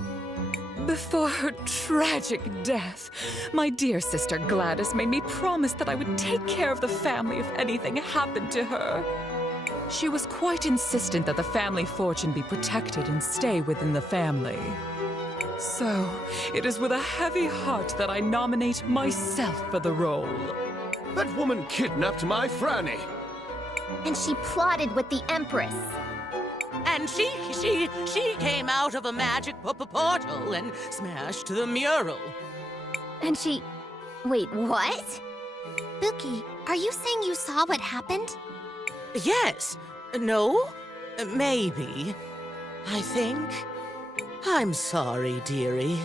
Before her tragic death, my dear sister Gladys made me promise that I would take care of the family if anything happened to her. She was quite insistent that the family fortune be protected and stay within the family. So, it is with a heavy heart that I nominate myself for the role. That woman kidnapped my Franny. And she plotted with the Empress. And she came out of a magic portal and smashed the mural. And she... Wait, what? Buki, are you saying you saw what happened? Yes. No? Maybe. I think. I'm sorry, dearie.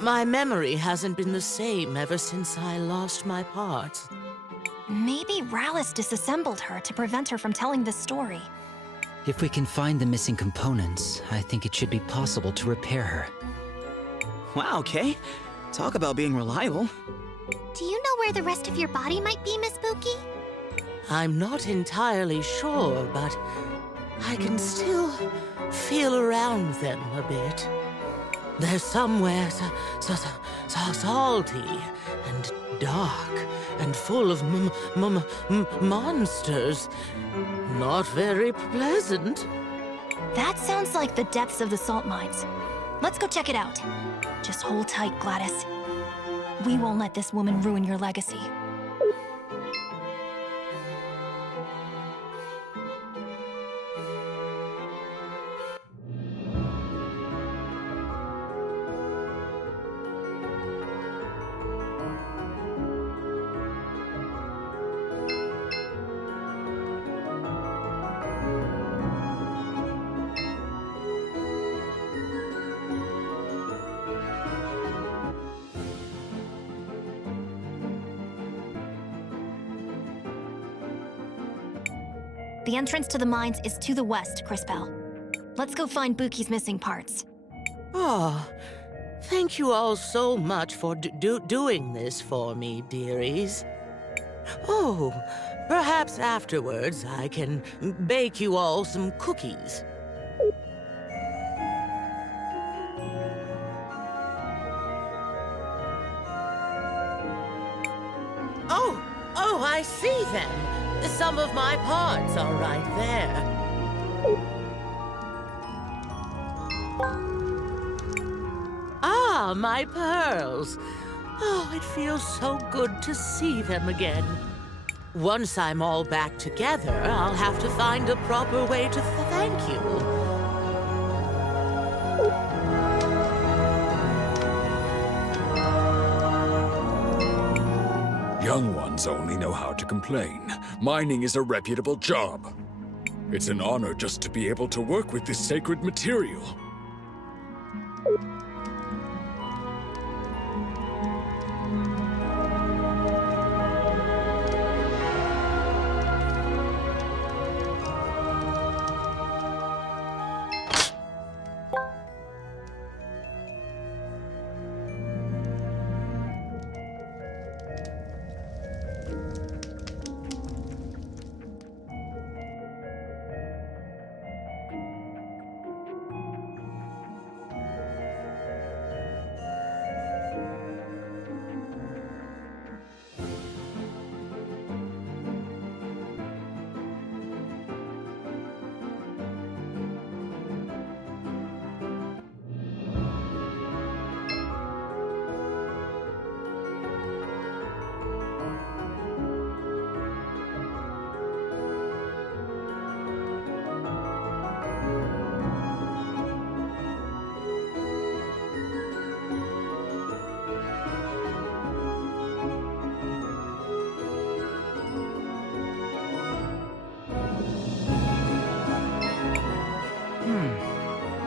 My memory hasn't been the same ever since I lost my parts. Maybe Rallis disassembled her to prevent her from telling this story. If we can find the missing components, I think it should be possible to repair her. Wow, Kay. Talk about being reliable. Do you know where the rest of your body might be, Miss Buki? I'm not entirely sure, but I can still feel around them a bit. They're somewhere salty and dark and full of monsters. Not very pleasant. That sounds like the depths of the salt mines. Let's go check it out. Just hold tight, Gladys. We won't let this woman ruin your legacy. The entrance to the mines is to the west, Crispell. Let's go find Buki's missing parts. Oh, thank you all so much for doing this for me, dearies. Oh, perhaps afterwards I can bake you all some cookies. Oh, I see them. Some of my parts are right there. Ah, my pearls. Oh, it feels so good to see them again. Once I'm all back together, I'll have to find a proper way to thank you. Young ones only know how to complain. Mining is a reputable job. It's an honor just to be able to work with this sacred material.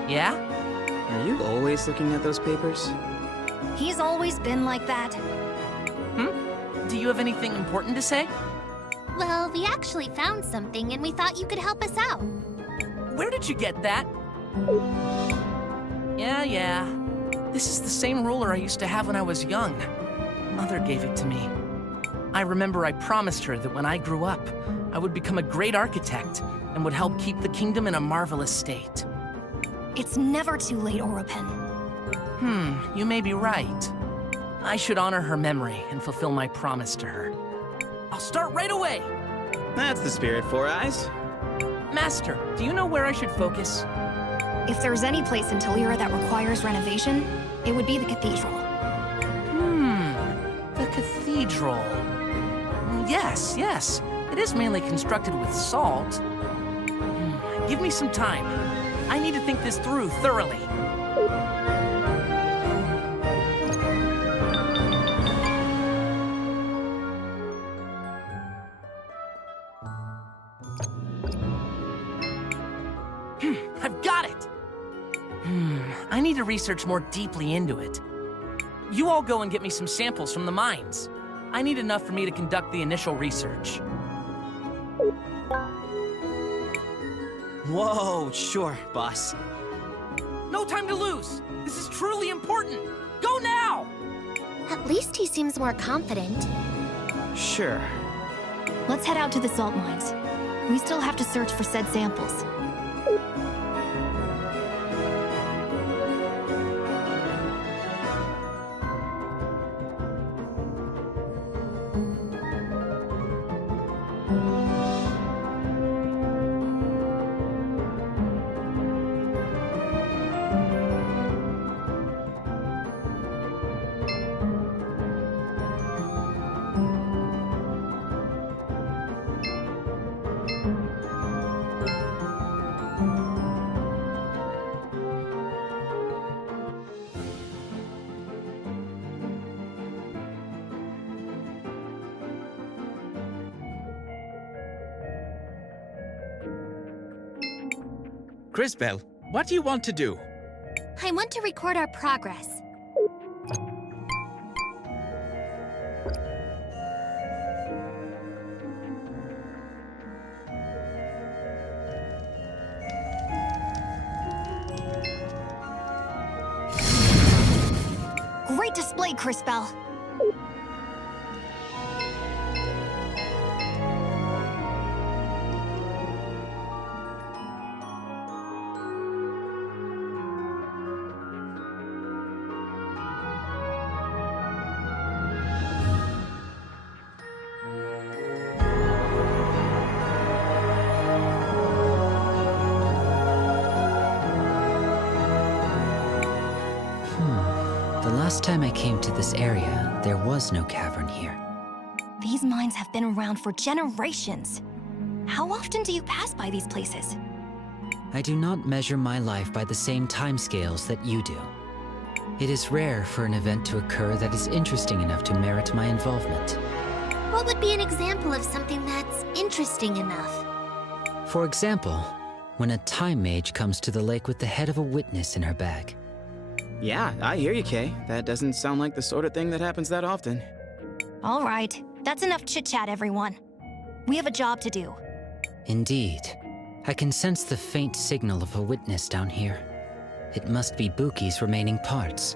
Yeah? Are you always looking at those papers? He's always been like that. Do you have anything important to say? Well, we actually found something and we thought you could help us out. Where did you get that? Yeah. This is the same ruler I used to have when I was young. Mother gave it to me. I remember I promised her that when I grew up, I would become a great architect and would help keep the kingdom in a marvelous state. It's never too late, Oropen. You may be right. I should honor her memory and fulfill my promise to her. I'll start right away! That's the spirit, Four Eyes. Master, do you know where I should focus? If there's any place in Talira that requires renovation, it would be the cathedral. The cathedral. Yes. It is mainly constructed with salt. Give me some time. I need to think this through thoroughly. I've got it! I need to research more deeply into it. You all go and get me some samples from the mines. I need enough for me to conduct the initial research. Whoa, sure, boss. No time to lose! This is truly important! Go now! At least he seems more confident. Sure. Let's head out to the salt mines. We still have to search for said samples. Crisbel, what do you want to do? I want to record our progress. Great display, Crisbel. The last time I came to this area, there was no cavern here. These mines have been around for generations. How often do you pass by these places? I do not measure my life by the same timescales that you do. It is rare for an event to occur that is interesting enough to merit my involvement. What would be an example of something that's interesting enough? For example, when a time mage comes to the lake with the head of a witness in her bag. Yeah, I hear you, Kay. That doesn't sound like the sort of thing that happens that often. All right, that's enough chit-chat, everyone. We have a job to do. Indeed. I can sense the faint signal of a witness down here. It must be Buki's remaining parts.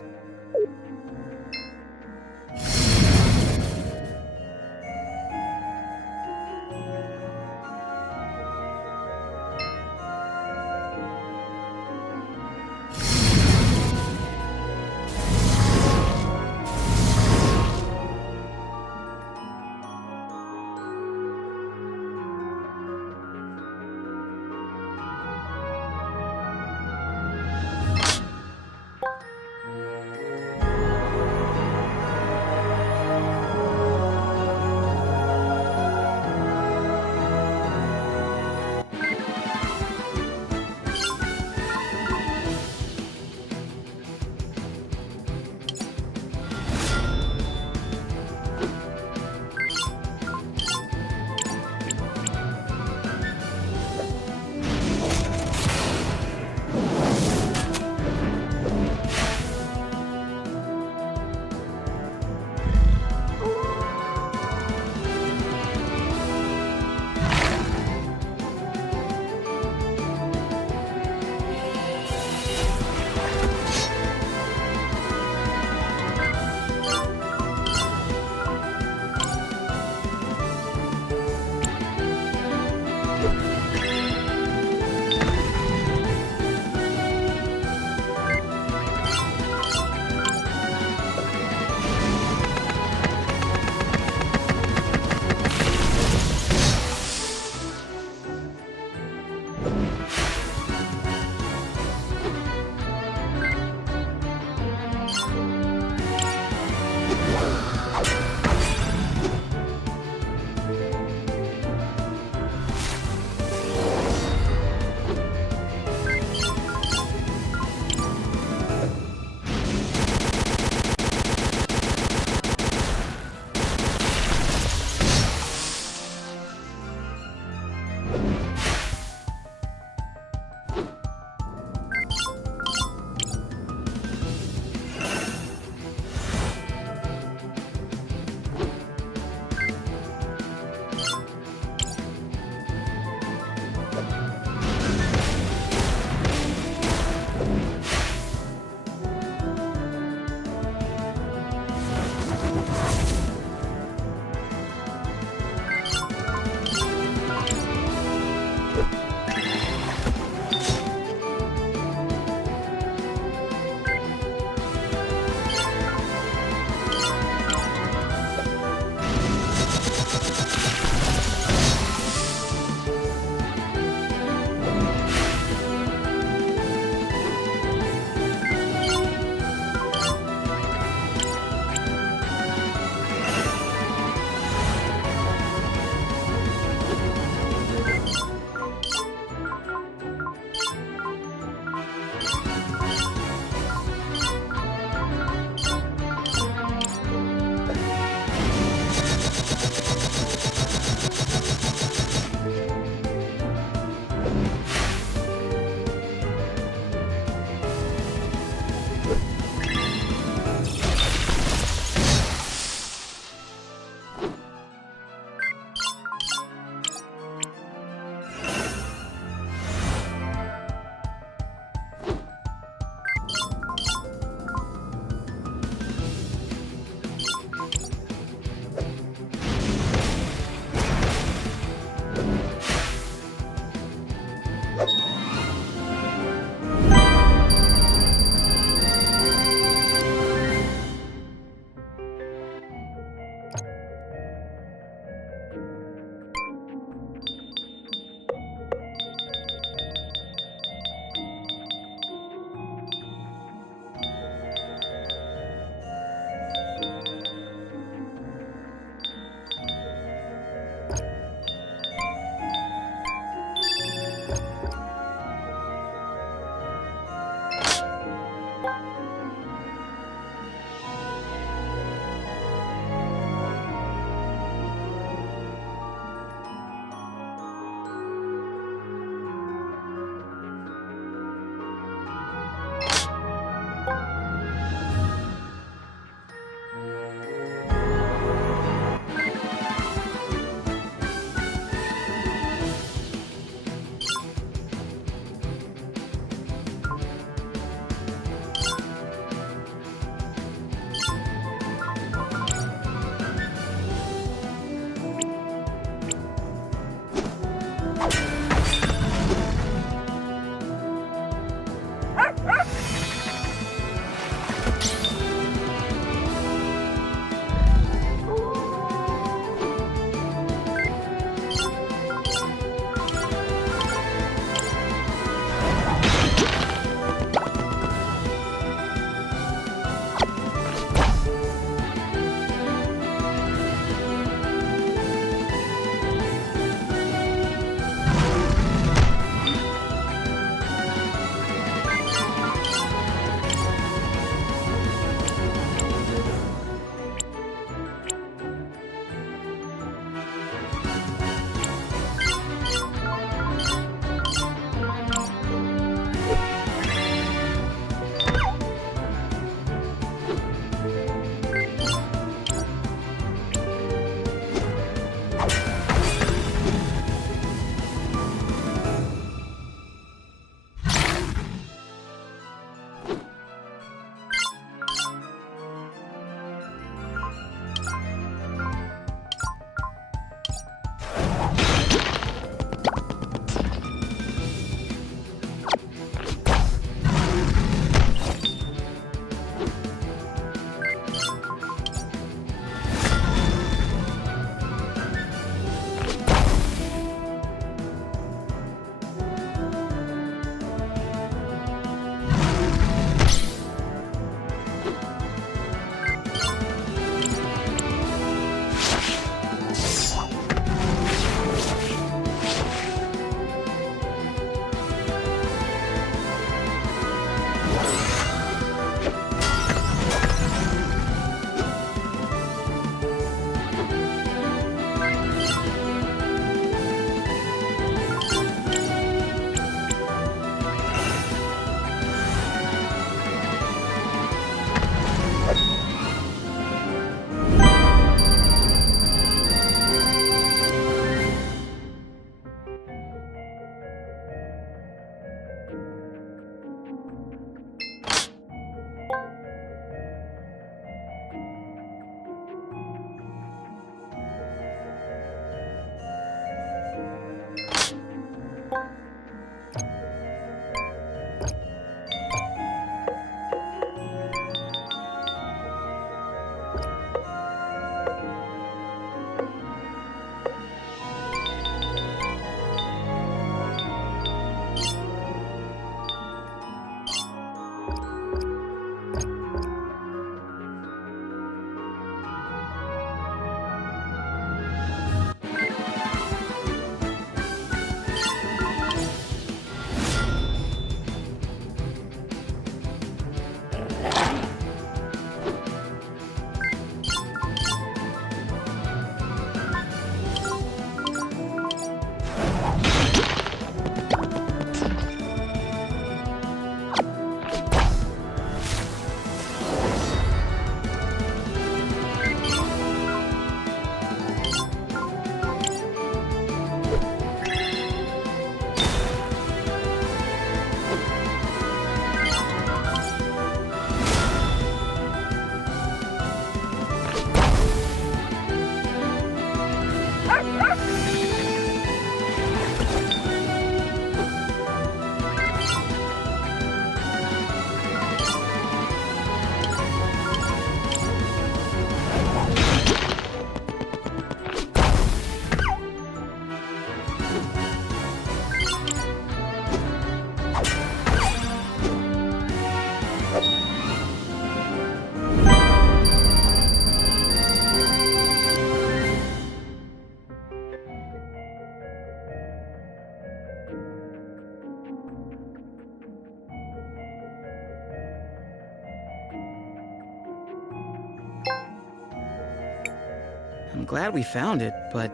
I'm glad we found it, but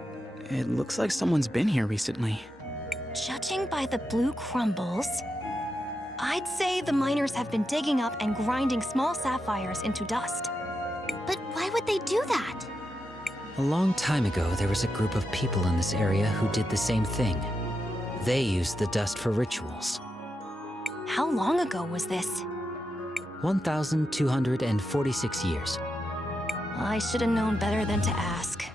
it looks like someone's been here recently. Judging by the blue crumbles, I'd say the miners have been digging up and grinding small sapphires into dust. But why would they do that? A long time ago, there was a group of people in this area who did the same thing. They used the dust for rituals. How long ago was this? 1,246 years. I should have known better than to ask.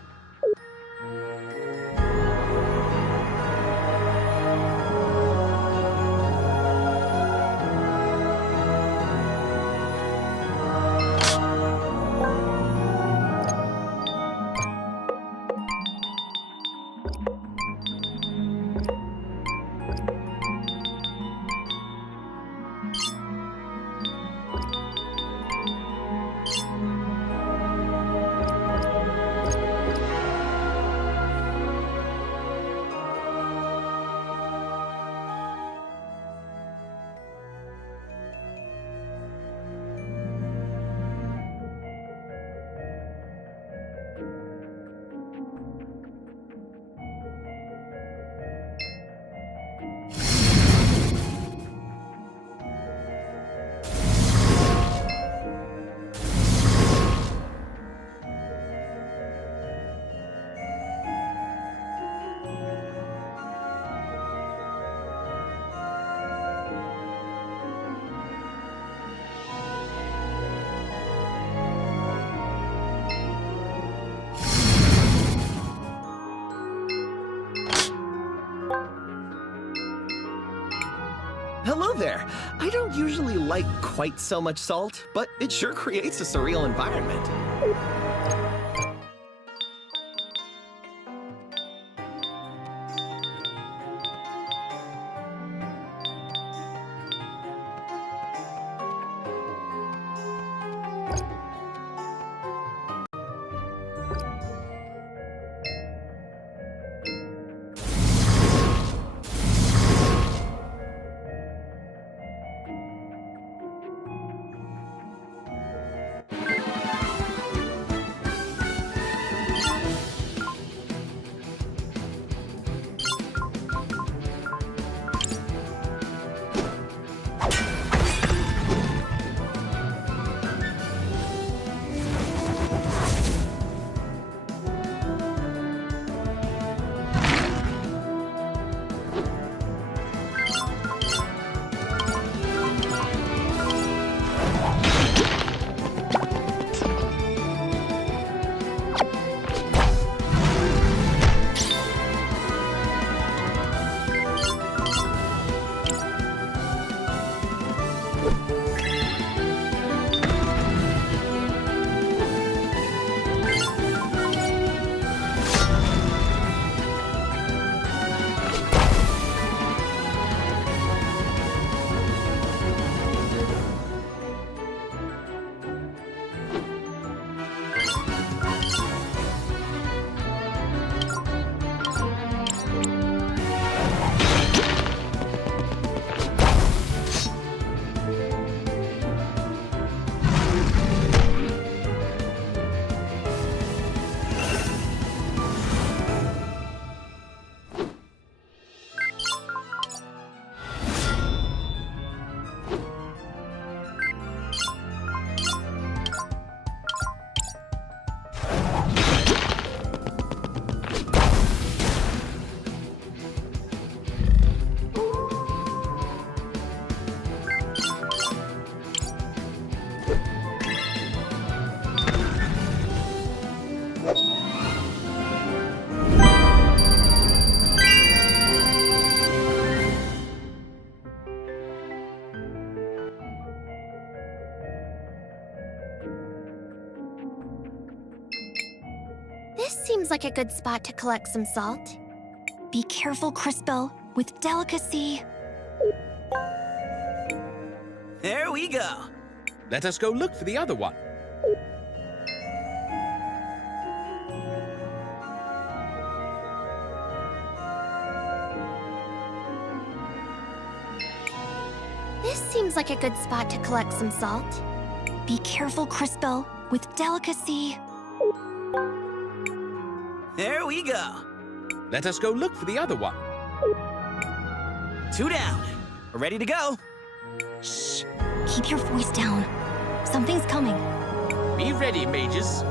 Hello there. I don't usually like quite so much salt, but it sure creates a surreal environment. This seems like a good spot to collect some salt. Be careful, Cristales, with delicacy. There we go. Let us go look for the other one. This seems like a good spot to collect some salt. Be careful, Cristales, with delicacy. There we go. Let us go look for the other one. 2 down. We're ready to go. Shh. Keep your voice down. Something's coming. Be ready, mages.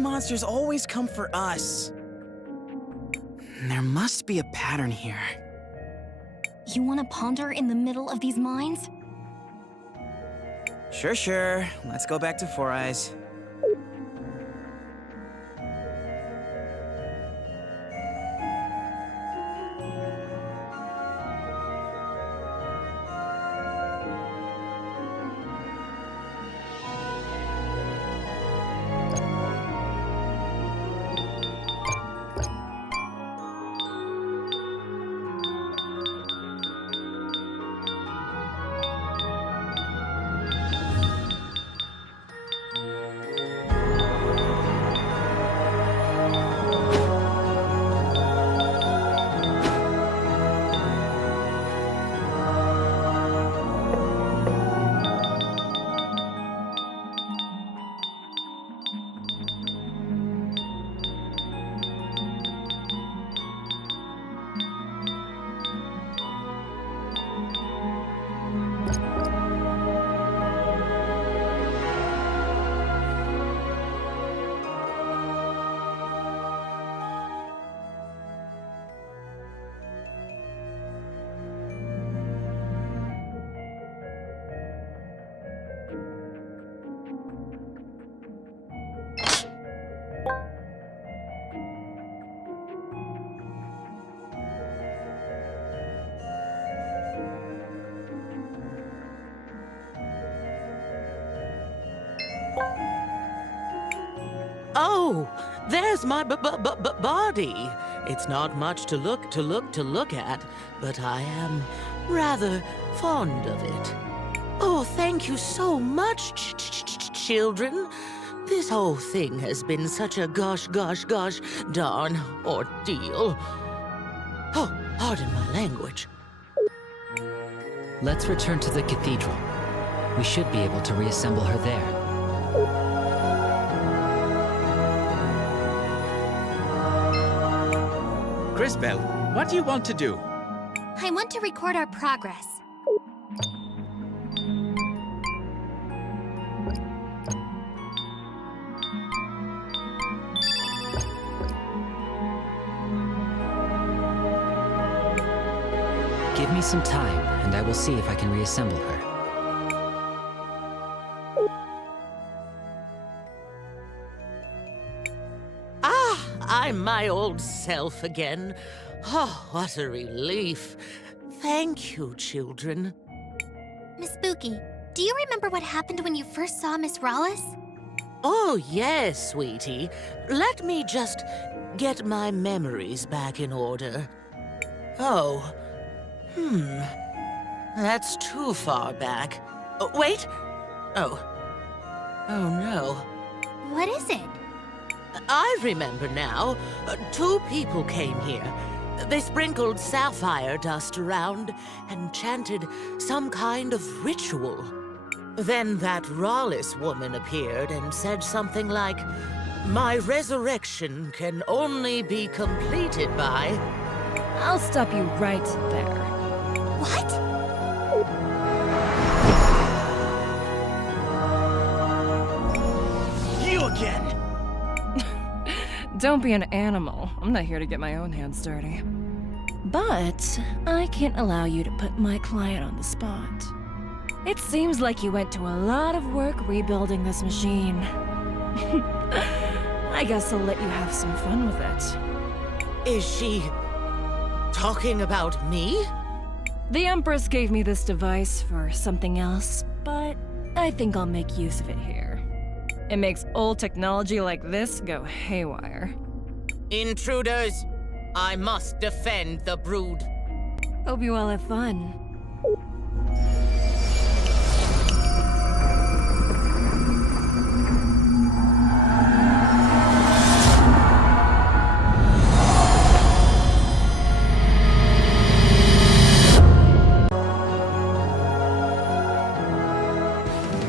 Monsters always come for us. There must be a pattern here. You want to ponder in the middle of these mines? Sure. Let's go back to Four Eyes. Oh, there's my body. It's not much to look at, but I am rather fond of it. Oh, thank you so much, children. This whole thing has been such a gosh darn ordeal. Oh, pardon my language. Let's return to the cathedral. We should be able to reassemble her there. Cristales, what do you want to do? I want to record our progress. Give me some time, and I will see if I can reassemble her. Ah, I'm my old self again. Oh, what a relief. Thank you, children. Miss Spooky, do you remember what happened when you first saw Miss Rawlis? Oh, yes, sweetie. Let me just get my memories back in order. Oh. That's too far back. Oh, wait! Oh. Oh, no. What is it? I remember now. 2 people came here. They sprinkled sapphire dust around and chanted some kind of ritual. Then that Rawlis woman appeared and said something like, "My resurrection can only be completed by..." I'll stop you right there. What? You again! Don't be an animal. I'm not here to get my own hands dirty. But I can't allow you to put my client on the spot. It seems like you went to a lot of work rebuilding this machine. I guess I'll let you have some fun with it. Is she talking about me? The Empress gave me this device for something else, but I think I'll make use of it here. It makes old technology like this go haywire. Intruders! I must defend the brood. Hope you all have fun.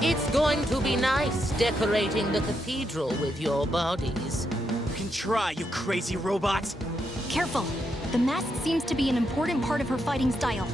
It's going to be nice decorating the cathedral with your bodies. You can try, you crazy robots. Careful. The mask seems to be an important part of her fighting style.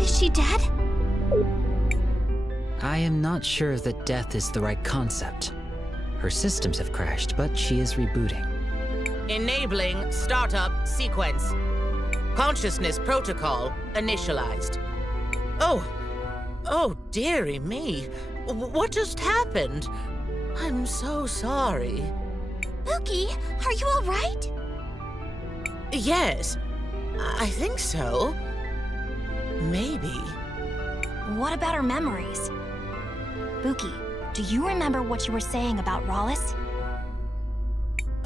Is she dead? I am not sure that death is the right concept. Her systems have crashed, but she is rebooting. Enabling startup sequence. Consciousness protocol initialized. Oh, dearie me. What just happened? I'm so sorry. Mookie, are you all right? Yes, I think so. Maybe. What about her memories? Buki, do you remember what you were saying about Rawlis?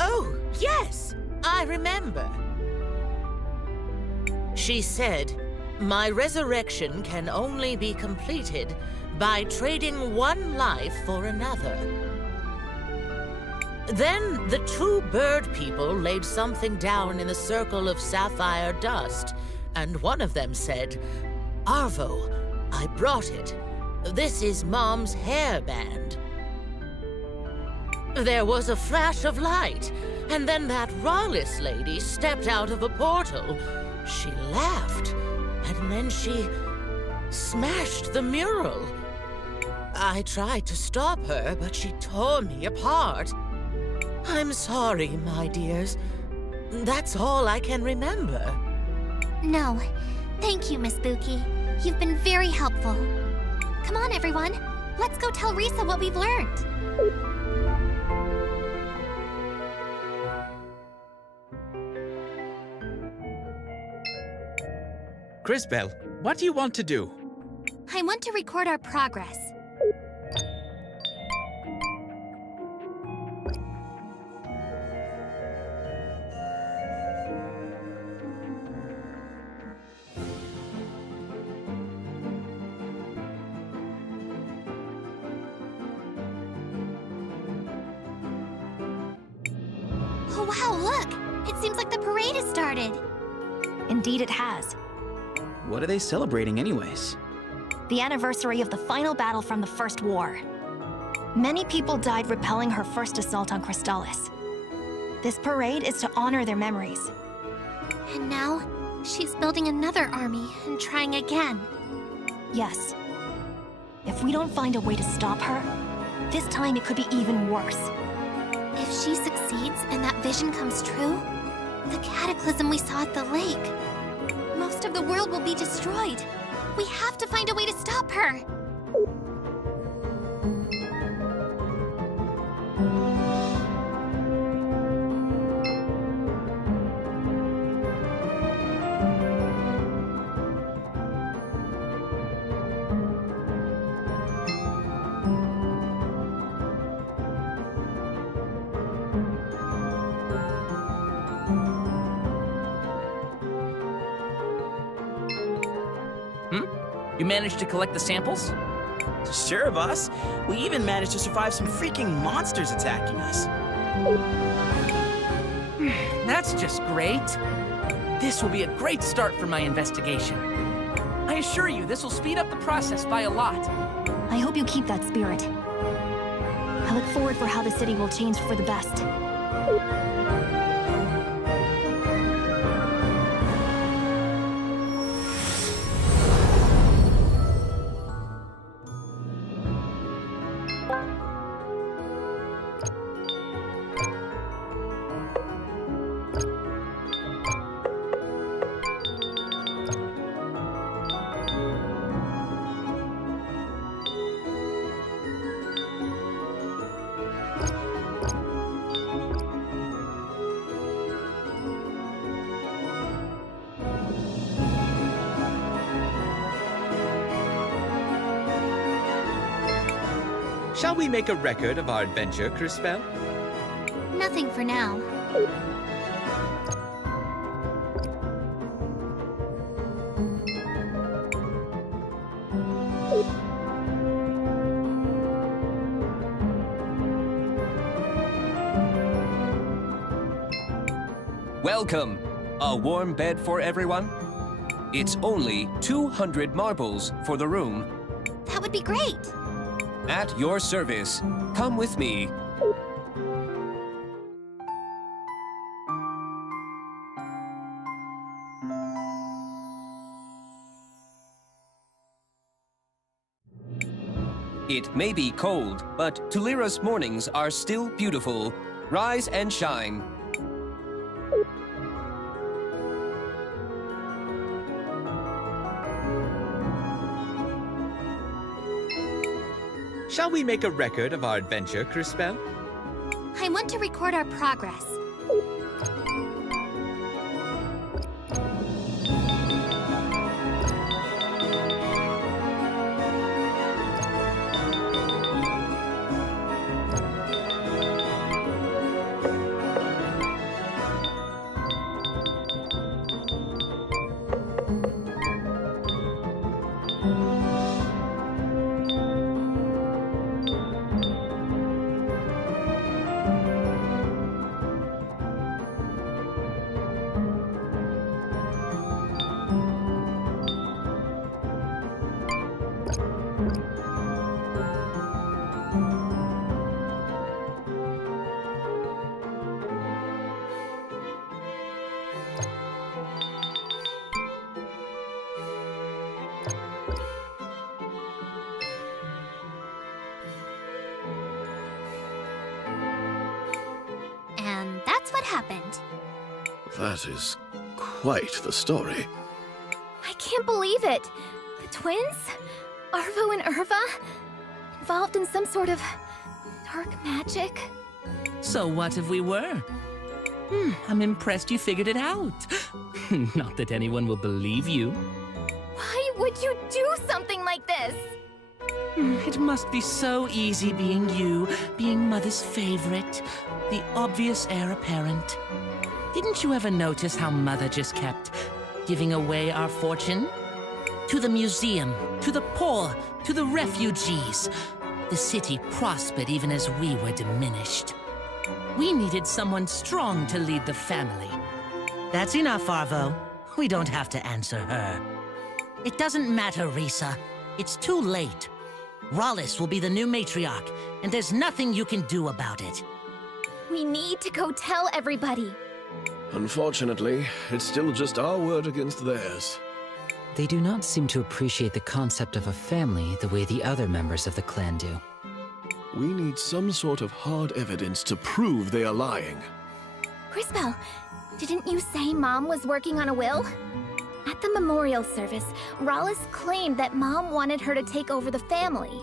Oh, yes, I remember. She said, my resurrection can only be completed by trading one life for another. Then the two bird people laid something down in the circle of sapphire dust, and one of them said, Arvo, I brought it. This is Mom's hairband. There was a flash of light, and then that Rawlis lady stepped out of a portal. She laughed, and then she smashed the mural. I tried to stop her, but she tore me apart. I'm sorry, my dears. That's all I can remember. No. Thank you, Miss Buki. You've been very helpful. Come on, everyone. Let's go tell Risa what we've learned. Crisbel, what do you want to do? I want to record our progress. Oh, wow, look! It seems like the parade has started. Indeed it has. What are they celebrating anyways? The anniversary of the final battle from the First War. Many people died repelling her first assault on Cristales. This parade is to honor their memories. And now, she's building another army and trying again. Yes. If we don't find a way to stop her, this time it could be even worse. If she succeeds and that vision comes true, the cataclysm we saw at the lake, most of the world will be destroyed. We have to find a way to stop her. You managed to collect the samples? Sure, boss. We even managed to survive some freaking monsters attacking us. That's just great. This will be a great start for my investigation. I assure you, this will speed up the process by a lot. I hope you keep that spirit. I look forward for how the city will change for the best. Shall we make a record of our adventure, Crispel? Nothing for now. Welcome. A warm bed for everyone? It's only 200 marbles for the room. That would be great. At your service. Come with me. It may be cold, but Tulira's mornings are still beautiful. Rise and shine. Shall we make a record of our adventure, Crispel? I want to record our progress. And that's what happened. That is quite the story. I can't believe it. The twins? Arvo and Irva? Involved in some sort of dark magic? So what if we were? I'm impressed you figured it out. Not that anyone will believe you. Why would you do something like this? It must be so easy being you, being Mother's favorite, the obvious heir apparent. Didn't you ever notice how Mother just kept giving away our fortune? To the museum, to the poor, to the refugees. The city prospered even as we were diminished. We needed someone strong to lead the family. That's enough, Arvo. We don't have to answer her. It doesn't matter, Risa. It's too late. Rollis will be the new matriarch, and there's nothing you can do about it. We need to go tell everybody. Unfortunately, it's still just our word against theirs. They do not seem to appreciate the concept of a family the way the other members of the clan do. We need some sort of hard evidence to prove they are lying. Crispel, didn't you say Mom was working on a will? At the memorial service, Rollis claimed that Mom wanted her to take over the family.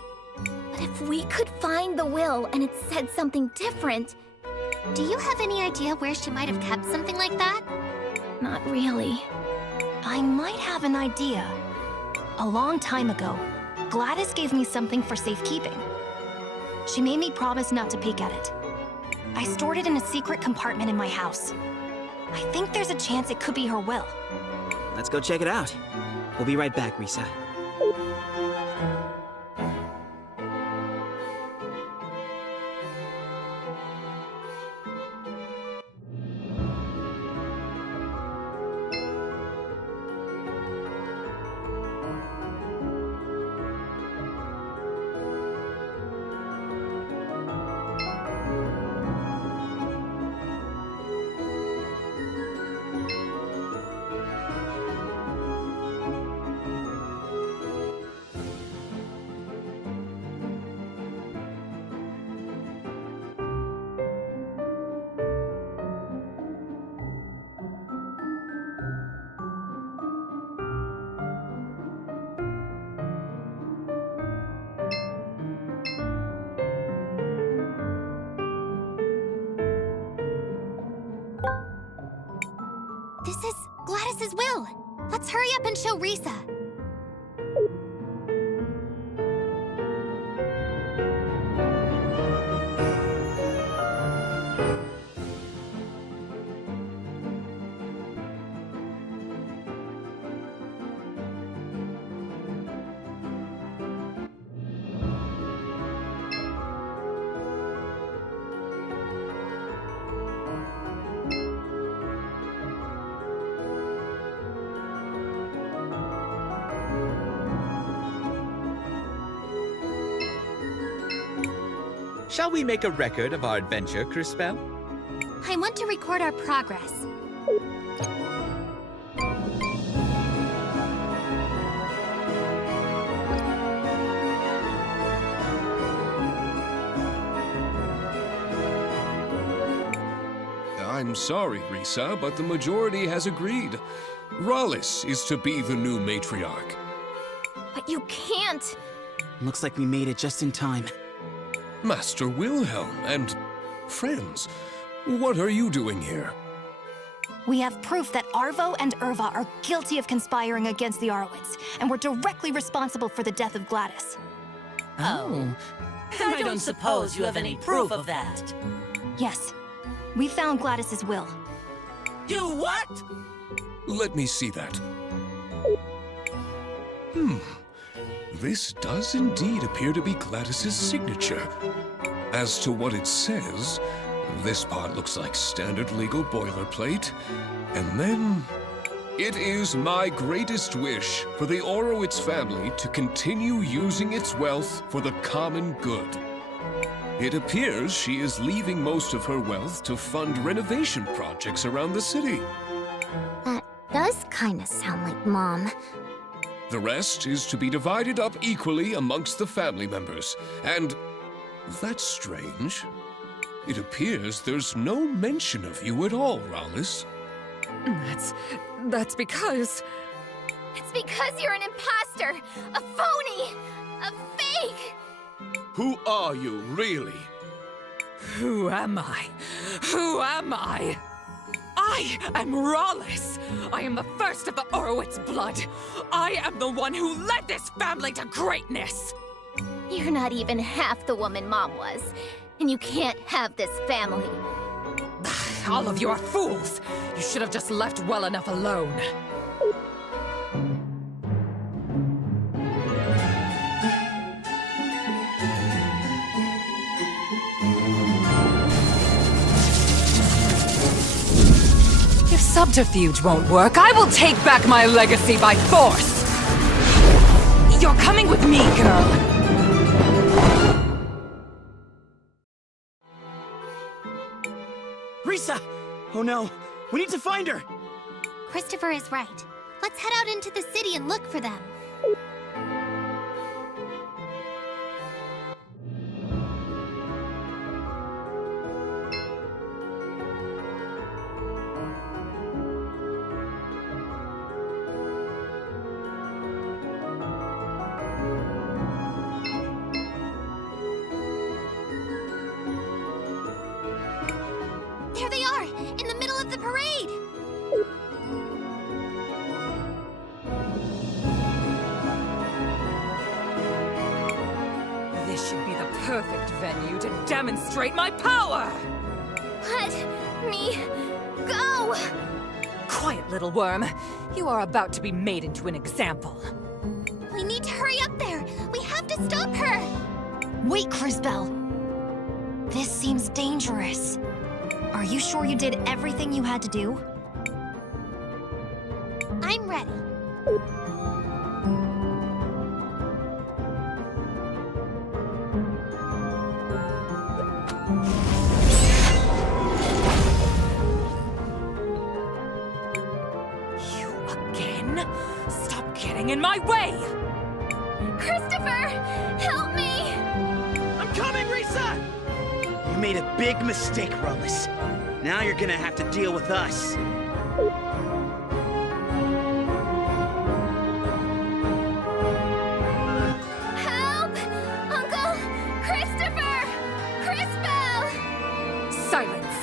But if we could find the will and it said something different... Do you have any idea where she might have kept something like that? Not really. I might have an idea. A long time ago, Gladys gave me something for safekeeping. She made me promise not to peek at it. I stored it in a secret compartment in my house. I think there's a chance it could be her will. Let's go check it out. We'll be right back, Risa. This is Gladys's will. Let's hurry up and show Risa. Shall we make a record of our adventure, Crispel? I want to record our progress. I'm sorry, Risa, but the majority has agreed. Rallis is to be the new matriarch. But you can't! Looks like we made it just in time. Master Wilhelm and friends, what are you doing here? We have proof that Arvo and Irva are guilty of conspiring against the Arwitz, and were directly responsible for the death of Gladys. Oh. I don't suppose you have any proof of that. Yes. We found Gladys's will. You what? Let me see that. This does indeed appear to be Gladys's signature. As to what it says, this part looks like standard legal boilerplate. And then... It is my greatest wish for the Orowitz family to continue using its wealth for the common good. It appears she is leaving most of her wealth to fund renovation projects around the city. That does kind of sound like Mom. The rest is to be divided up equally amongst the family members. And that's strange. It appears there's no mention of you at all, Rallis. That's because... It's because you're an imposter! A phony! A fake! Who are you, really? Who am I? Who am I? I am Rallis! I am the first of the Orowitz blood! I am the one who led this family to greatness! You're not even half the woman Mom was, and you can't have this family. All of you are fools! You should have just left well enough alone. If subterfuge won't work, I will take back my legacy by force! You're coming with me, girl! Risa! Oh no, we need to find her! Christopher is right. Let's head out into the city and look for them. There they are, in the middle of the parade! This should be the perfect venue to demonstrate my power! Let me go! Quiet, little worm. You are about to be made into an example. We need to hurry up there! We have to stop her! Wait, Crispel! This seems dangerous. Are you sure you did everything you had to do? I'm ready. You again? Stop getting in my way! Christopher! Help me! I'm coming, Risa! You made a big mistake, Rallis. Now you're gonna have to deal with us. Help! Uncle Christopher! Crispel! Silence!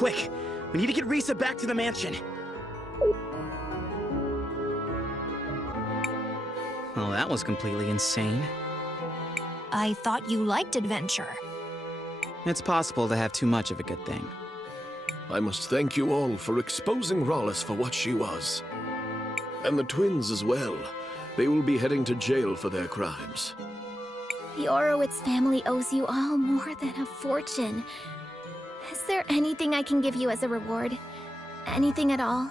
Quick! We need to get Risa back to the mansion. Well, that was completely insane. I thought you liked adventure. It's possible to have too much of a good thing. I must thank you all for exposing Rawless for what she was. And the twins as well. They will be heading to jail for their crimes. The Orowitz family owes you all more than a fortune. Is there anything I can give you as a reward? Anything at all?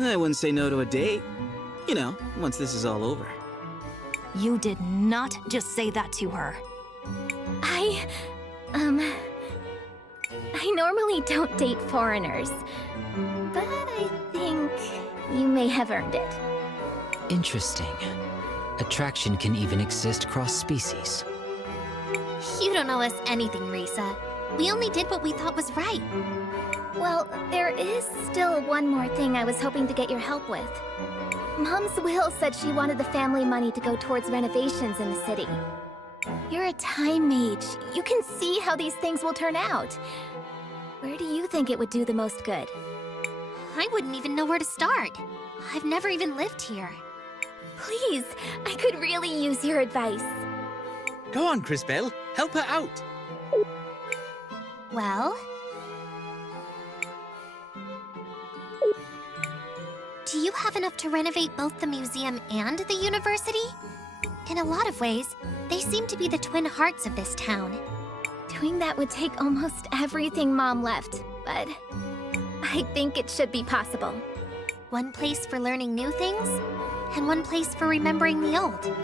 I wouldn't say no to a date. You know, once this is all over. You did not just say that to her. I normally don't date foreigners, but I think you may have earned it. Interesting. Attraction can even exist cross-species. You don't owe us anything, Risa. We only did what we thought was right. Well, there is still one more thing I was hoping to get your help with. Mom's will said she wanted the family money to go towards renovations in the city. You're a time mage. You can see how these things will turn out. Where do you think it would do the most good? I wouldn't even know where to start. I've never even lived here. Please, I could really use your advice. Go on, Cristales. Help her out. Well... do you have enough to renovate both the museum and the university? In a lot of ways, they seem to be the twin hearts of this town. Doing that would take almost everything Mom left, but I think it should be possible. One place for learning new things, and one place for remembering the old.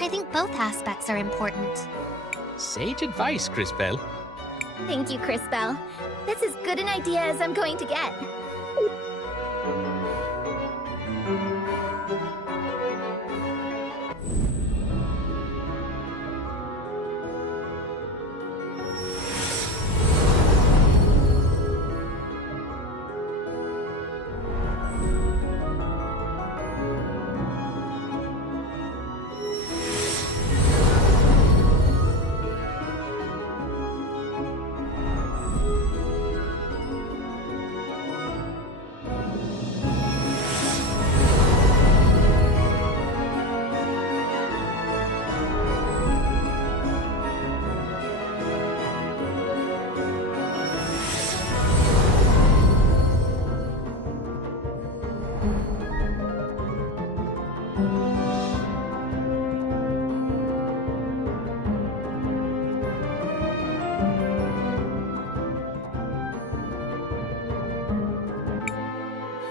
I think both aspects are important. Sage advice, Cristales. Thank you, Cristales. That's as good an idea as I'm going to get.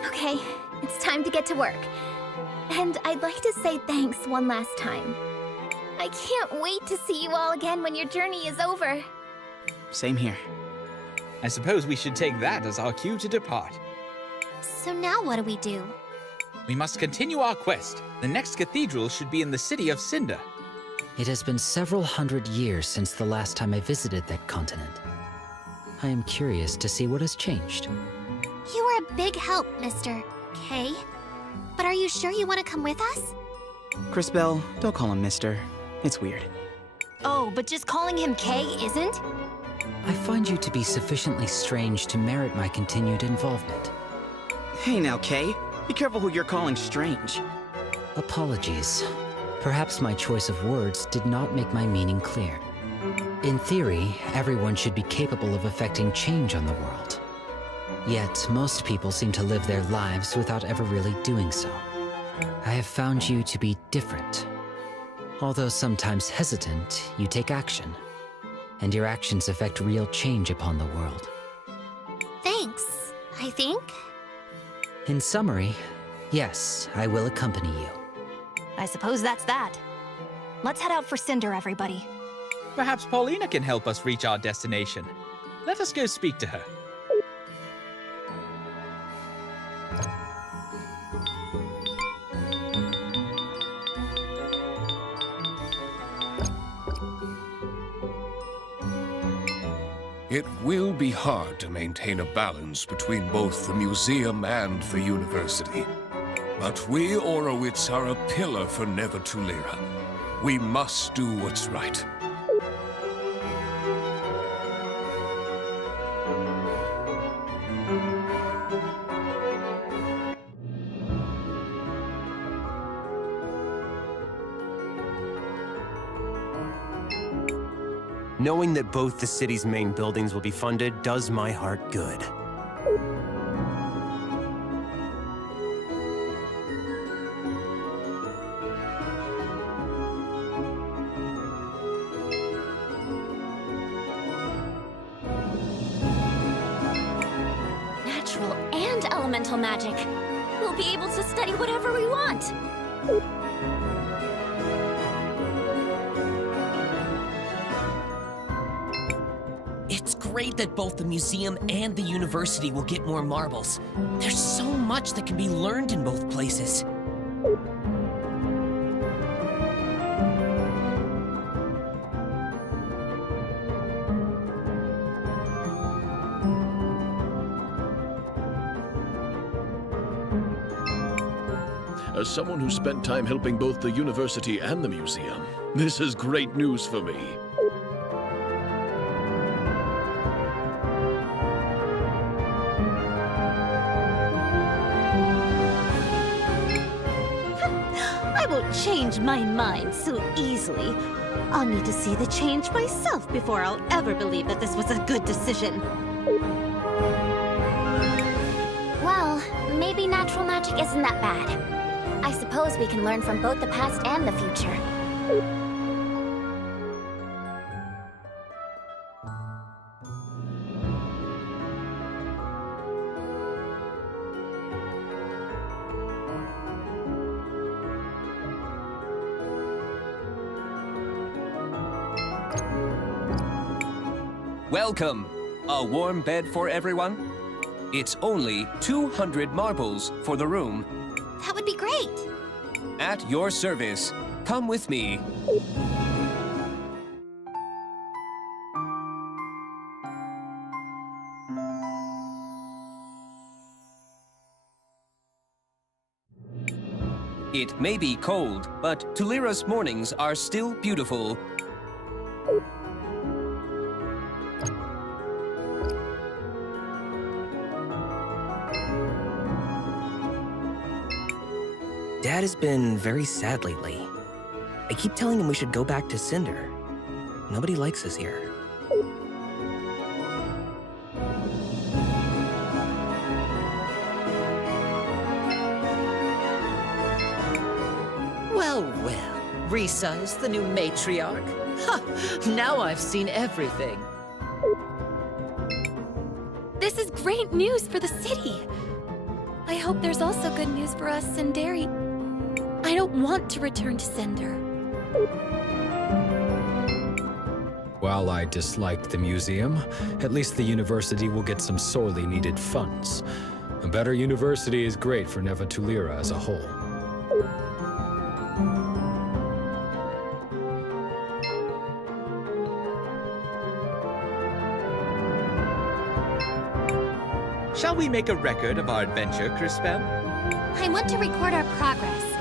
Okay, it's time to get to work. And I'd like to say thanks one last time. I can't wait to see you all again when your journey is over. Same here. I suppose we should take that as our cue to depart. So now what do we do? We must continue our quest. The next cathedral should be in the city of Cinder. It has been several hundred years since the last time I visited that continent. I am curious to see what has changed. You were a big help, Mr. K. But are you sure you want to come with us? Cristales, don't call him Mister. It's weird. Oh, but just calling him K isn't? I find you to be sufficiently strange to merit my continued involvement. Hey now, Kay. Be careful who you're calling strange. Apologies. Perhaps my choice of words did not make my meaning clear. In theory, everyone should be capable of effecting change on the world. Yet, most people seem to live their lives without ever really doing so. I have found you to be different. Although sometimes hesitant, you take action. And your actions affect real change upon the world. Thanks, I think. In summary, yes, I will accompany you. I suppose that's that. Let's head out for Cinder, everybody. Perhaps Paulina can help us reach our destination. Let us go speak to her. It will be hard to maintain a balance between both the museum and the university. But we Orowitz are a pillar for Never Tulira. We must do what's right. Knowing that both the city's main buildings will be funded does my heart good. Natural and elemental magic. We'll be able to study whatever we want. It's great that both the museum and the university will get more marbles. There's so much that can be learned in both places. As someone who spent time helping both the university and the museum, this is great news for me. I won't change my mind so easily. I'll need to see the change myself before I'll ever believe that this was a good decision. Well, maybe natural magic isn't that bad. I suppose we can learn from both the past and the future. Welcome. A warm bed for everyone? It's only 200 marbles for the room. That would be great. At your service. Come with me. It may be cold, but Tulira's mornings are still beautiful. Dad has been very sad lately. I keep telling him we should go back to Cinder. Nobody likes us here. Well, well. Risa is the new matriarch. Ha! Now I've seen everything. This is great news for the city. I hope there's also good news for us in Derry. I don't want to return to Cinder. While I disliked the museum, at least the university will get some sorely needed funds. A better university is great for Neva Tulira as a whole. Shall we make a record of our adventure, Crispel? I want to record our progress.